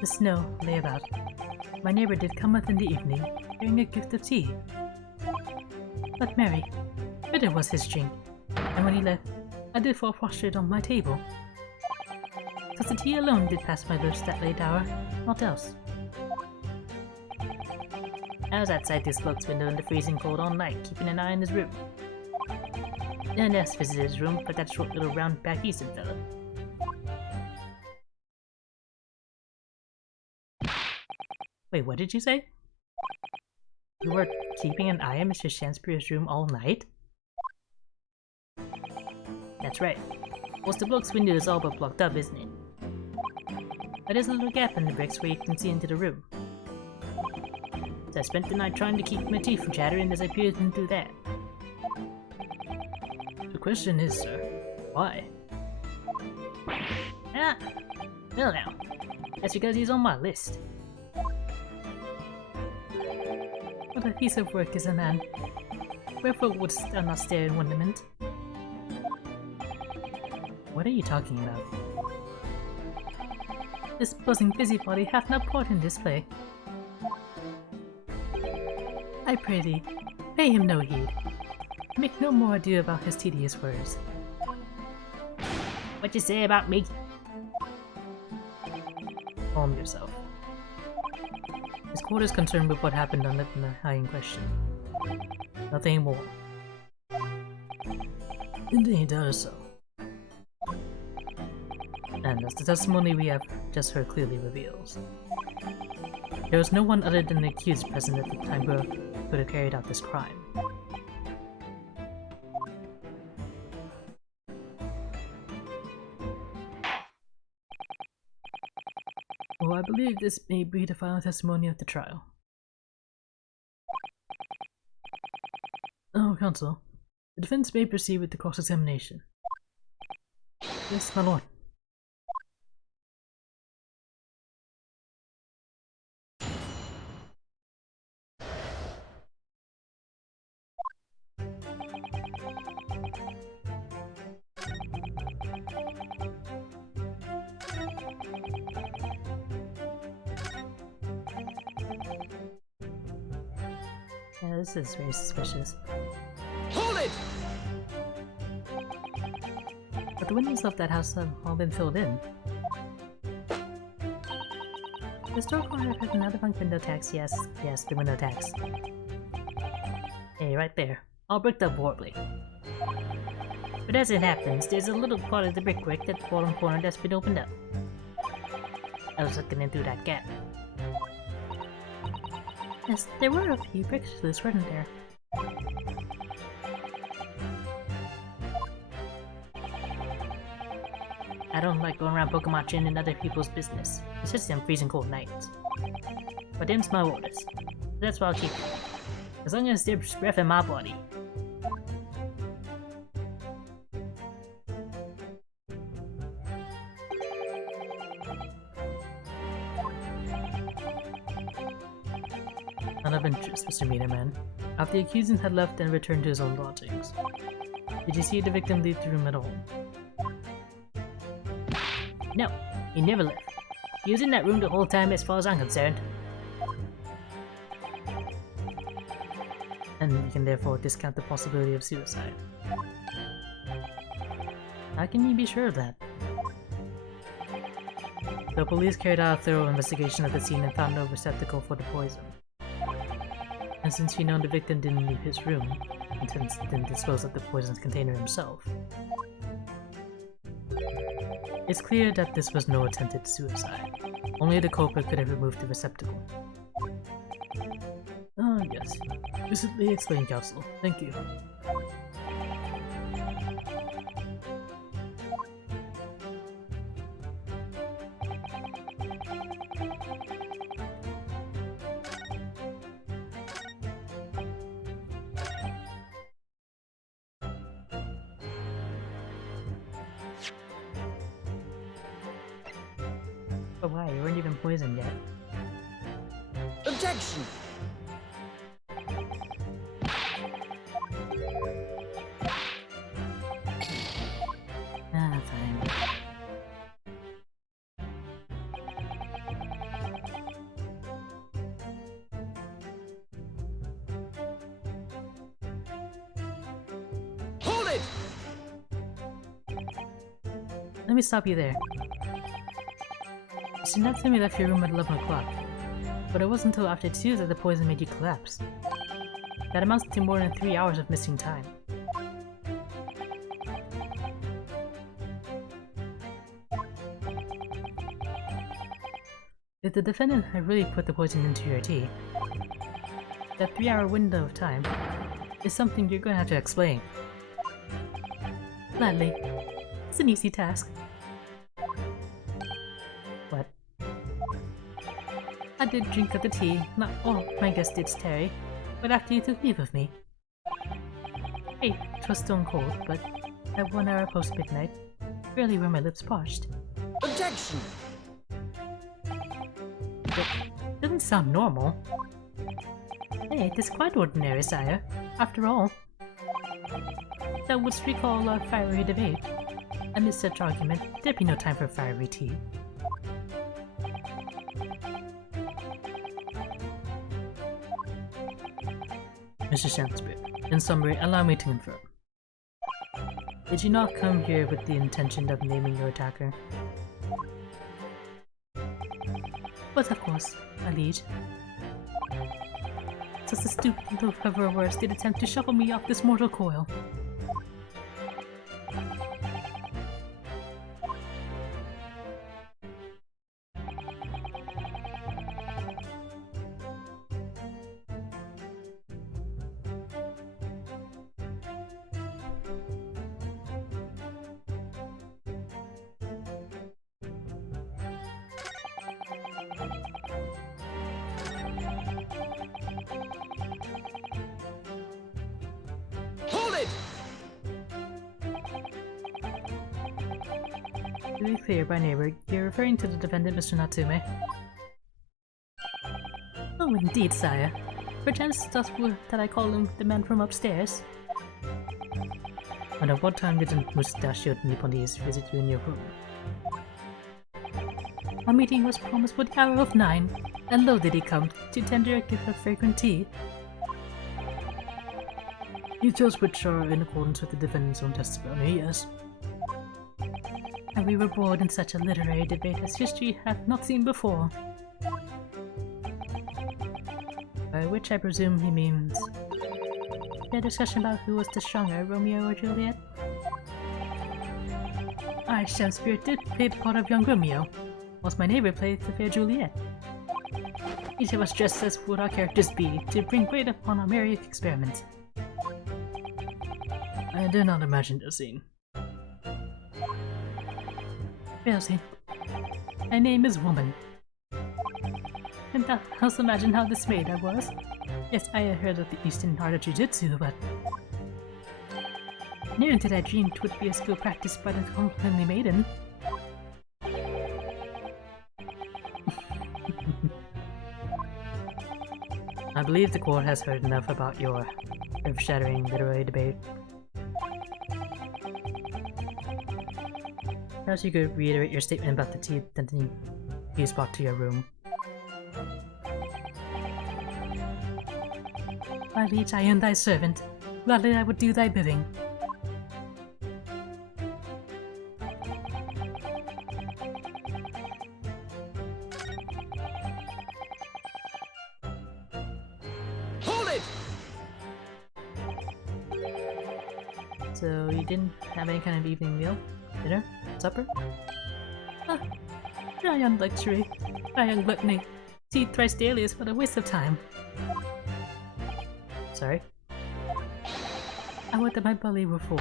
The snow lay about. My neighbor did cometh in the evening, bearing a gift of tea. But marry, bitter was his drink, and when he left, I did fall prostrate on my table. 'Twas the tea alone did pass my lips that late hour, naught else. I was outside this bloke's window in the freezing cold all night, keeping an eye on his room. No one else visited his room but that short little round back eastern fellow. Wait, what did you say? You were keeping an eye on Mr. Shansbury's room all night? That's right. Well, the bloke's window is all but blocked up, isn't it? But there's a little gap in the bricks where you can see into the room. So I spent the night trying to keep my teeth from chattering as I peered in through that. The question is, sir, why? Ah! Well now, that's because he's on my list. What a piece of work is a man. Wherefore wouldst thou not stare in wonderment? What are you talking about? This buzzing busybody hath no part in this play. I pray thee, pay him no heed. Make no more ado about his tedious words. What you say about me? Calm yourself. This court is concerned with what happened on the night in question. Nothing more. Indeed, that is so. And as the testimony we have just heard clearly reveals, there was no one other than the accused present at the time who could have carried out this crime. Well, I believe this may be the final testimony of the trial. Oh, counsel. The defense may proceed with the cross-examination. Yes, my lord. Yeah, this is very suspicious. Hold it! But the windows of that house have all been filled in. The store corner has another bunk window tax, yes, the window tax. Hey, right there. All bricked up horribly. But as it happens, there's a little part of the brickwork at the bottom corner that's been opened up. I was looking in through that gap. Yes, there were a few bricks loose, weren't there? I don't like going around Pokemon training in other people's business, especially on freezing cold nights. But them's my orders. That's why I'll keep them. As long as there's breath in my body. None of interest, Mr. Meterman. After the accused had left and returned to his own lodgings, did you see the victim leave the room at all? No, he never left. He was in that room the whole time as far as I'm concerned. And you can therefore discount the possibility of suicide. How can you be sure of that? The police carried out a thorough investigation of the scene and found no receptacle for the poison. And since we know the victim didn't leave his room, and since he didn't dispose of the poisoned container himself, it's clear that this was no attempted suicide. Only the culprit could have removed the receptacle. Ah, yes. Lucidly explained, counsel. Thank you. Oh wow, you weren't even poisoned yet. Objection! Ah, fine. Hold it! Let me stop you there. You should not tell me you left your room at 11 o'clock, but it wasn't until after 2 that the poison made you collapse. That amounts to more than 3 hours of missing time. If the defendant had really put the poison into your tea, that 3-hour window of time is something you're going to have to explain. Gladly. It's an easy task. What? I did drink of the tea, not all my guests did, Terry, but after you took leave of me. Hey, 'twas stone cold, but at 1 hour post midnight, barely were my lips parched. Objection! It doesn't sound normal. Hey, it is quite ordinary, sire. After all, thou wouldst recall our fiery debate. Amid such argument, there'd be no time for fiery tea. Mr. Shansbury, in summary, allow me to confirm. Did you not come here with the intention of naming your attacker? But of course, my liege. Just a stupid little clever words did attempt to shuffle me off this mortal coil. Hold it! To be clear, by neighbor, you're referring to the defendant, Mr. Natsume. Oh, indeed, sire. Perchance it's possible that I call him the man from upstairs. And at what time did the mustachioed Nipponese visit you in your room? Our meeting was promised for the hour of 9, and lo did he come to tender a gift of fragrant tea. Details which are in accordance with the defendant's own testimony, yes. And we were bored in such a literary debate as history hath not seen before. By which I presume he means a discussion about who was the stronger, Romeo or Juliet? I, Shakespeare, did play the part of young Romeo, whilst my neighbor played the fair Juliet. Each of us dressed as would our characters be, to bring weight upon our merry experiments. I did not imagine the scene. Fancy. My name is Woman. And thou canst imagine how dismayed I was. Yes, I had heard of the Eastern art of Jiu-Jitsu, but never did I dream 'twould be a skill practiced by the comely maiden. I believe the court has heard enough about your earth-shattering literary debate. Perhaps you could reiterate your statement about the tea that you brought to your room. My liege, I am thy servant. Gladly I would do thy bidding. Hold it! So you didn't have any kind of evening meal? Dinner? Supper? Ah, I on luxury. I on gluttony. To eat thrice daily is but a waste of time. Sorry? I would that my belly were full.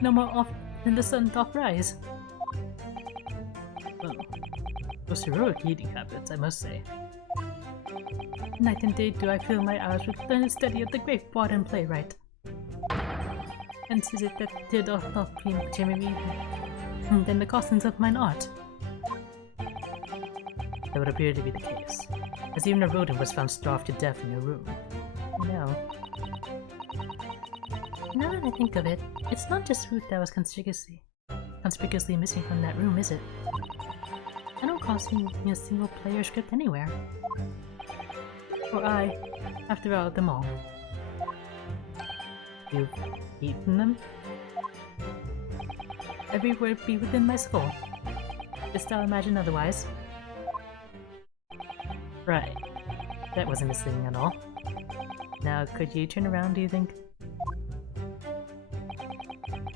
No more off than the sun doth rise. Well, most heroic eating habits, I must say. Night and day do I fill my hours with the study of the great bard and playwright. Hence is it that there doth not be me than the costings of mine art. That would appear to be the case, as even a rodent was found starved to death in your room. No. Now that I think of it, it's not just food that was conspicuously missing from that room, is it? I don't recall seeing a single player script anywhere. For I, after all, them all. You've eaten them? Every word be within my skull. Dost thou imagine otherwise? Right. That wasn't misleading at all. Now, could you turn around, do you think?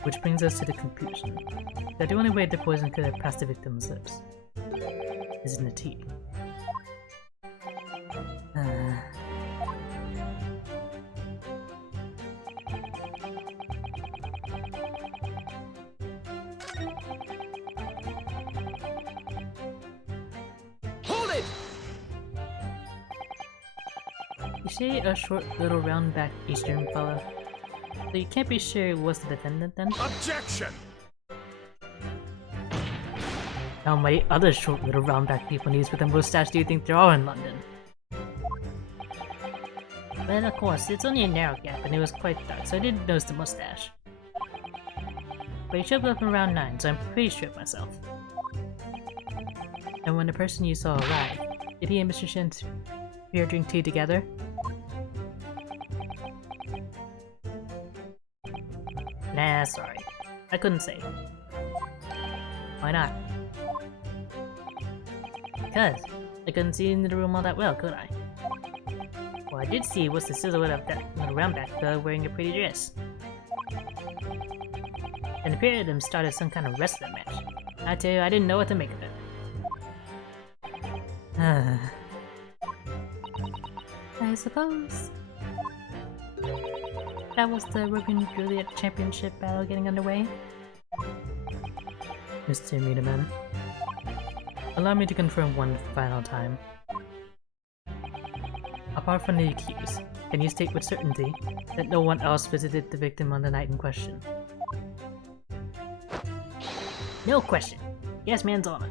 Which brings us to the conclusion that the only way the poison could have passed the victim's lips is in the tea. Hold it! You say a short, little, round-backed Eastern fella. So you can't be sure it was the defendant then? Objection! How many other short, little, round-backed Nipponese with a mustache do you think there are in London? Well, of course, it's only a narrow gap and it was quite dark, so I didn't notice the mustache. But he showed up around 9, so I'm pretty sure of myself. And when the person you saw arrived, did he and Mr. Shin drink tea together? Nah, sorry. I couldn't say. Why not? Because I couldn't see into the room all that well, could I? What I did see was the silhouette of that little roundback fella wearing a pretty dress. And the pair of them started some kind of wrestling match. I tell you, I didn't know what to make of it. I suppose that was the Romeo Juliet Championship battle getting underway. Mr. Meterman. Allow me to confirm one final time. Apart from the accused, can you state with certainty that no one else visited the victim on the night in question? No question. Yes, man's honor.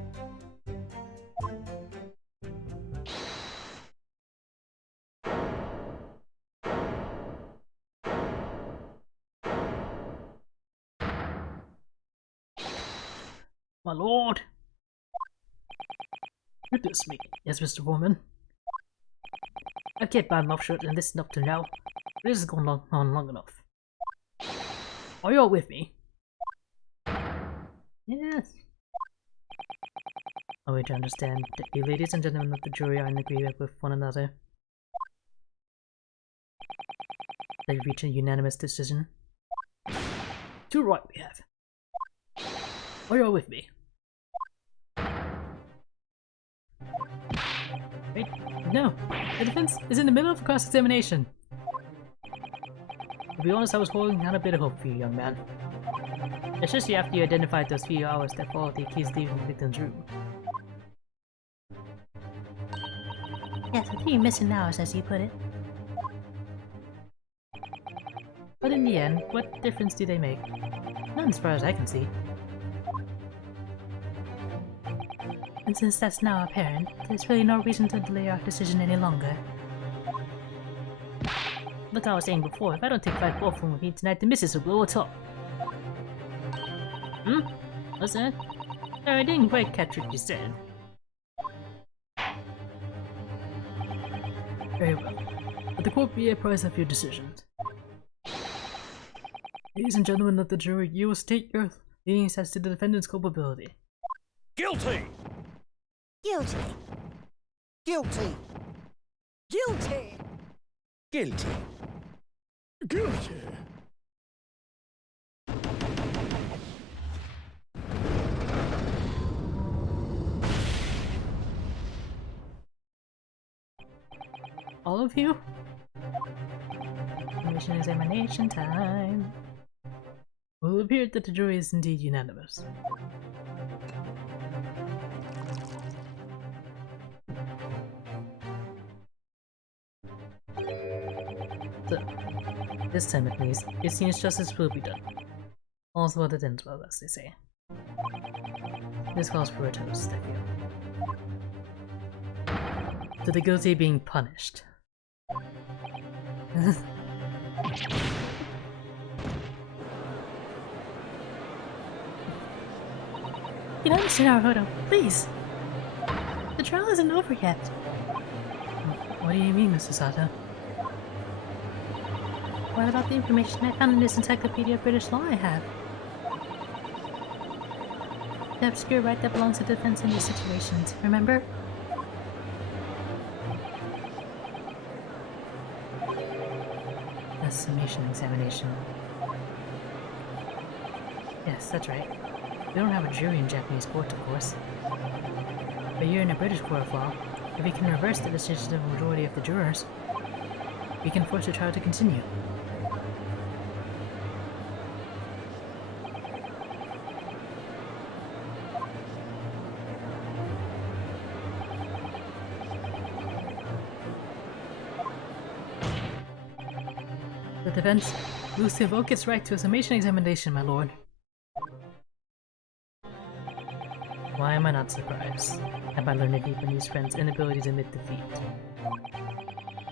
My lord! Goodness me. Yes, Mr. Foreman. I've kept my mouth shut and listened up to now. This has gone on long enough. Are you all with me? Yes. Are we to understand that you ladies and gentlemen of the jury are in agreement with one another? That you reach a unanimous decision? Too right we have. Are you all with me? Wait, no. The defense is in the middle of a cross-examination. To be honest, I was holding out a bit of hope for you, young man. Especially after you identified those few hours that followed the accused leaving the victim's room. Yes, I think you're missing hours, as you put it. But in the end, what difference do they make? None as far as I can see. And since that's now apparent, there's really no reason to delay our decision any longer. Like I was saying before, if I don't take 5 ball from me tonight, the missus will blow it up. What's that? Sorry, I didn't quite catch what you said. Very well. Let the court be apprised of your decisions. Ladies and gentlemen of the jury, you will state your leanings as to the defendant's culpability. Guilty! Guilty. Guilty. Guilty. Guilty. Guilty. All of you? Commission examination time. It will appear that the jury is indeed unanimous. So, this time at least, it seems justice will be done. All's well that ends well, as they say. This calls for a toast, I feel. To the guilty being punished. You know, Mr. Naruto, please! The trial isn't over yet. What do you mean, Mr. Sato? What about the information I found in this Encyclopedia of British Law I have? The obscure right that belongs to defense in these situations, remember? A summation examination. Yes, that's right. We don't have a jury in Japanese courts, of course. But you're in a British court of law. If we can reverse the decision of the majority of the jurors, we can force the trial to continue. The defense moves to invoke its right to a summation examination, my lord. Why am I not surprised at my learned Japanese friend's inability to admit defeat?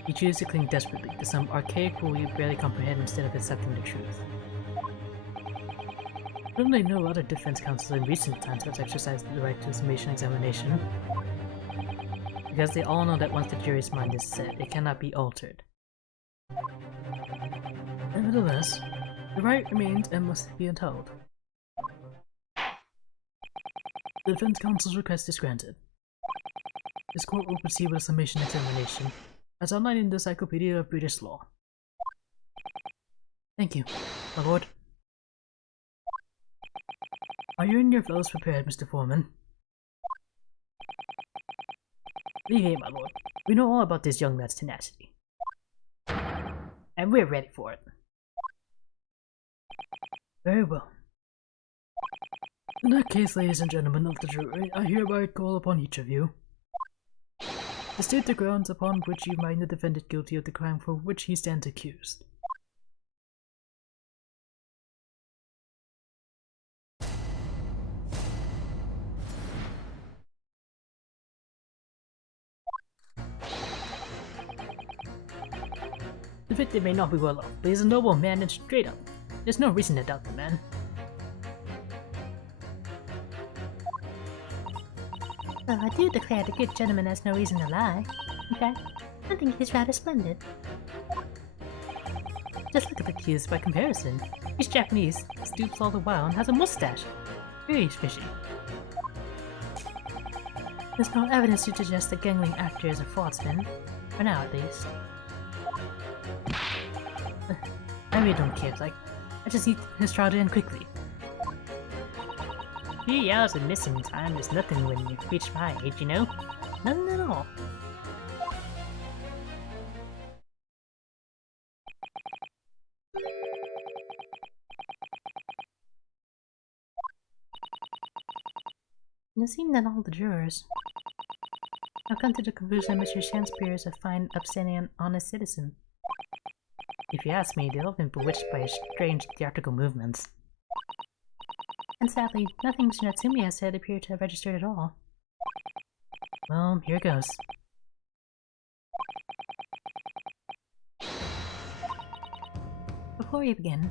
You choose to cling desperately to some archaic rule you barely comprehend instead of accepting the truth. Certainly no other defense counsel in recent times has exercised the right to a summation examination, because they all know that once the jury's mind is set, it cannot be altered. Nevertheless, the right remains and must be upheld. The defense counsel's request is granted. This court will proceed with a summation examination, as outlined in the Encyclopedia of British Law. Thank you, my lord. Are you and your fellows prepared, Mr. Foreman? Leave here, my lord. We know all about this young lad's tenacity. And we're ready for it. Very well. In that case, ladies and gentlemen of the jury, I hereby call upon each of you to state the grounds upon which you find the defendant guilty of the crime for which he stands accused. The victim may not be well off, but he's a noble man and straight up. There's no reason to doubt the man. Well, I do declare the good gentleman has no reason to lie. In fact, I think he's rather splendid. Just look at the accused by comparison. He's Japanese, stoops all the while, and has a mustache. Very fishy. There's no evidence to suggest the gangling actor is a fraudster, for now at least. I really don't care, like, I just need his trial to end quickly. 3 hours of missing time is nothing when you reach my age, you know? Nothing at all. It seems that all the jurors have come to the conclusion that Mr. Shakespeare is a fine, upstanding, and honest citizen. If you ask me, they've all been bewitched by his strange theatrical movements. And sadly, nothing Mr. Natsumi has said appeared to have registered at all. Well, here goes. Before we begin,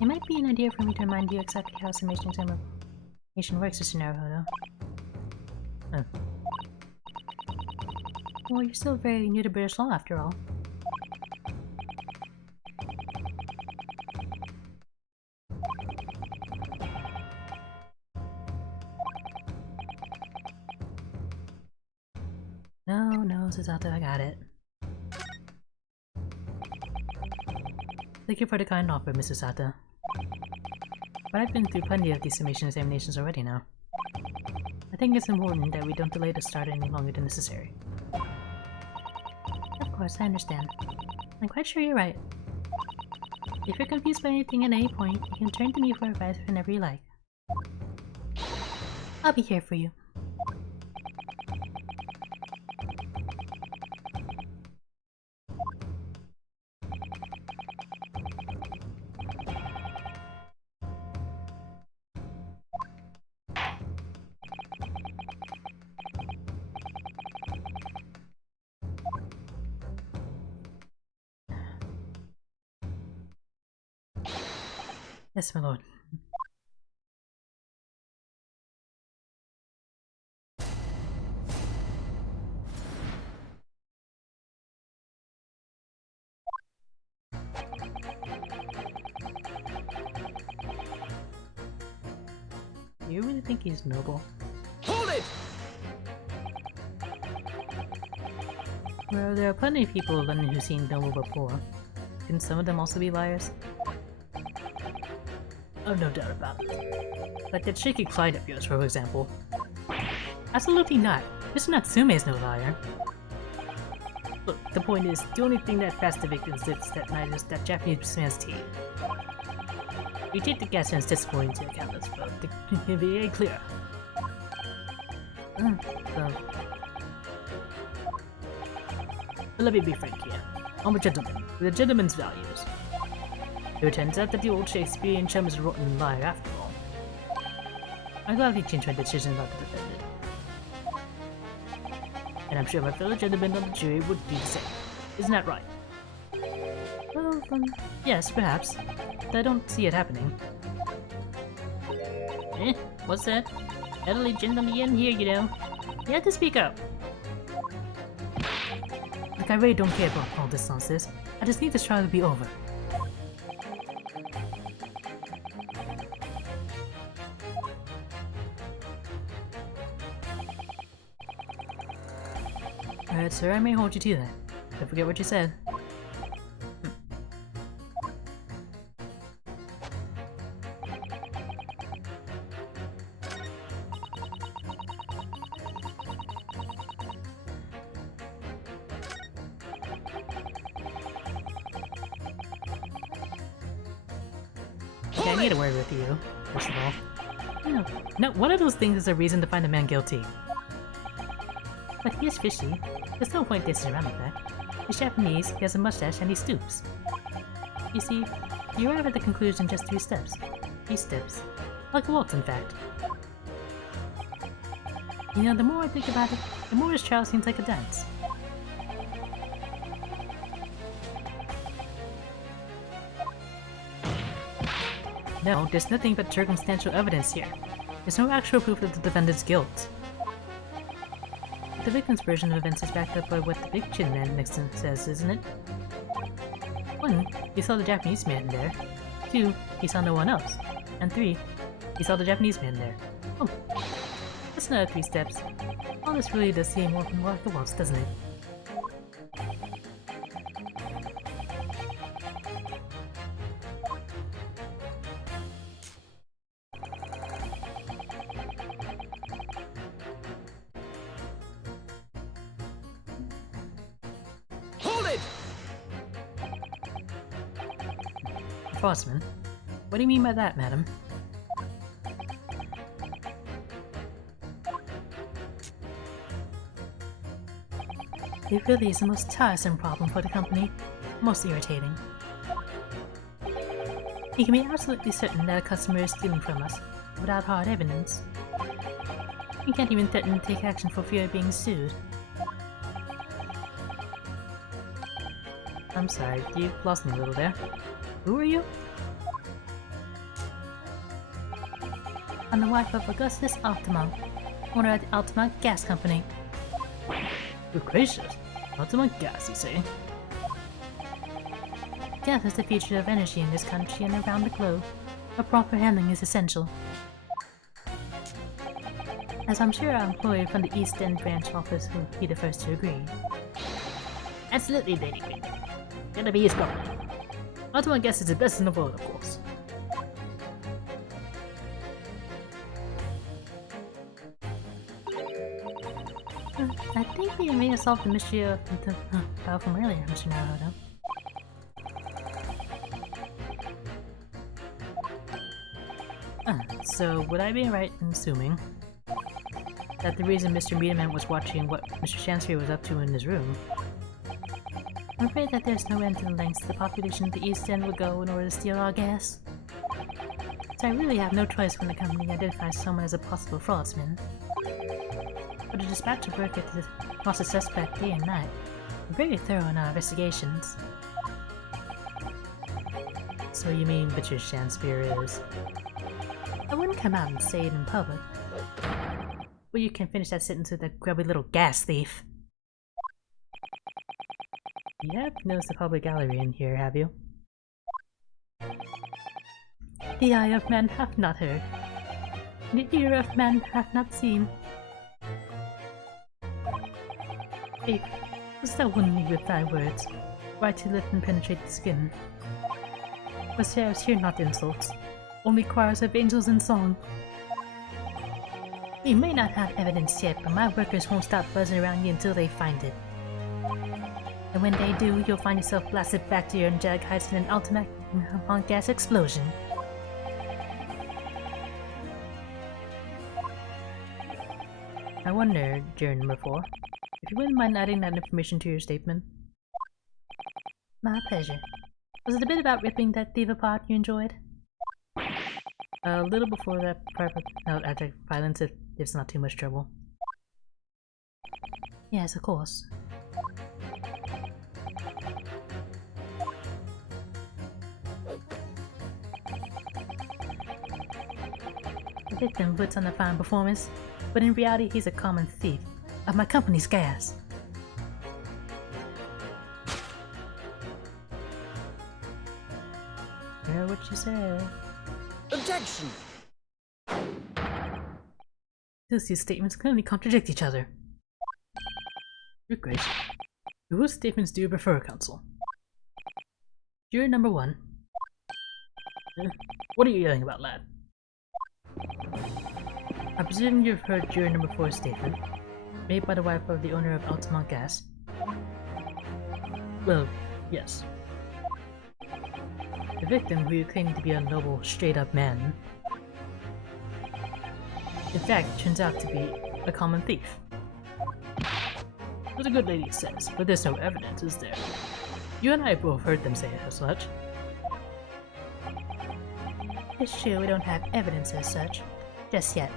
it might be an idea for me to remind you exactly how summation examination works, Mr. Naruhodo. Huh. Well, you're still very new to British law after all. No, Susato, I got it. Thank you for the kind offer, Mrs. Sato. But I've been through plenty of these summation examinations already now. I think it's important that we don't delay the start any longer than necessary. Of course, I understand. I'm quite sure you're right. If you're confused by anything at any point, you can turn to me for advice whenever you like. I'll be here for you. Yes, my lord. You really think he's noble? Hold it! Well, there are plenty of people in London who've seen noble before. Can some of them also be liars? I've no doubt about it. Like that shaky client of yours, for example. Absolutely not. Mr. Natsume is no liar. Look, the point is, the only thing that fast the victim's lips that night is that Japanese man's tea. We take the gas man's testimony into account as well, to be very clear. But let me be frank here. I'm a gentleman, with a gentleman's values. It turns out that the old Shakespearean chum is a rotten liar after all. I gladly changed my decision about the defendant. And I'm sure my fellow gentlemen on the jury would do the same. Isn't that right? Well, yes, perhaps. But I don't see it happening. What's that? Elderly gentleman here, you know. You have to speak up. Like, I really don't care about all this nonsense. I just need this trial to be over. Alright, sir, I may hold you to that. Don't forget what you said. Okay, I need a word with you. first of all. No, one of those things is a reason to find a man guilty. But he is fishy. There's no point dancing around with that. He's Japanese, he has a mustache, and he stoops. You see, you arrive at the conclusion in just 3 steps. 3 steps. Like a waltz, in fact. You know, the more I think about it, the more this trial seems like a dance. No, there's nothing but circumstantial evidence here. There's no actual proof of the defendant's guilt. The victim's version of events is backed up by what the big chin man next to him says, isn't it? 1. He saw the Japanese man there. 2. He saw no one else. And 3. He saw the Japanese man there. Oh, that's another 3 steps. All this really does seem more like a waltz, doesn't it? Hold it! Bossman, what do you mean by that, madam? It really is the most tiresome problem for the company. Most irritating. You can be absolutely certain that a customer is stealing from us, without hard evidence. You can't even threaten to take action for fear of being sued. I'm sorry, you lost me a little there. Who are you? I'm the wife of Augustus Altamont, owner of the Altamont Gas Company. Good gracious. Ultimate gas, you say? Gas is the future of energy in this country and around the globe, but proper handling is essential. As I'm sure our employee from the East End branch office will be the first to agree. Absolutely, Lady Green. Gotta be his company. Ultimate gas is the best in the world, of course. I think we may have solved the mystery of the file from earlier, Mr. Naruhodo. So, would I be right in assuming that the reason Mr. Meataman was watching what Mr. Chancery was up to in his room? I'm afraid that there's no end to the lengths the population of the East End would go in order to steal our gas. So I really have no choice when the company identifies someone as a possible fraudster. But the dispatcher work at the lost a suspect day and night. We're very thorough in our investigations. So you mean Mr. Chancery is... I wouldn't come out and say it in public. Well, you can finish that sentence with a grubby little gas thief. You have noticed the public gallery in here, have you? The eye of man hath not heard, the ear of man hath not seen. Faith, dost thou wound me with thy words, right to lift and penetrate the skin? For seraphs hear not insults, only choirs of angels in song. We may not have evidence yet, but my workers won't stop buzzing around you until they find it. And when they do, you'll find yourself blasted back to your angelic heights in an ultimate gas explosion. I wonder, Juror number 4, if you wouldn't mind adding that information to your statement. My pleasure. Was it a bit about ripping that thief apart you enjoyed? A little before that part, but no, after violence if it's not too much trouble. Yes, of course. The victim puts on a fine performance, but in reality he's a common thief of my company's gas. Hear what you said. Objection! Those two statements clearly contradict each other. Your Grace, to whose statements do you prefer, Counsel? Juror number 1. What are you yelling about, lad? I presume you've heard juror number 4's statement, made by the wife of the owner of Altamont Gas. Well, yes. The victim, who you claim to be a noble, straight-up man, in fact, turns out to be a common thief. What the good lady says, but there's no evidence, is there? You and I both heard them say it as such. It's true, we don't have evidence as such. Just yet.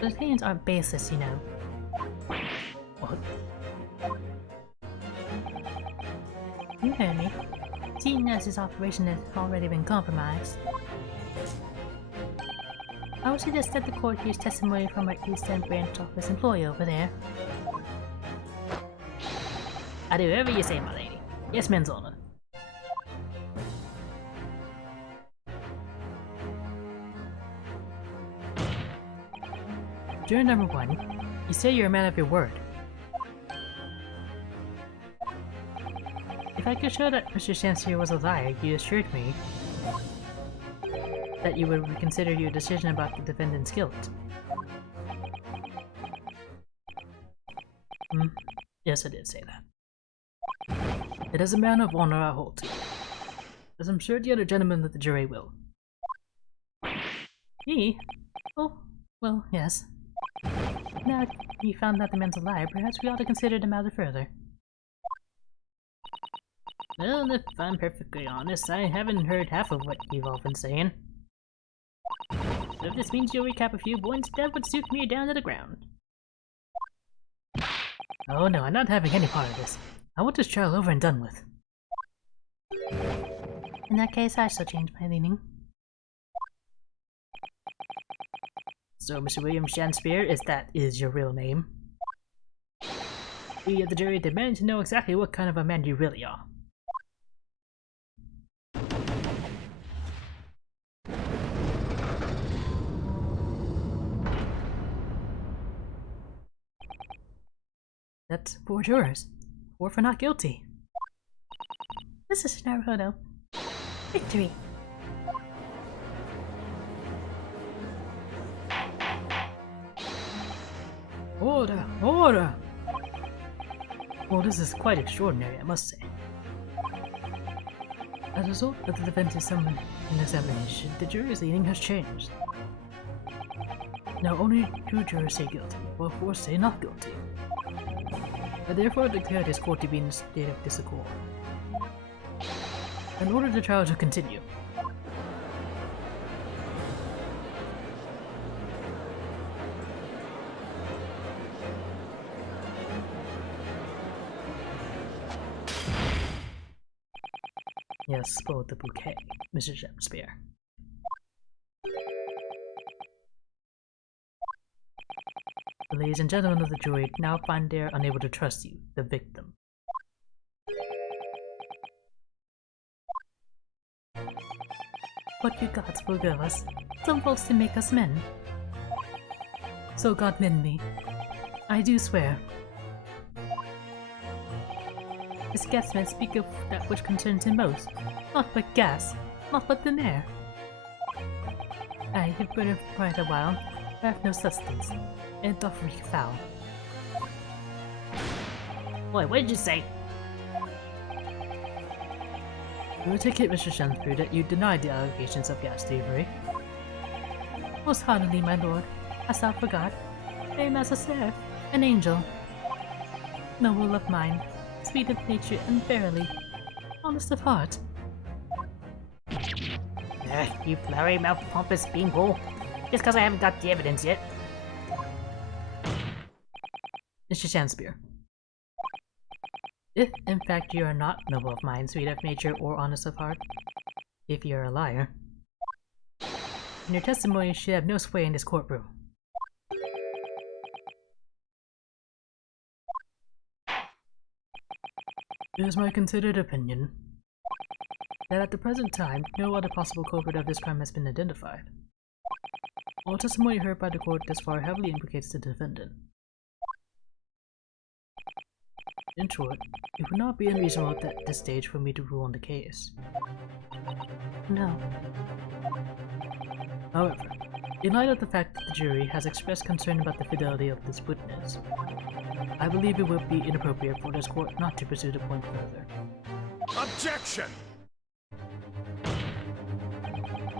Those opinions aren't baseless, you know. What? You heard me. Genius's operation has already been compromised. I would suggest that the court hears testimony from our East End branch office employee over there. I do whatever you say, my lady. Yes, men's honor. Juror number 1, you say you're a man of your word. If I could show that Mr. Chancellor was a liar, you assured me that you would reconsider your decision about the defendant's guilt. Yes, I did say that. It is a man of honor I hold to, as I'm sure the other gentlemen of the jury will. Me? Oh, well, yes. Now you found that the man's a liar, perhaps we ought to consider the matter further. Well, if I'm perfectly honest, I haven't heard half of what you've all been saying. So if this means you'll recap a few points, that would suit me down to the ground. Oh no, I'm not having any part of this. I want this trial over and done with. In that case, I shall change my leaning. So, Mr. William Shakespeare, if that is your real name, we of the jury demand to know exactly what kind of a man you really are. That's 4 jurors. 4 for not guilty. This is Naruto. Victory! Order! Order! Well, this is quite extraordinary, I must say. As a result of the defense's summon and examination, the jury's leaning has changed. Now only 2 jurors say guilty, while 4 say not guilty. I therefore declare this court to be in a state of disaccord. In order the trial to continue, yes, spoiled the bouquet, Mr. Shakespeare. Ladies and gentlemen of the jury now find they are unable to trust you, the victim. What you gods forgive us. Some folks to make us men. So God mend me. I do swear. This gasman speak of that which concerns him most. Not but gas, not but thin air. I have burned for quite a while, but have no substance, and doth reek foul. Boy, what did you say? We will take it, Mr. Shakespeare, that you denied the allegations of gas thievery. Most heartily, my lord. Hast thou forgot? I am as a seraph, an angel. Noble of mind, sweet of nature, and verily, honest of heart. You flowery-mouthed pompous beanpole. Just because I haven't got the evidence yet. Mr. Shakespeare, if in fact you are not noble of mind, sweet of nature, or honest of heart, if you are a liar, then your testimony should have no sway in this courtroom. It is my considered opinion that at the present time, no other possible culprit of this crime has been identified. All testimony heard by the court thus far heavily implicates the defendant. In short, it would not be unreasonable at this stage for me to rule on the case. No. However, in light of the fact that the jury has expressed concern about the fidelity of this witness, I believe it would be inappropriate for this court not to pursue the point further. Objection!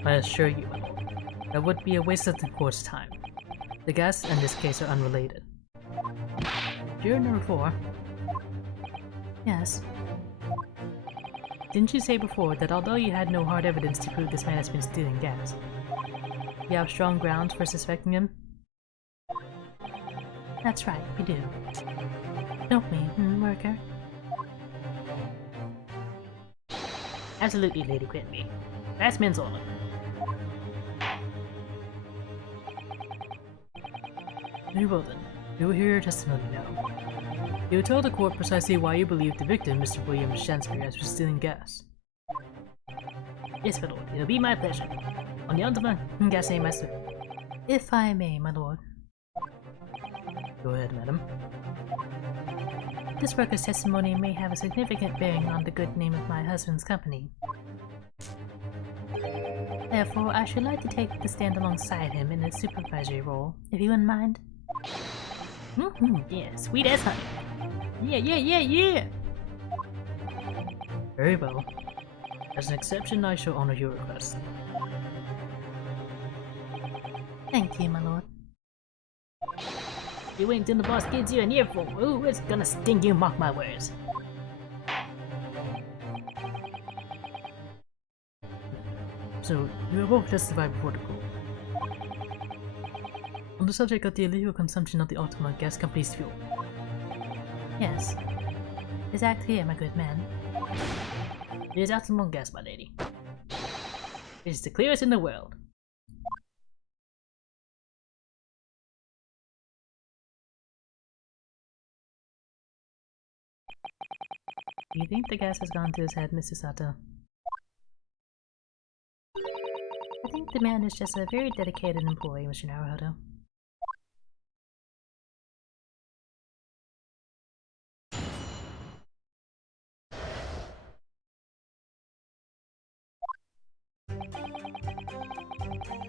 I assure you, my lord, That would be a waste of the court's time. The gas in this case are unrelated. Juror number 4. Yes. Didn't you say before that although you had no hard evidence to prove this man has been stealing gas, you have strong grounds for suspecting him? That's right, we do. Don't we, worker? Absolutely, Lady Quinby. That's men's order. Very well then. We will hear your testimony now. You will tell the court precisely why you believe the victim, Mr. William Shakespeare, has been stealing gas. Yes, my lord. It'll be my pleasure. On the other hand, gas name, master. If I may, my lord. Go ahead, madam. This worker's testimony may have a significant bearing on the good name of my husband's company. Therefore, I should like to take the stand alongside him in a supervisory role, if you wouldn't mind. Yeah, sweet as honey. Yeah! Very well. As an exception, I shall honor your request. Thank you, my lord. You wait until the boss gives you an earful. Ooh, it's gonna sting you, mark my words. So, you have both testified before the court. On the subject of the illegal consumption of the Ultima Gas Company's fuel. Yes. Is that clear, my good man? It is Ultima Gas, my lady. It is the clearest in the world. Do you think the gas has gone to his head, Mr. Sato? I think the man is just a very dedicated employee, Mr. Naruhodo.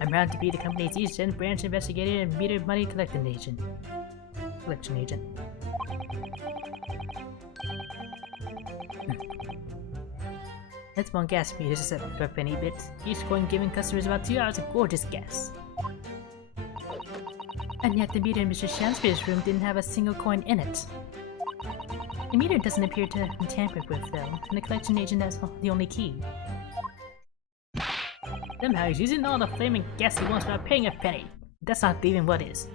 I'm proud to be the company's East End branch investigator and meter money collection agent. That's one gas meter set for penny bits. Each coin giving customers about 2 hours of gorgeous gas. And yet the meter in Mr. Shakespeare's room didn't have a single coin in it. The meter doesn't appear to have been tampered with, though, and the collection agent has the only key. Somehow he's using all the flaming gas he wants without paying a penny. That's not even what is.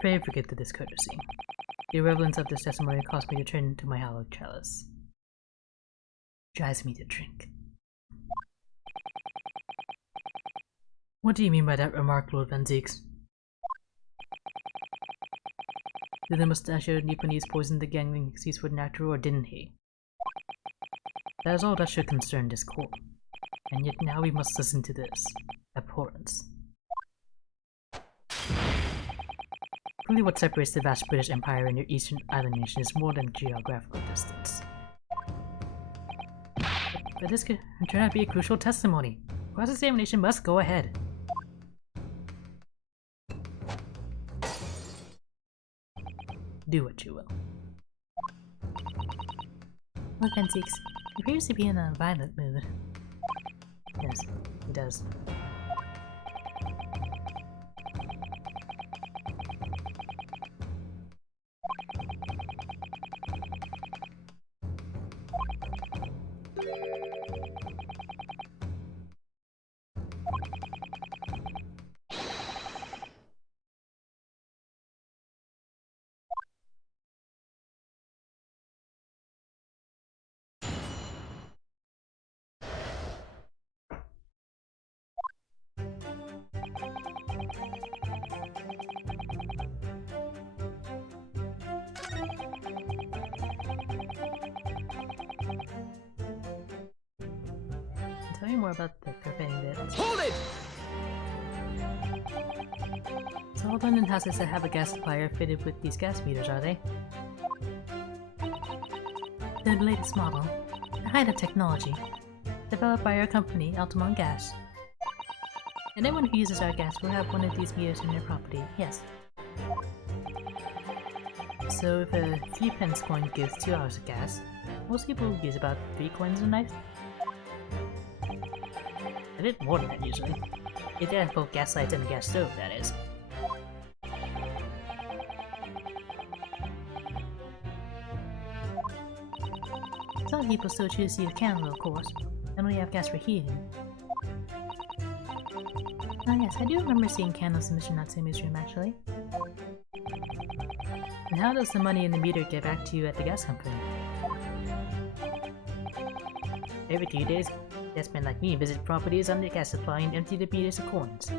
Pray forget the discourtesy. The irrelevance of this testimony caused me to turn to my hallowed chalice. Drives me to drink. What do you mean by that remark, Lord Van Zeeks? Did the mustachioed Nipponese poison the gangling Seasford actor, or didn't he? That is all that should concern this court. And yet now we must listen to this. Abhorrence. Really what separates the vast British Empire and your eastern island nation is more than geographical distance. But this could turn out to be a crucial testimony. Cross-examination must go ahead. Do what you will. Lord Van Zeeks appears to be in a violent mood. Yes, he does. Tell me more about the propane bit. Hold it! So all London houses that have a gas supplier fitted with these gas meters, are they? The latest model, the height of technology, developed by our company, Altamont Gas. Anyone who uses our gas will have one of these meters in their property, yes. So if a 3 pence coin gives 2 hours of gas, most people use about 3 coins a night. A bit more than that usually. If they have both gas lights and a gas stove, that is. Some people still choose to use candle, of course, and we have gas for heating. Ah yes, I do remember seeing candles in Mr. Natsume's room actually. And how does the money in the meter get back to you at the gas company? Every 2 days, guestmen like me visit properties under gas supply and empty the meters of coins.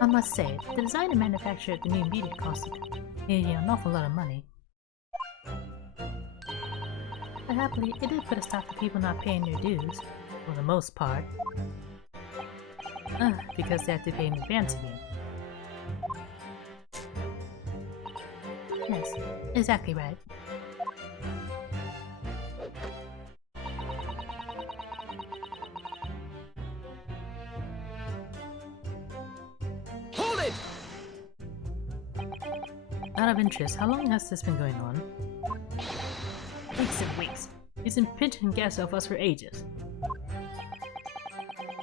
I must say, the design and manufacture of the new meter cost an awful lot of money. But happily, it did put a stop to people not paying their dues, for the most part. Because they have to pay in advance again. Yes, exactly right. Hold it! Out of interest, how long has this been going on? Weeks and weeks. He's been pinching gas off us for ages.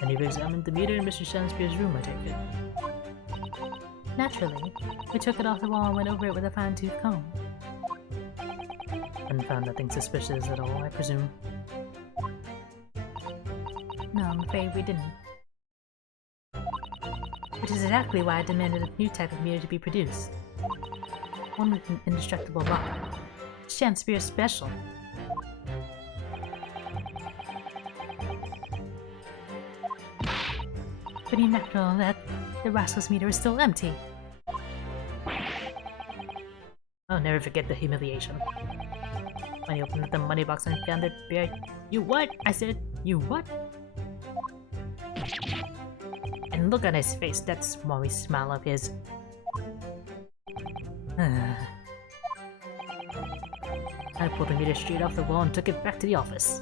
And you've examined the meter in Mr. Shakespeare's room, I take it. Naturally, we took it off the wall and went over it with a fine-tooth comb. And found nothing suspicious at all, I presume. No, I'm afraid we didn't. Which is exactly why I demanded a new type of meter to be produced. One with an indestructible lock. Shakespeare special. But even after all that, the rascal's meter is still empty. I'll never forget the humiliation. When he opened up the money box and found it buried. You what? I said, you what? And look on his face, that smarmy smile of his. I pulled the meter straight off the wall and took it back to the office.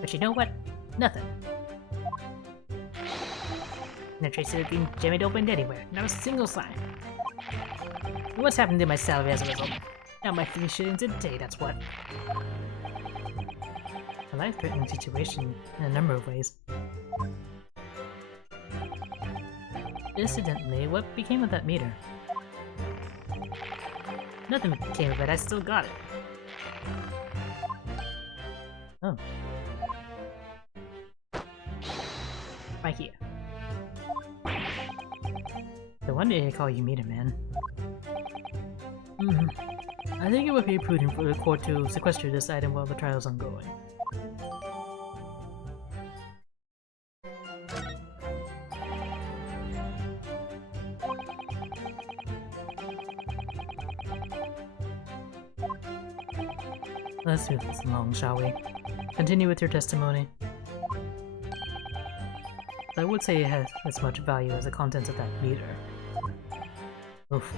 But you know what? Nothing. No trace of it being jammed opened anywhere, not a single sign. What's happened to my salary as a result? Now my 3 shillings a day, that's what. A life-threatening situation in a number of ways. Incidentally, what became of that meter? Nothing became of it, I still got it. Oh. Right here. No wonder they call you Meter Man. I think it would be prudent for the court to sequester this item while the trial is ongoing. Let's move this along, shall we? Continue with your testimony. I would say it has as much value as the contents of that meter. Oof.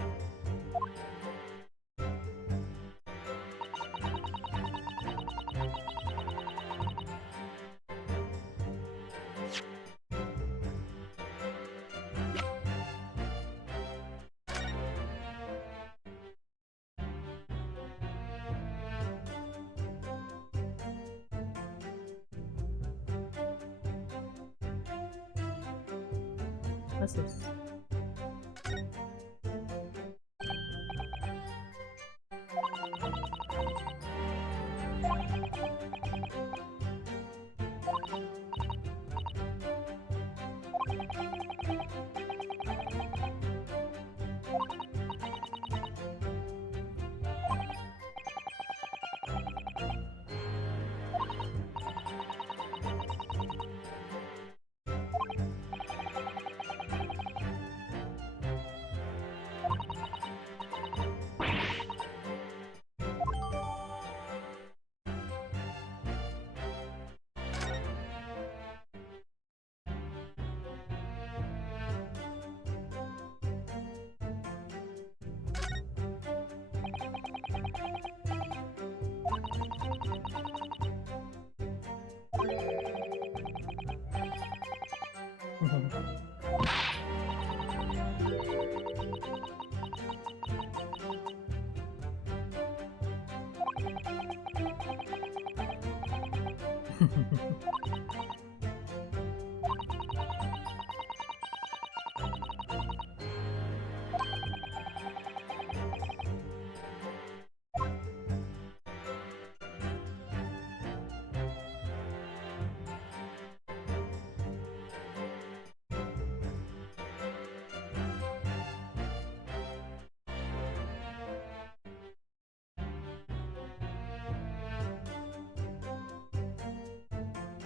What's this?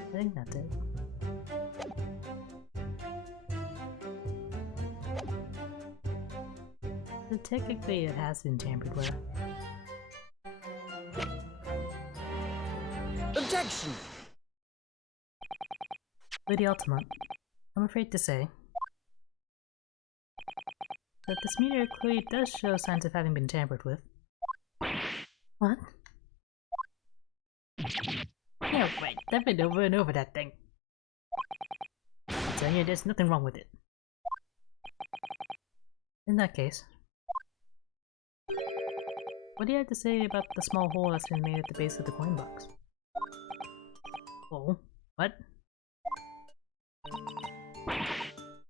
I think that's it. So technically it has been tampered with. Objection! Lady Altamont, I'm afraid to say that this meteor clearly does show signs of having been tampered with. What? Yeah, right. I've been over and over that thing. So yeah, there's nothing wrong with it. In that case, what do you have to say about the small hole that's been made at the base of the coin box? Oh, what?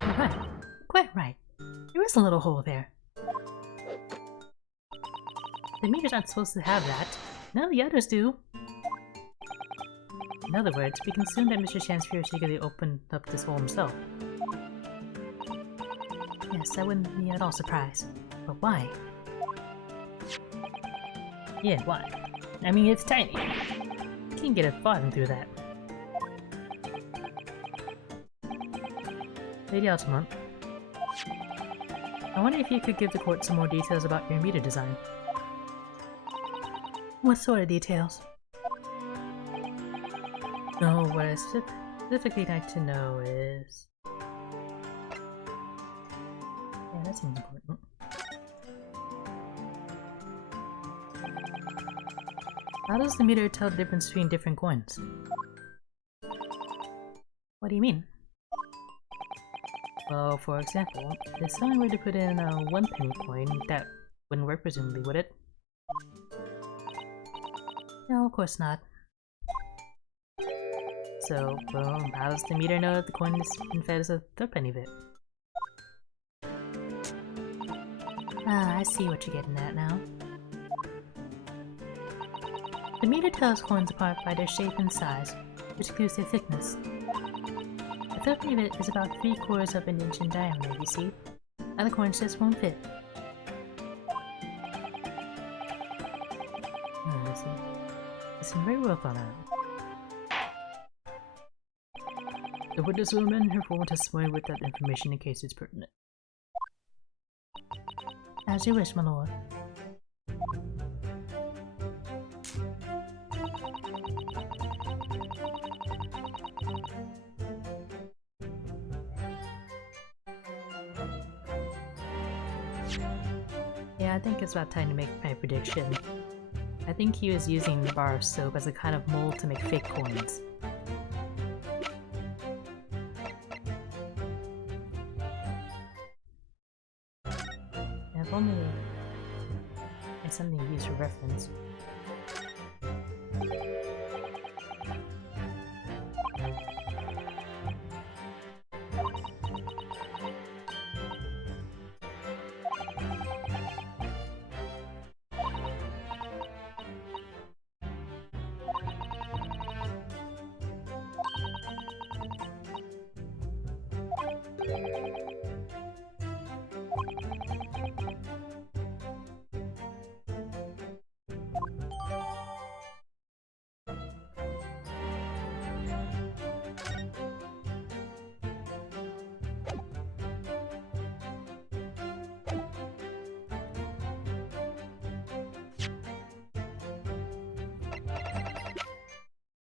Right, quite right. There is a little hole there. The meters aren't supposed to have that. None of the others do. In other words, we can assume that Mr. Shanspeare secretly opened up this hole himself. Yes, I wouldn't be at all surprised. But why? Yeah, why? I mean, it's tiny. You can't get a bottom through that. Lady Altamont, I wonder if you could give the court some more details about your meter design. What sort of details? No, what I specifically like to know is... Yeah, that seems important. How does the meter tell the difference between different coins? What do you mean? Well, for example, if someone were to put in a 1 penny coin, that wouldn't work presumably, would it? No, of course not. So, well, how does the meter know that the coin is been fed as a 3rd penny bit? Ah, I see what you're getting at now. The meter tells coins apart by their shape and size, which includes their thickness. A 3rd penny bit is about 3/4 of an inch in diameter, you see. Other coins just won't fit. I see. It's been very well thought out. The witness will amend her formal testimony with that information in case it's pertinent. As you wish, my lord. Yeah, I think it's about time to make my prediction. I think he was using the bar of soap as a kind of mold to make fake coins. If only it's something to use for reference.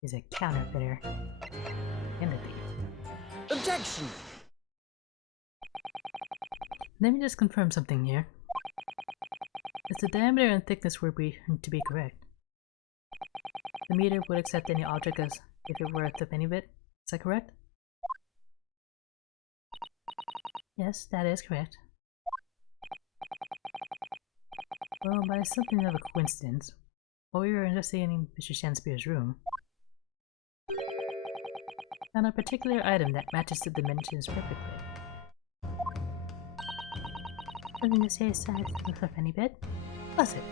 He's a counterfeiter. And a thief. Objection! Let me just confirm something here. If the diameter and thickness were to be correct, the meter would accept any object as if it were a 3rd penny bit. Is that correct? Yes, that is correct. Well, by something of a coincidence, while we were investigating Mr. Shanspeare's room, Found a particular item that matches the dimensions perfectly. Nothing to say aside from the funny bit. Was it?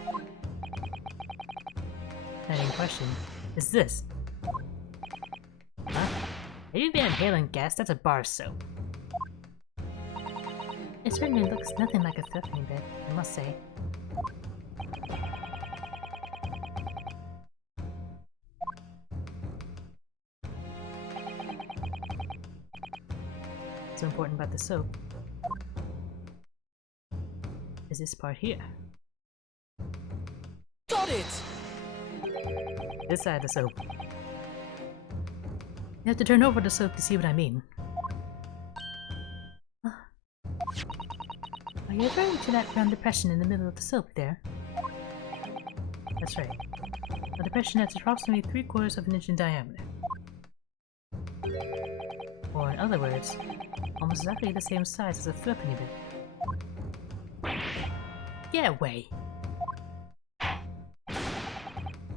The main question is this. Huh? Have you been inhaling gas? That's a bar soap. It certainly looks nothing like a threatening bit, I must say. What's so important about the soap is this part here. Got it! This side of the soap. You have to turn over the soap to see what I mean. Are you referring to that round depression in the middle of the soap there? That's right. A depression that's approximately 3/4 of an inch in diameter. Or in other words, almost exactly the same size as a threepenny bit. Get away!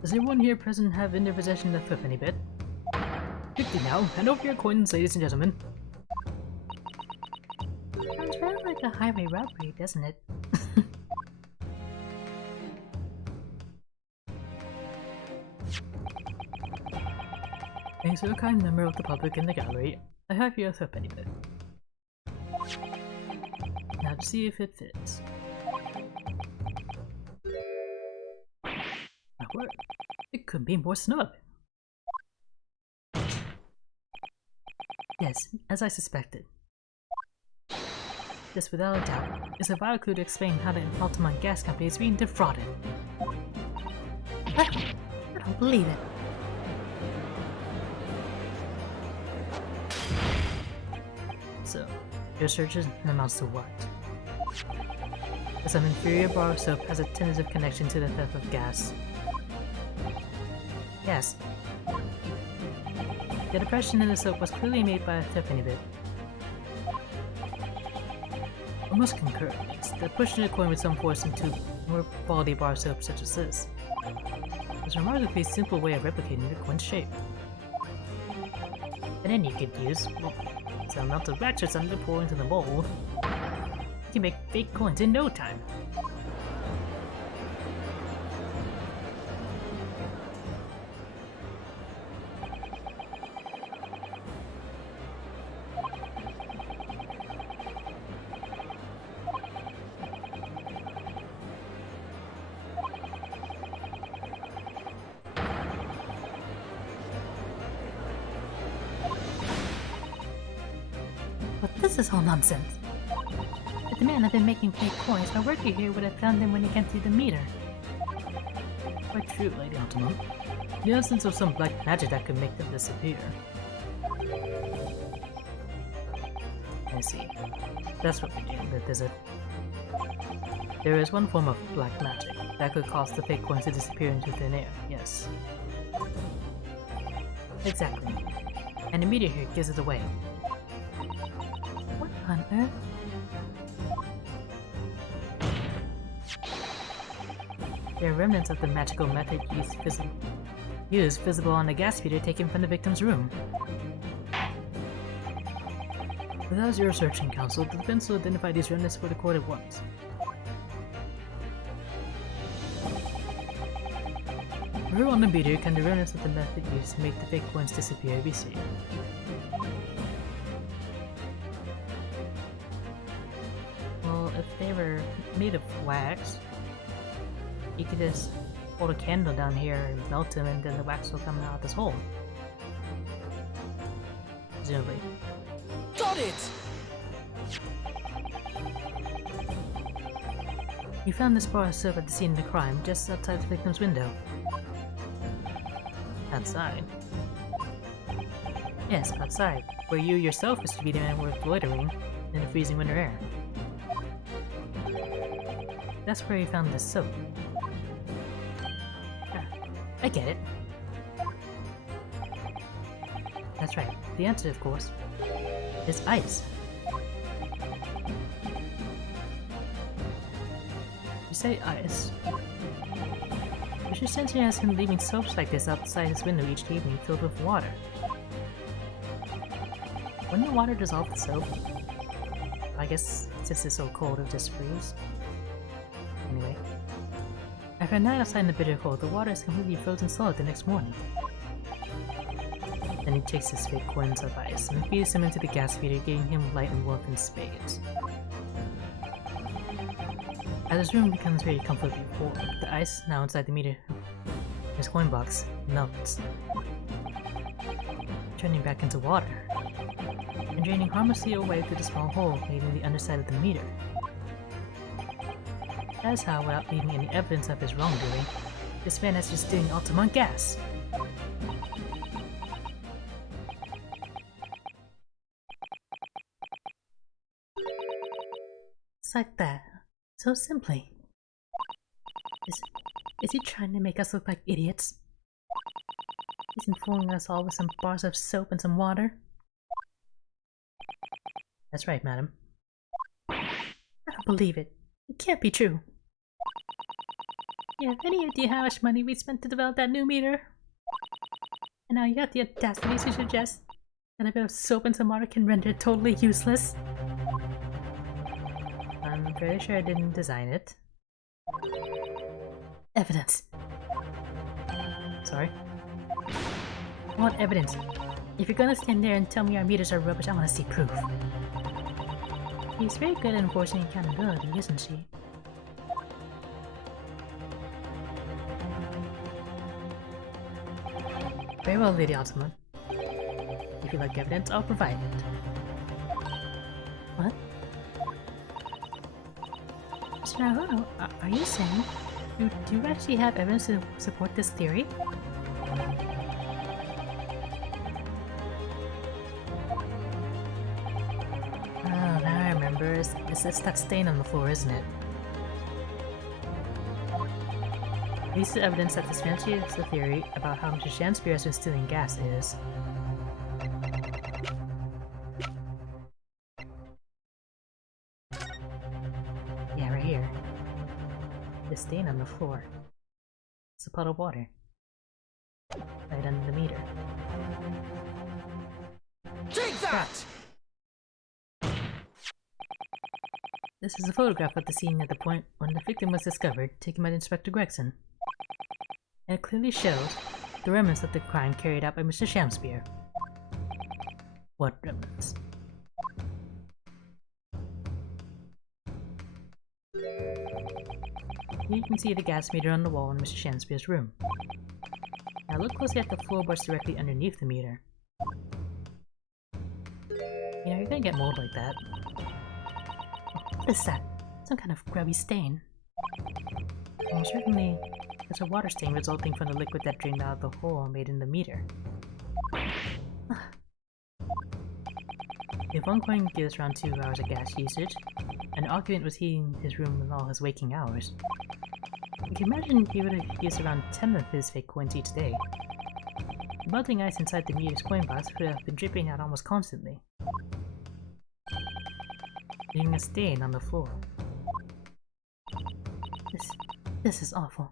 Does everyone here present have in their possession a threepenny bit? Quickly now, hand over your coins, ladies and gentlemen. Sounds rather like a highway robbery, doesn't it? Thanks to a kind member of the public in the gallery, I have here a threepenny bit. Now to see if it fits. My word, it couldn't be more snug. Yes, as I suspected. This, without a doubt, is a vital clue to explain how the Altamont Gas Company is being defrauded. I don't believe it. So, your search amounts to what? Some inferior bar of soap has a tentative connection to the theft of gas. Yes. The depression in the soap was clearly made by a threepenny bit. I must concur, yes, that pushing a coin with some force into more quality bar soap such as this is a remarkably simple way of replicating the coin's shape. And then you could use, well, some melted wax or something to pour into the mold. You can make fake coins in no time. But this is all nonsense. If the man had been making fake coins, our worker here would have found them when he came through the meter. Quite true, Lady Altamont. The absence of some black magic that could make them disappear. I see. That's what we're dealing with, is it? There is one form of black magic that could cause the fake coins to disappear into thin air, yes. Exactly. And the meteor here gives it away. What on earth? There are remnants of the magical method used visible on the gas meter taken from the victim's room. Without zero searching counsel, the defense will identify these remnants for the court at once. Where on the meter can the remnants of the method used to make the fake coins disappear be seen? Well, if they were made of wax, you could just hold a candle down here and melt them, and then the wax will come out this hole. Presumably. Got it! You found this bar of soap at the scene of the crime, just outside the victim's window. Outside? Yes, outside, where you yourself, Mr. Beatman, were loitering in the freezing winter air. That's where you found this soap. I get it. That's right. The answer, of course, is ice. You say ice. Which essentially has him leaving soaps like this outside his window each evening filled with water. wouldn't the water dissolve the soap? I guess since it's so cold it'll just freeze. Anyway. After a night outside in the bitter cold, the water is completely frozen solid the next morning. Then he takes his fake coins of ice and feeds them into the gas meter, giving him light and warmth in spades. As his room becomes very comfortably warm, the ice now inside the meter, his coin box, melts, turning back into water, and draining harmlessly away through the small hole made in the underside of the meter. That is how, without leaving any evidence of his wrongdoing, this man has just doing Altamont gas. It's like that. So simply. Is he trying to make us look like idiots? He's fooling us all with some bars of soap and some water? That's right, madam. I don't believe it. It can't be true. You have any idea how much money we spent to develop that new meter? And now you got the audacity to suggest that a bit of soap and some water can render it totally useless? I'm pretty sure I didn't design it. Evidence. Sorry? What evidence? If you're gonna stand there and tell me our meters are rubbish, I wanna see proof. She's very good at enforcing accountability, isn't she? Very well, Lady Altamont. If you like evidence, I'll provide it. What? Mr. Naruto, are you saying do you actually have evidence to support this theory? Oh, now I remember. It's that stain on the floor, isn't it? This is evidence that this fancy theory about how Mr. Shakespeare has been stealing gas is. Yeah, right here. The stain on the floor. It's a puddle of water. Right under the meter. Take that! This is a photograph of the scene at the point when the victim was discovered, taken by Inspector Gregson. And it clearly shows the remnants of the crime carried out by Mr. Shakespeare. What remnants? Here you can see the gas meter on the wall in Mr. Shakespeare's room. Now look closely at the floorboards directly underneath the meter. You know, you're gonna get mold like that. What is that? Some kind of grubby stain. Almost certainly, there's a water stain resulting from the liquid that drained out of the hole made in the meter. If one coin gives around 2 hours of gas usage, and the occupant was heating his room in all his waking hours, you can imagine he would have used around 10 of his fake coins each day. The melting ice inside the meter's coin box would have been dripping out almost constantly, leaving a stain on the floor. This is awful.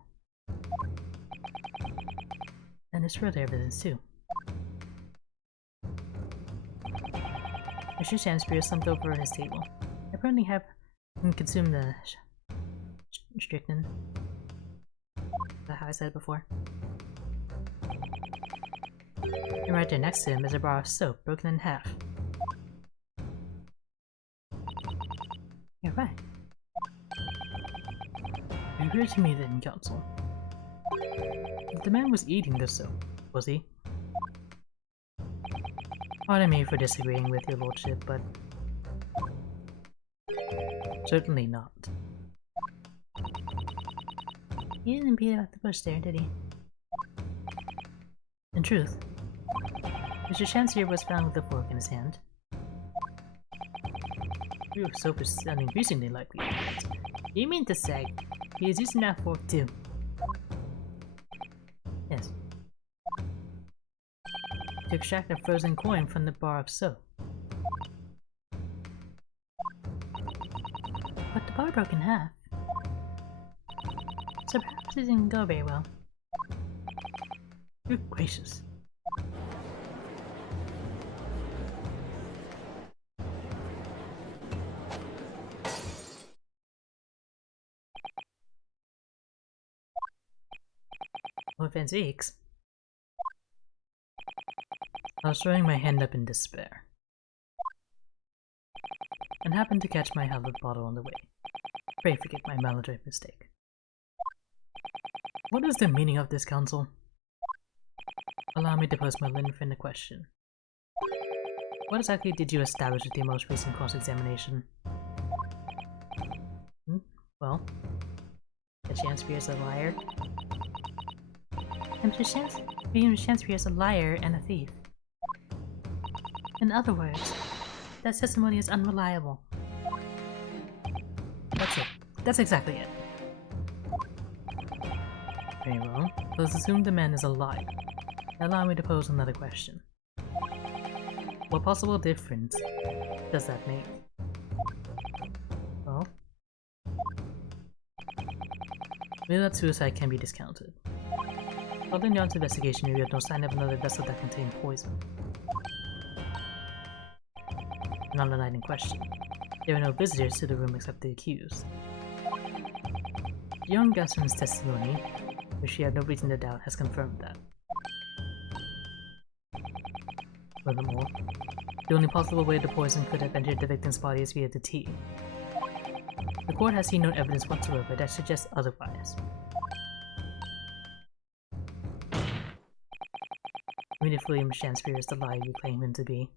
And there's further evidence too. Mr. Shakespeare slumped over his table. Apparently have consumed the strychnine. Is that how I said it before? And right there next to him is a bar of soap broken in half. You're right. It occurred to me then, Counsel. The man was eating the soap, was he? Pardon me for disagreeing with your lordship, but certainly not. He didn't beat about the bush there, did he? In truth, Mr. Chancellor was found with a fork in his hand. Your soap is sounding increasingly likely. You mean to say he was using that fork too? Yes. To extract a frozen coin from the bar of soap. But the bar broke in half. So perhaps it didn't go very well. Good gracious. Oh, if it aches. I was throwing my hand up in despair, and happened to catch my hallowed bottle on the way. Pray forgive my maladroit mistake. What is the meaning of this, Council? Allow me to pose my learned friend a question. What exactly did you establish with your most recent cross-examination? Well, the Chancellor is a liar. Mr. Chancellor is a liar and a thief. In other words, that testimony is unreliable. That's it. That's exactly it. Very well. Let's assume the man is a liar. Allow me to pose another question. What possible difference does that make? Well, maybe that suicide can be discounted. Following John's investigation, we had no sign of another vessel that contained poison. And on the night in question, there were no visitors to the room except the accused. Young Gaston's testimony, which she had no reason to doubt, has confirmed that. Furthermore, the only possible way the poison could have entered the victim's body is via the tea. The court has seen no evidence whatsoever that suggests otherwise. Even if William Shakespeare is the liar you claim him to be.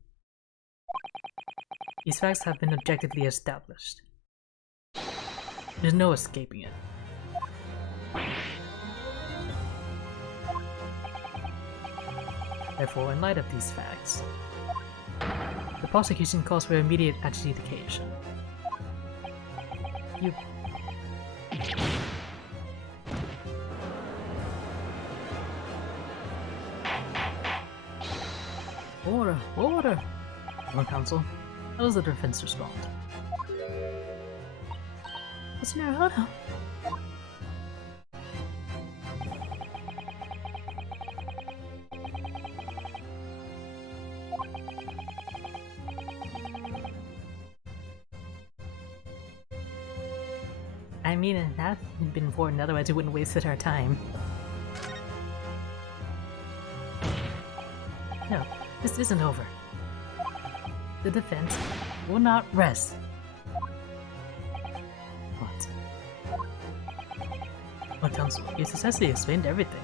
These facts have been objectively established. There's no escaping it. Therefore, in light of these facts, the prosecution calls for immediate adjudication. You... Order! Order! Your Counsel, how does the defense respond? Mr. Naruto. I mean, that would have been important, otherwise we wouldn't have wasted our time. No, this isn't over. The defense will not rest. What? Well, Counsel, you successfully explained everything.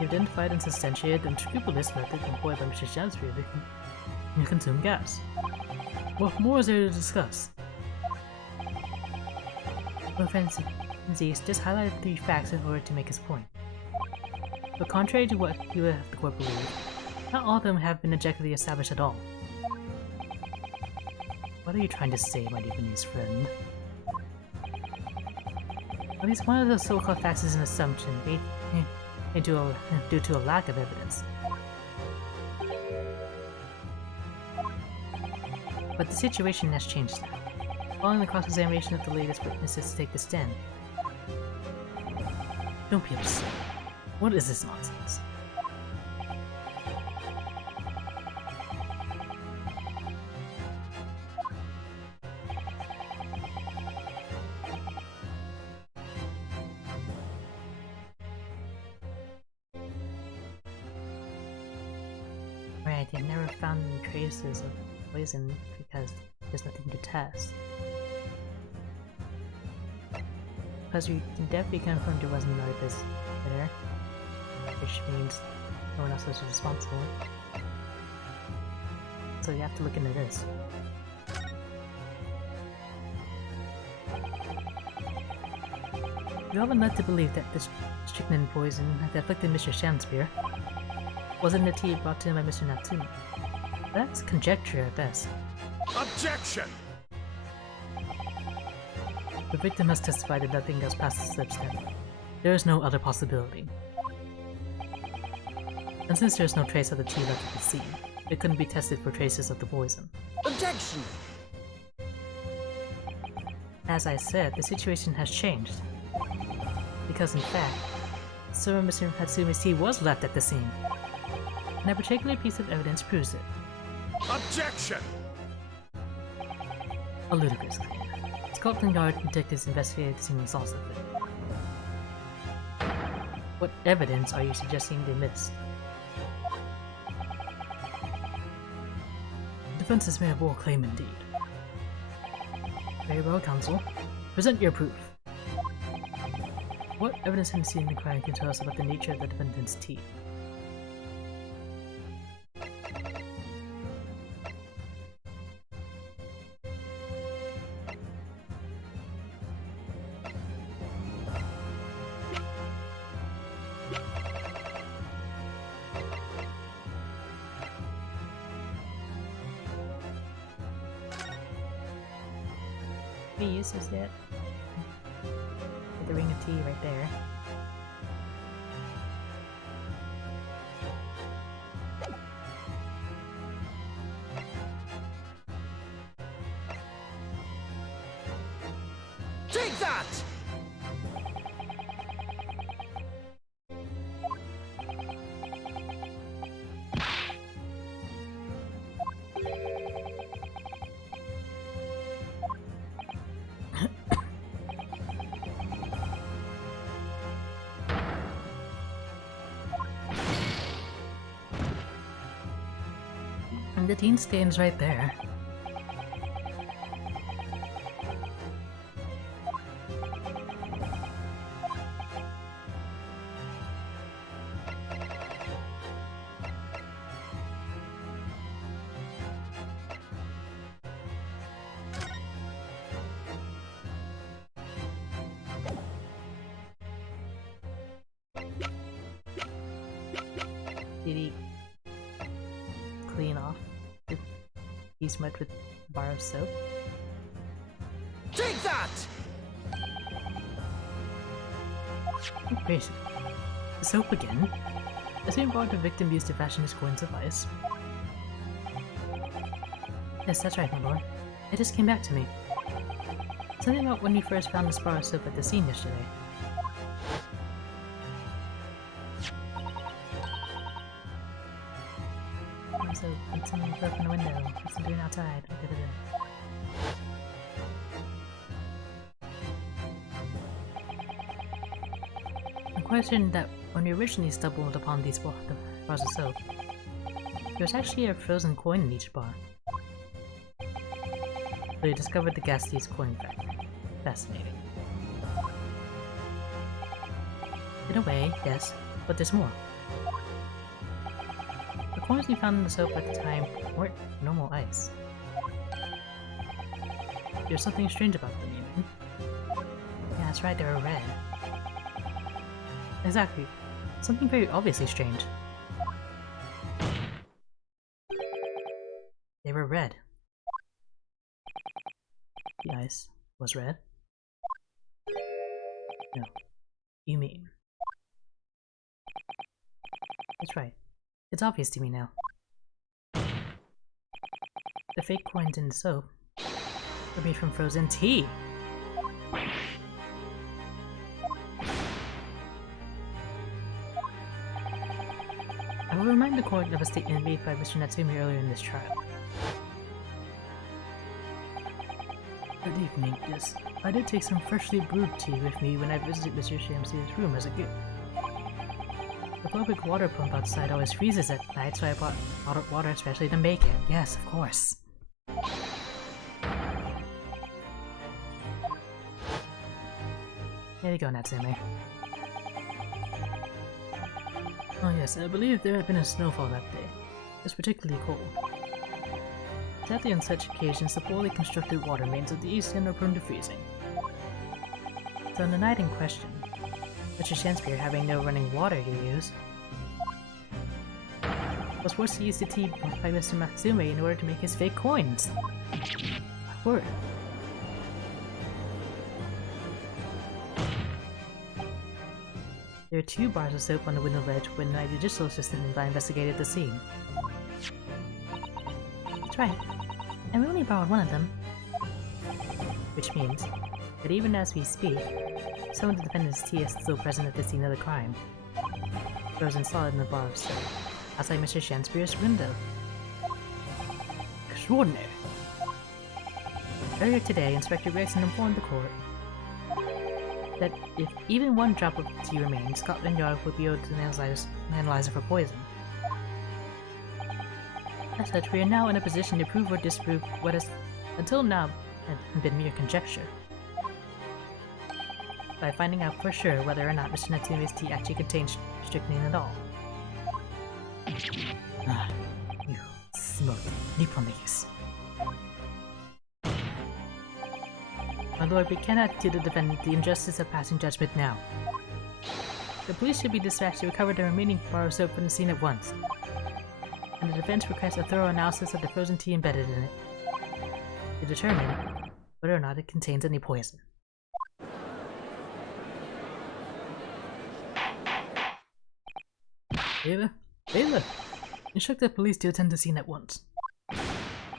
You identified and substantiated the unscrupulous method employed by Mr. Shansbury to consume gas. What more is there to discuss? Well, Francis just highlighted 3 facts in order to make his point. But contrary to what you have the court believe, not all of them have been objectively established at all. What are you trying to say, my Japanese friend? At least one of those so-called facts is an assumption due to a lack of evidence. But the situation has changed now. Following the cross-examination of the latest witnesses to take the stand. Don't be upset. What is this nonsense? Right, I've never found any traces of poison because there's nothing to test. Because we can definitely confirm there wasn't another visitor there, which means no one else was responsible. So you have to look into this. We all been led to believe that this strychnine poison that afflicted Mr. Shanspeare was in the tea brought to him by Mr. Natsume. That's conjecture at best. Objection! The victim has testified that nothing else past his lips then. There is no other possibility. And since there is no trace of the tea left at the scene, it couldn't be tested for traces of the poison. Objection! As I said, the situation has changed. Because in fact, Sir Mr. Hatsume's tea was left at the scene. And a particular piece of evidence proves it. Objection! A ludicrous claim. Scotland Yard detectives investigated the scene exhaustively. What evidence are you suggesting they missed? Defenses may have war claim indeed. Very well, Counsel. Present your proof. What evidence and seen in the crime can tell us about the nature of the defendant's teeth? Have we used this yet? The ring of tea right there. Take that! And the teen stain's right there. Did he clean off these mud with a bar of soap? Take that! Crazy. Soap again? The same bar the victim used to fashion his coins of ice. Yes, that's right, my lord. It just came back to me. Something about when you first found this bar of soap at the scene yesterday. So, put something broke in the window. What's it doing outside? I'm quite certain that when we originally stumbled upon these bars of soap, there was actually a frozen coin in each bar. So we discovered the ghastliest coin fact. Fascinating. In a way, yes, but there's more. The coins we found in the soap at the time weren't normal ice. There's something strange about them, you mean? Yeah, that's right, they were red. Exactly. Something very obviously strange. They were red. The ice was red? No. You mean... That's right. It's obvious to me now. The fake coins in the soap were made from frozen tea! I will remind the court of a statement made by Mr. Natsumi earlier in this trial. Good evening, yes. I did take some freshly brewed tea with me when I visited Mr. Shamsi's room as a gift. The public water pump outside always freezes at night, so I bought bottled water especially to make it. Yes, of course. There you go, Natsume. Oh yes, I believe there had been a snowfall that day. It was particularly cold. Sadly, on such occasions, the poorly constructed water mains of the East End are prone to freezing. So on the night in question, Mr. Shakespeare, having no running water to use, was forced to use the tea brought by Mr. Matsume in order to make his fake coins. Word. There are 2 bars of soap on the window ledge when my judicial assistant and I investigated the scene. That's right. And we only borrowed one of them. Which means that even as we speak, some of the defendant's tea is still present at the scene of the crime. Frozen solid in the bar of soap, outside Mr. Shakespeare's window. Extraordinary! Earlier today, Inspector Gregson informed the court that if even one drop of tea remains, Scotland Yard would be able to analyze it for poison. As such, we are now in a position to prove or disprove what has, until now, been mere conjecture. By finding out for sure whether or not Mr. Natsume's tea actually contains strychnine at all. Ah, you smoky Nipponese. My lord, we cannot do to defend the injustice of passing judgment now. The police should be dispatched to recover the remaining bar of soap from the scene at once. And the defense requests a thorough analysis of the frozen tea embedded in it, to determine whether or not it contains any poison. Bailiff? Bailiff! Instruct the police to attend the scene at once.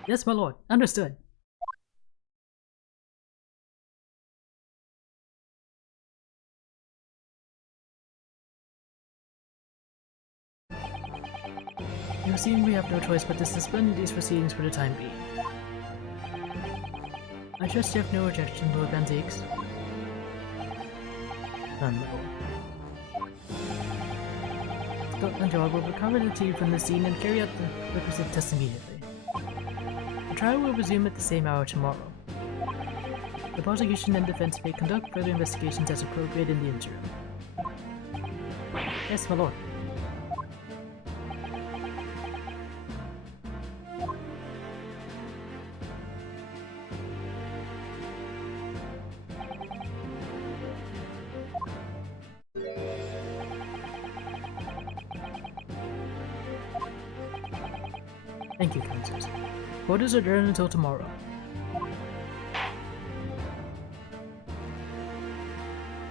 Yes, my lord. Understood. You seem we have no choice but to suspend these proceedings for the time being. I trust you have no objection, Lord Van Zeeks. None, my lord. Scotland Yard will recover the tea from the scene and carry out the requisite tests immediately. The trial will resume at the same hour tomorrow. The prosecution and defense may conduct further investigations as appropriate in the interim. Yes, my lord. Thank you, Councilors. Court is adjourned until tomorrow.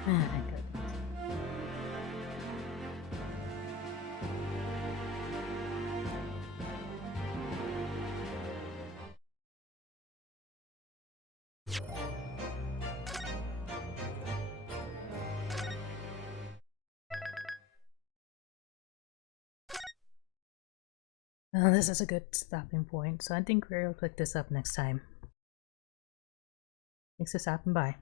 Thank goodness. Well, this is a good stopping point, so I think we'll pick this up next time. Thanks for stopping by.